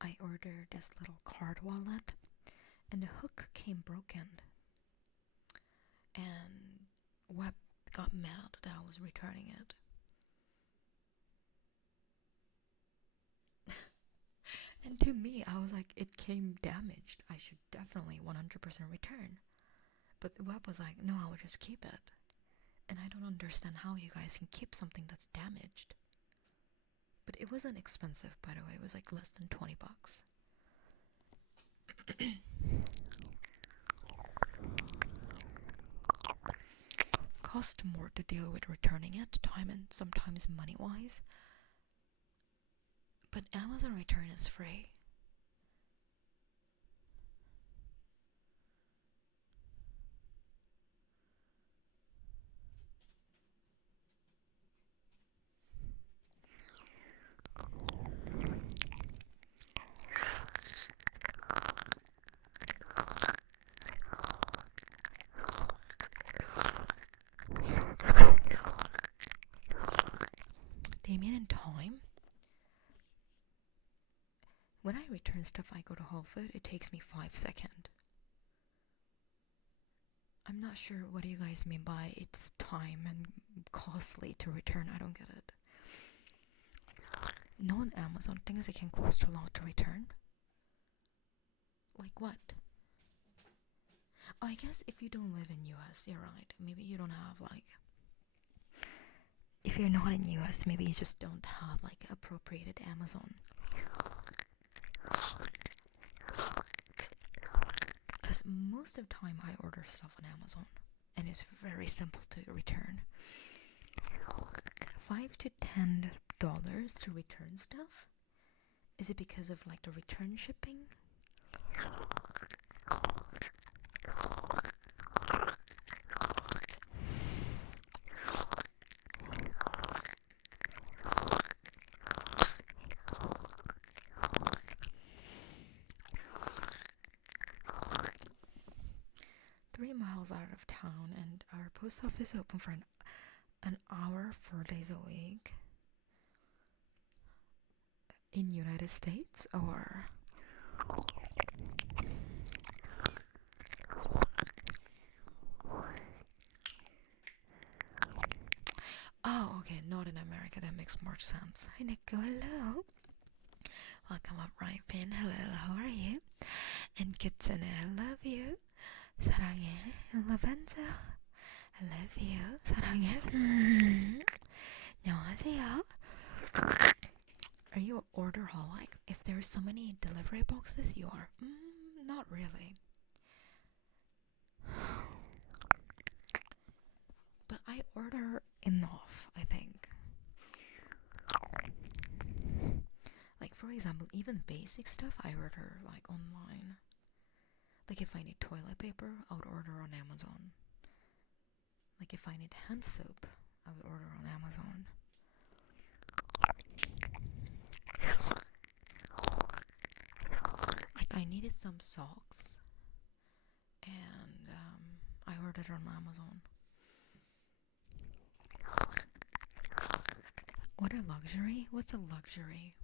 I ordered this little card wallet, and the hook came broken. And Web got mad that I was returning it. And to me, I was like, it came damaged. I should definitely 100% return. But the Web was like, no, I will just keep it. And I don't understand how you guys can keep something that's damaged. But it wasn't expensive, by the way. It was like less than $20. Cost more to deal with returning it, time and sometimes money-wise. But Amazon return is free. They mean in time. When I return stuff, I go to Whole Foods, it takes me 5 seconds. I'm not sure what you guys mean by it's time and costly to return. I don't get it. No on Amazon things that can cost a lot to return. Like what? Oh, I guess if you don't live in US, you're right. Maybe you don't have like. If you're not in US, maybe you just don't have like appropriated Amazon. because most of the time I order stuff on Amazon and it's very simple to return. $5 to $10 to return stuff? Is it because of like the return shipping? $3 miles out of town, and our post office is open for an hour 4 days a week. In United States or oh, okay, not in America. That makes more sense. Hi Nico, hello. Welcome up, right Pin. Hello, how are you? And Kitsune, I love you. 사랑해, Lovenzo. I love you. 사랑해. 안녕하세요. Are you an orderholic? If there's so many delivery boxes, you are. Not really. But I order enough, I think. Like, for example, even basic stuff I order like online. Like if I need toilet paper, I would order on Amazon. Like if I need hand soap, I would order on Amazon. Like I needed some socks and I ordered on Amazon. What a luxury? What's a luxury?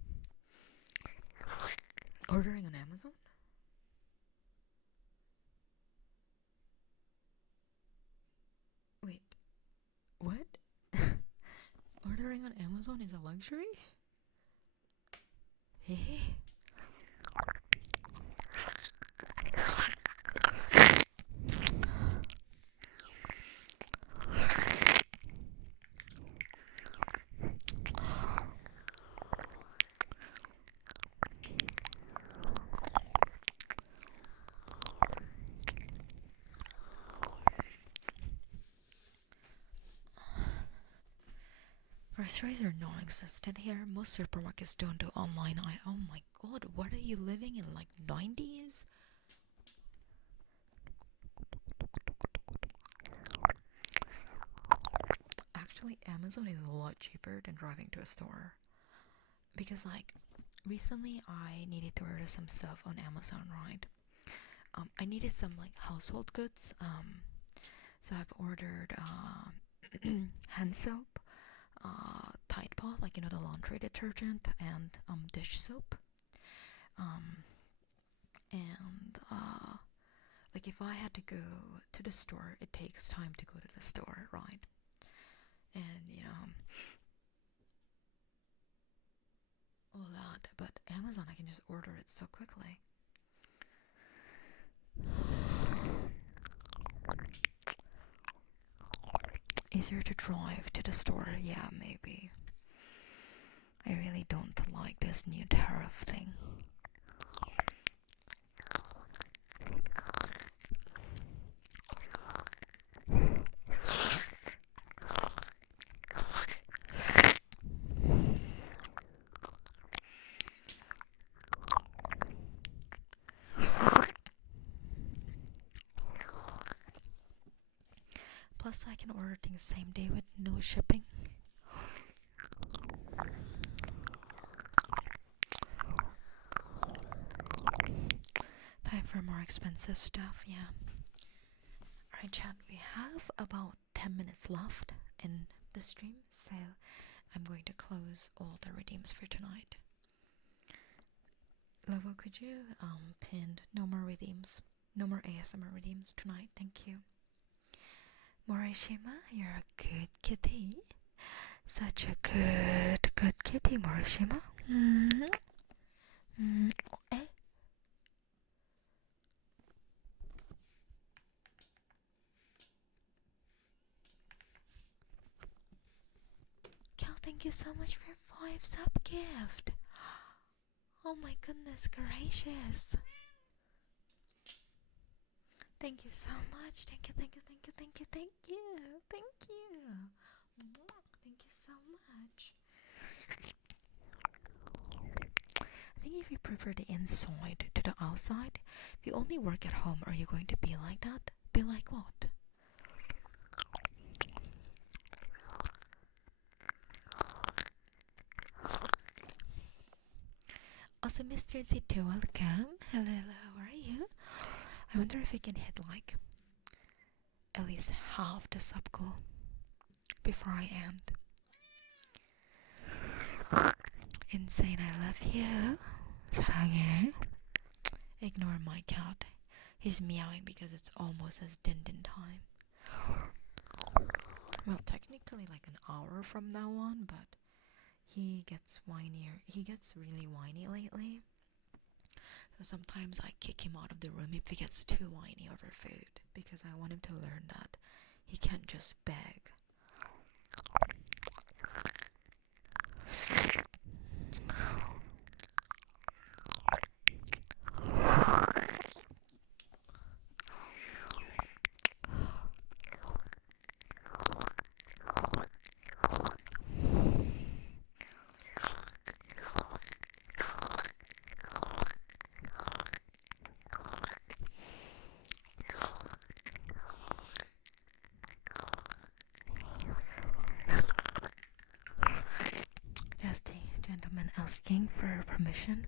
Ordering on Amazon? Wait, what? Ordering on Amazon is a luxury? Hey. Groceries are non-existent here. Most supermarkets don't do online. Oh my god, what are you living in, like 90s? Actually, Amazon is a lot cheaper than driving to a store. Because like, recently I needed to order some stuff on Amazon, right? I needed some like household goods. So I've ordered hand soap, Tide Pod, like you know the laundry detergent, and dish soap. And like if I had to go to the store, it takes time to go to the store, right? And you know all that. But Amazon, I can just order it so quickly. Easier to drive to the store, yeah, maybe. I really don't like this new tariff thing. Plus, I can order things same day with no shipping. Time for more expensive stuff, yeah. Alright, chat, we have about 10 minutes left in the stream, so I'm going to close all the redeems for tonight. Lovo, could you pin no more redeems? No more ASMR redeems tonight, thank you. Morishima, you're a good kitty. Such a good kitty, Morishima. Eh? Cal, thank you so much for 5 sub gift. Oh my goodness gracious. Thank you so much. Thank you, thank you, thank you, thank you, thank you, thank you. Thank you so much. I think if you prefer the inside to the outside, if you only work at home, are you going to be like that? Be like what? Also, Mr. Z2, welcome. Hello, hello, how are you? I wonder if we can hit like at least half the sub goal before I end. Insane, I love you. 사랑해. Ignore my cat. He's meowing because it's almost his din-din time. Well, technically like an hour from now on, but he gets whinier. He gets really whiny lately. So sometimes I kick him out of the room if he gets too whiny over food, because I want him to learn that he can't just beg. Just the gentleman asking for permission.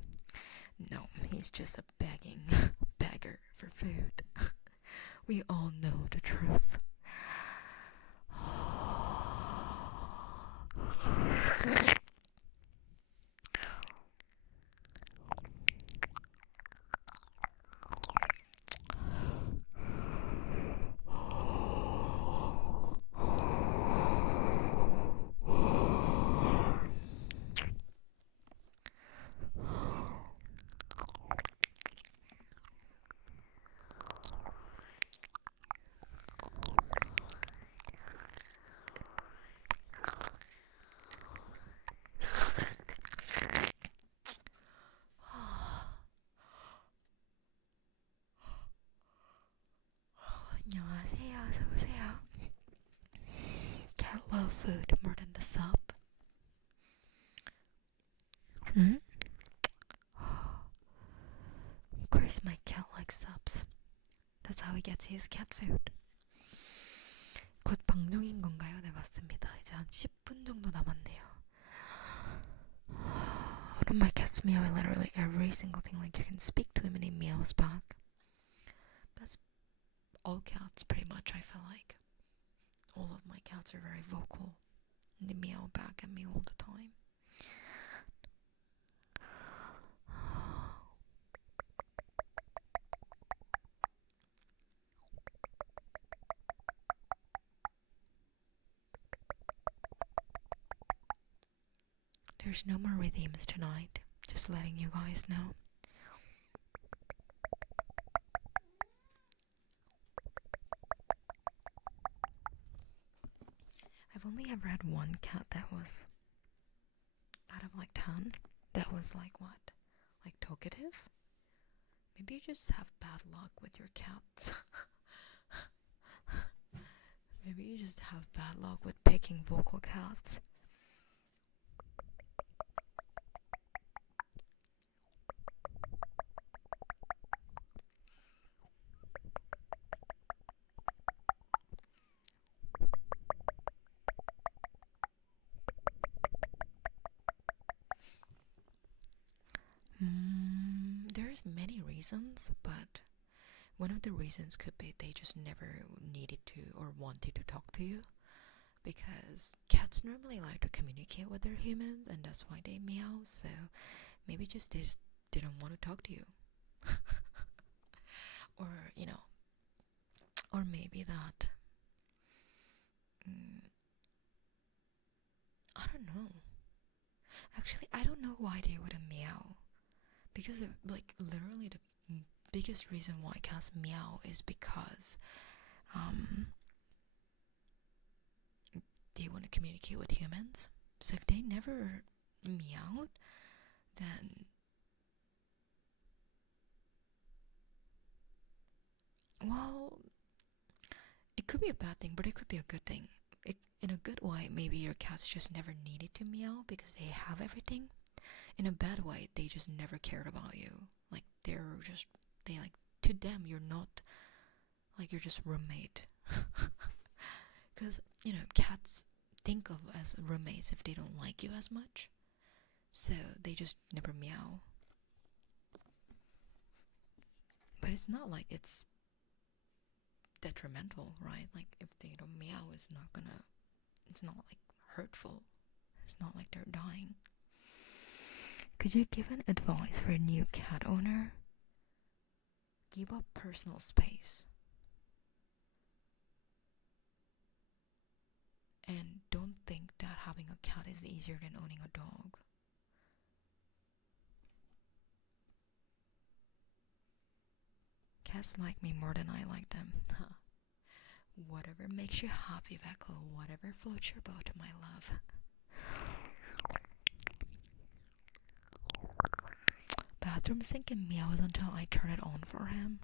No, he's just a begging beggar for food. We all know the truth. 안녕하세요. 어서 오세요. Cat love food more than the sub. Hmm? Of course my cat likes subs. That's how he gets his cat food. 곧 방송인 건가요? 네, 맞습니다. 이제 한 10분 정도 남았네요. One of my cats meowing literally every single thing. Like, you can speak to him and he meows back. That's all cats, pretty much, I feel like. All of my cats are very vocal. They meow back at me all the time. There's no more rhythms tonight. Just letting you guys know. I've only ever had one cat that was, out of like 10, that was like what? Like talkative? Maybe you just have bad luck with your cats. Maybe you just have bad luck with picking vocal cats. There's many reasons, but one of the reasons could be they just never needed to or wanted to talk to you, because cats normally like to communicate with their humans, and that's why they meow. So maybe just they just didn't want to talk to you. Or, you know, or maybe that I don't know. Actually, I don't know why they wouldn't meow, because like literally the biggest reason why cats meow is because they want to communicate with humans. So if they never meowed, then well, could be a bad thing, but it could be a good thing. In a good way, maybe your cats just never needed to meow because they have everything. In a bad way, they just never cared about you. Like they like, to them you're not, like, you're just roommate. Because cats think of as roommates if they don't like you as much, so they just never meow. But it's not like it's detrimental, right? Like if they don't meow, it's not like hurtful. It's not like they're dying. Could you give an advice for a new cat owner? Give up personal space. And don't think that having a cat is easier than owning a dog. Cats like me more than I like them. Whatever makes you happy, Veklo. Whatever floats your boat, my love. Bathroom sink and meows until I turn it on for him.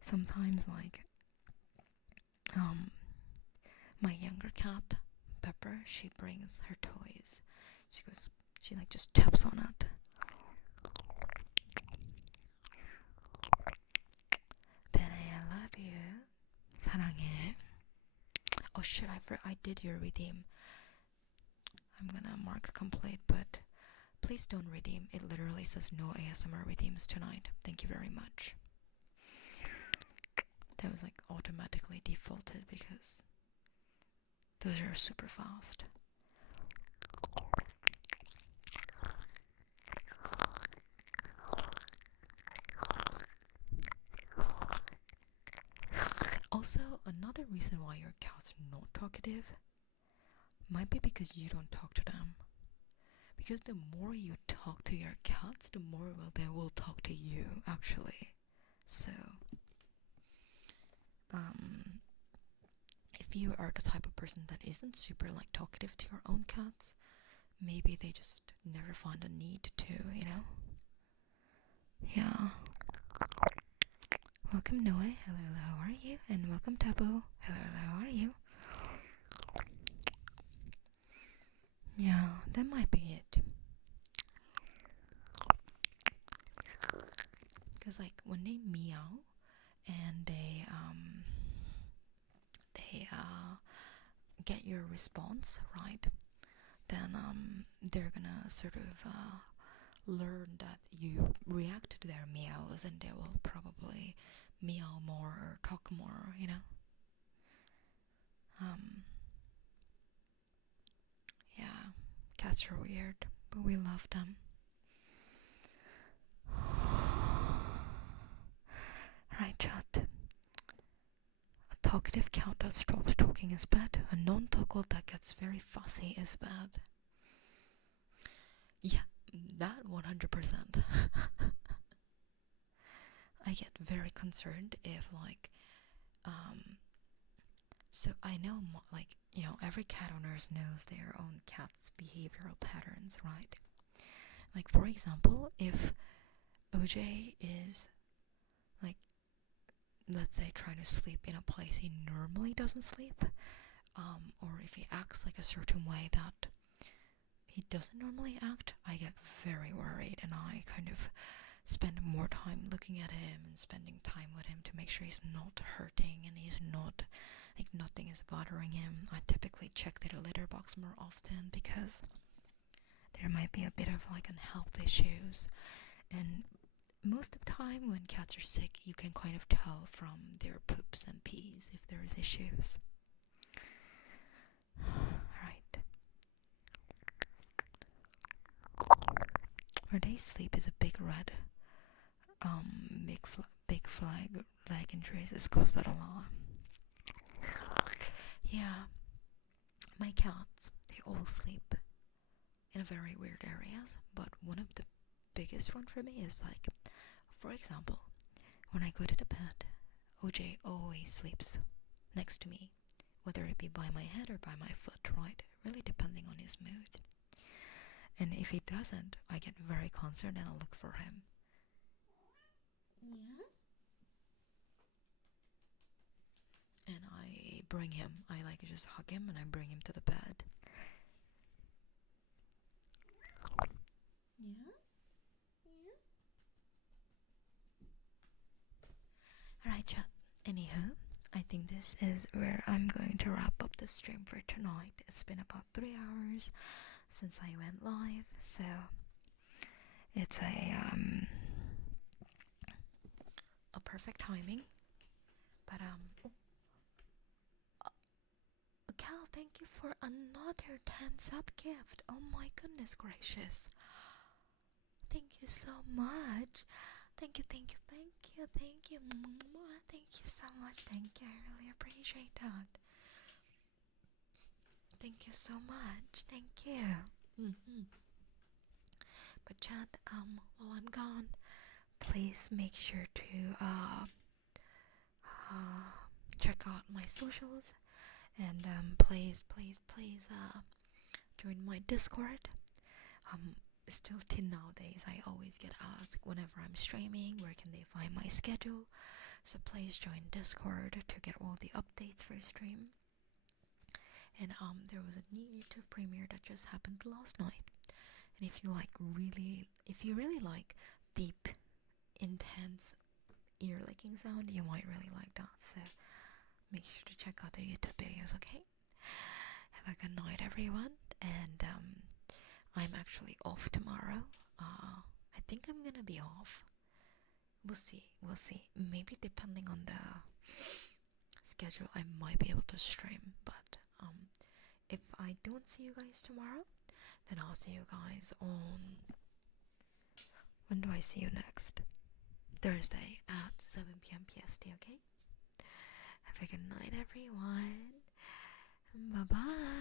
Sometimes, like, my younger cat, Pepper, she brings her toys. She like just taps on it. Benny, I love you. 사랑해. Oh shit, I did your redeem. I'm gonna mark complete, but please don't redeem. It literally says no ASMR redeems tonight. Thank you very much. That was like automatically defaulted because those are super fast. Also, another reason why your cat's not talkative might be because you don't talk to them. Because the more you talk to your cats, the more they will talk to you, actually. So, if you are the type of person that isn't super like talkative to your own cats, maybe they just never find a need to, Yeah. Welcome Noah, hello, how are you? And welcome Tabo, hello, how are you? Yeah, that might be it. Because like when they meow and they get your response, right? Then they're gonna sort of learn that you react to their meows, and they will probably meow more or talk more, Yeah, cats are weird, but we love them. Right, chat. A talkative cat that stops talking is bad. A non-talker that gets very fussy is bad. Yeah, that 100%. I get very concerned if so I know every cat owner knows their own cat's behavioral patterns, right? Like for example, if OJ is like, let's say, trying to sleep in a place he normally doesn't sleep, or if he acts like a certain way that he doesn't normally act, I get very worried, and I kind of spend more time looking at him and spending time with him to make sure he's not hurting and he's not, like, nothing is bothering him. I typically check the litter box more often because there might be a bit of like health issues, and most of the time when cats are sick you can kind of tell from their poops and pees if there's issues. Right. Where they sleep is a big red big flag leg injuries. It's caused that a lot. Yeah, my cats, they all sleep in very weird areas, but one of the biggest one for me is like, for example, when I go to the bed, OJ always sleeps next to me, whether it be by my head or by my foot, right? Really depending on his mood. And if he doesn't, I get very concerned and I will look for him. Yeah? bring him. I like just hug him and I bring him to the bed. Yeah? Yeah? Alright, chat. Anywho, I think this is where I'm going to wrap up the stream for tonight. It's been about 3 hours since I went live, so it's a perfect timing. But Cal, thank you for another 10 sub gift. Oh my goodness gracious. Thank you so much. Thank you, thank you, thank you, thank you. Thank you so much. Thank you. I really appreciate that. Thank you so much. Thank you. But chat, while I'm gone, please make sure to check out my socials and please join my Discord. Still till nowadays I always get asked whenever I'm streaming where can they find my schedule, so please join Discord to get all the updates for stream. And there was a new YouTube premiere that just happened last night, and if you really like deep, intense ear licking sound, you might really like that, so make sure to check out the YouTube videos, okay? Have a good night, everyone, and I'm actually off tomorrow. I think I'm gonna be off. We'll see. Maybe depending on the schedule, I might be able to stream, but if I don't see you guys tomorrow, then I'll see you guys on... When do I see you next? Thursday at 7 p.m. PST, okay? Have a good night, everyone. Bye-bye.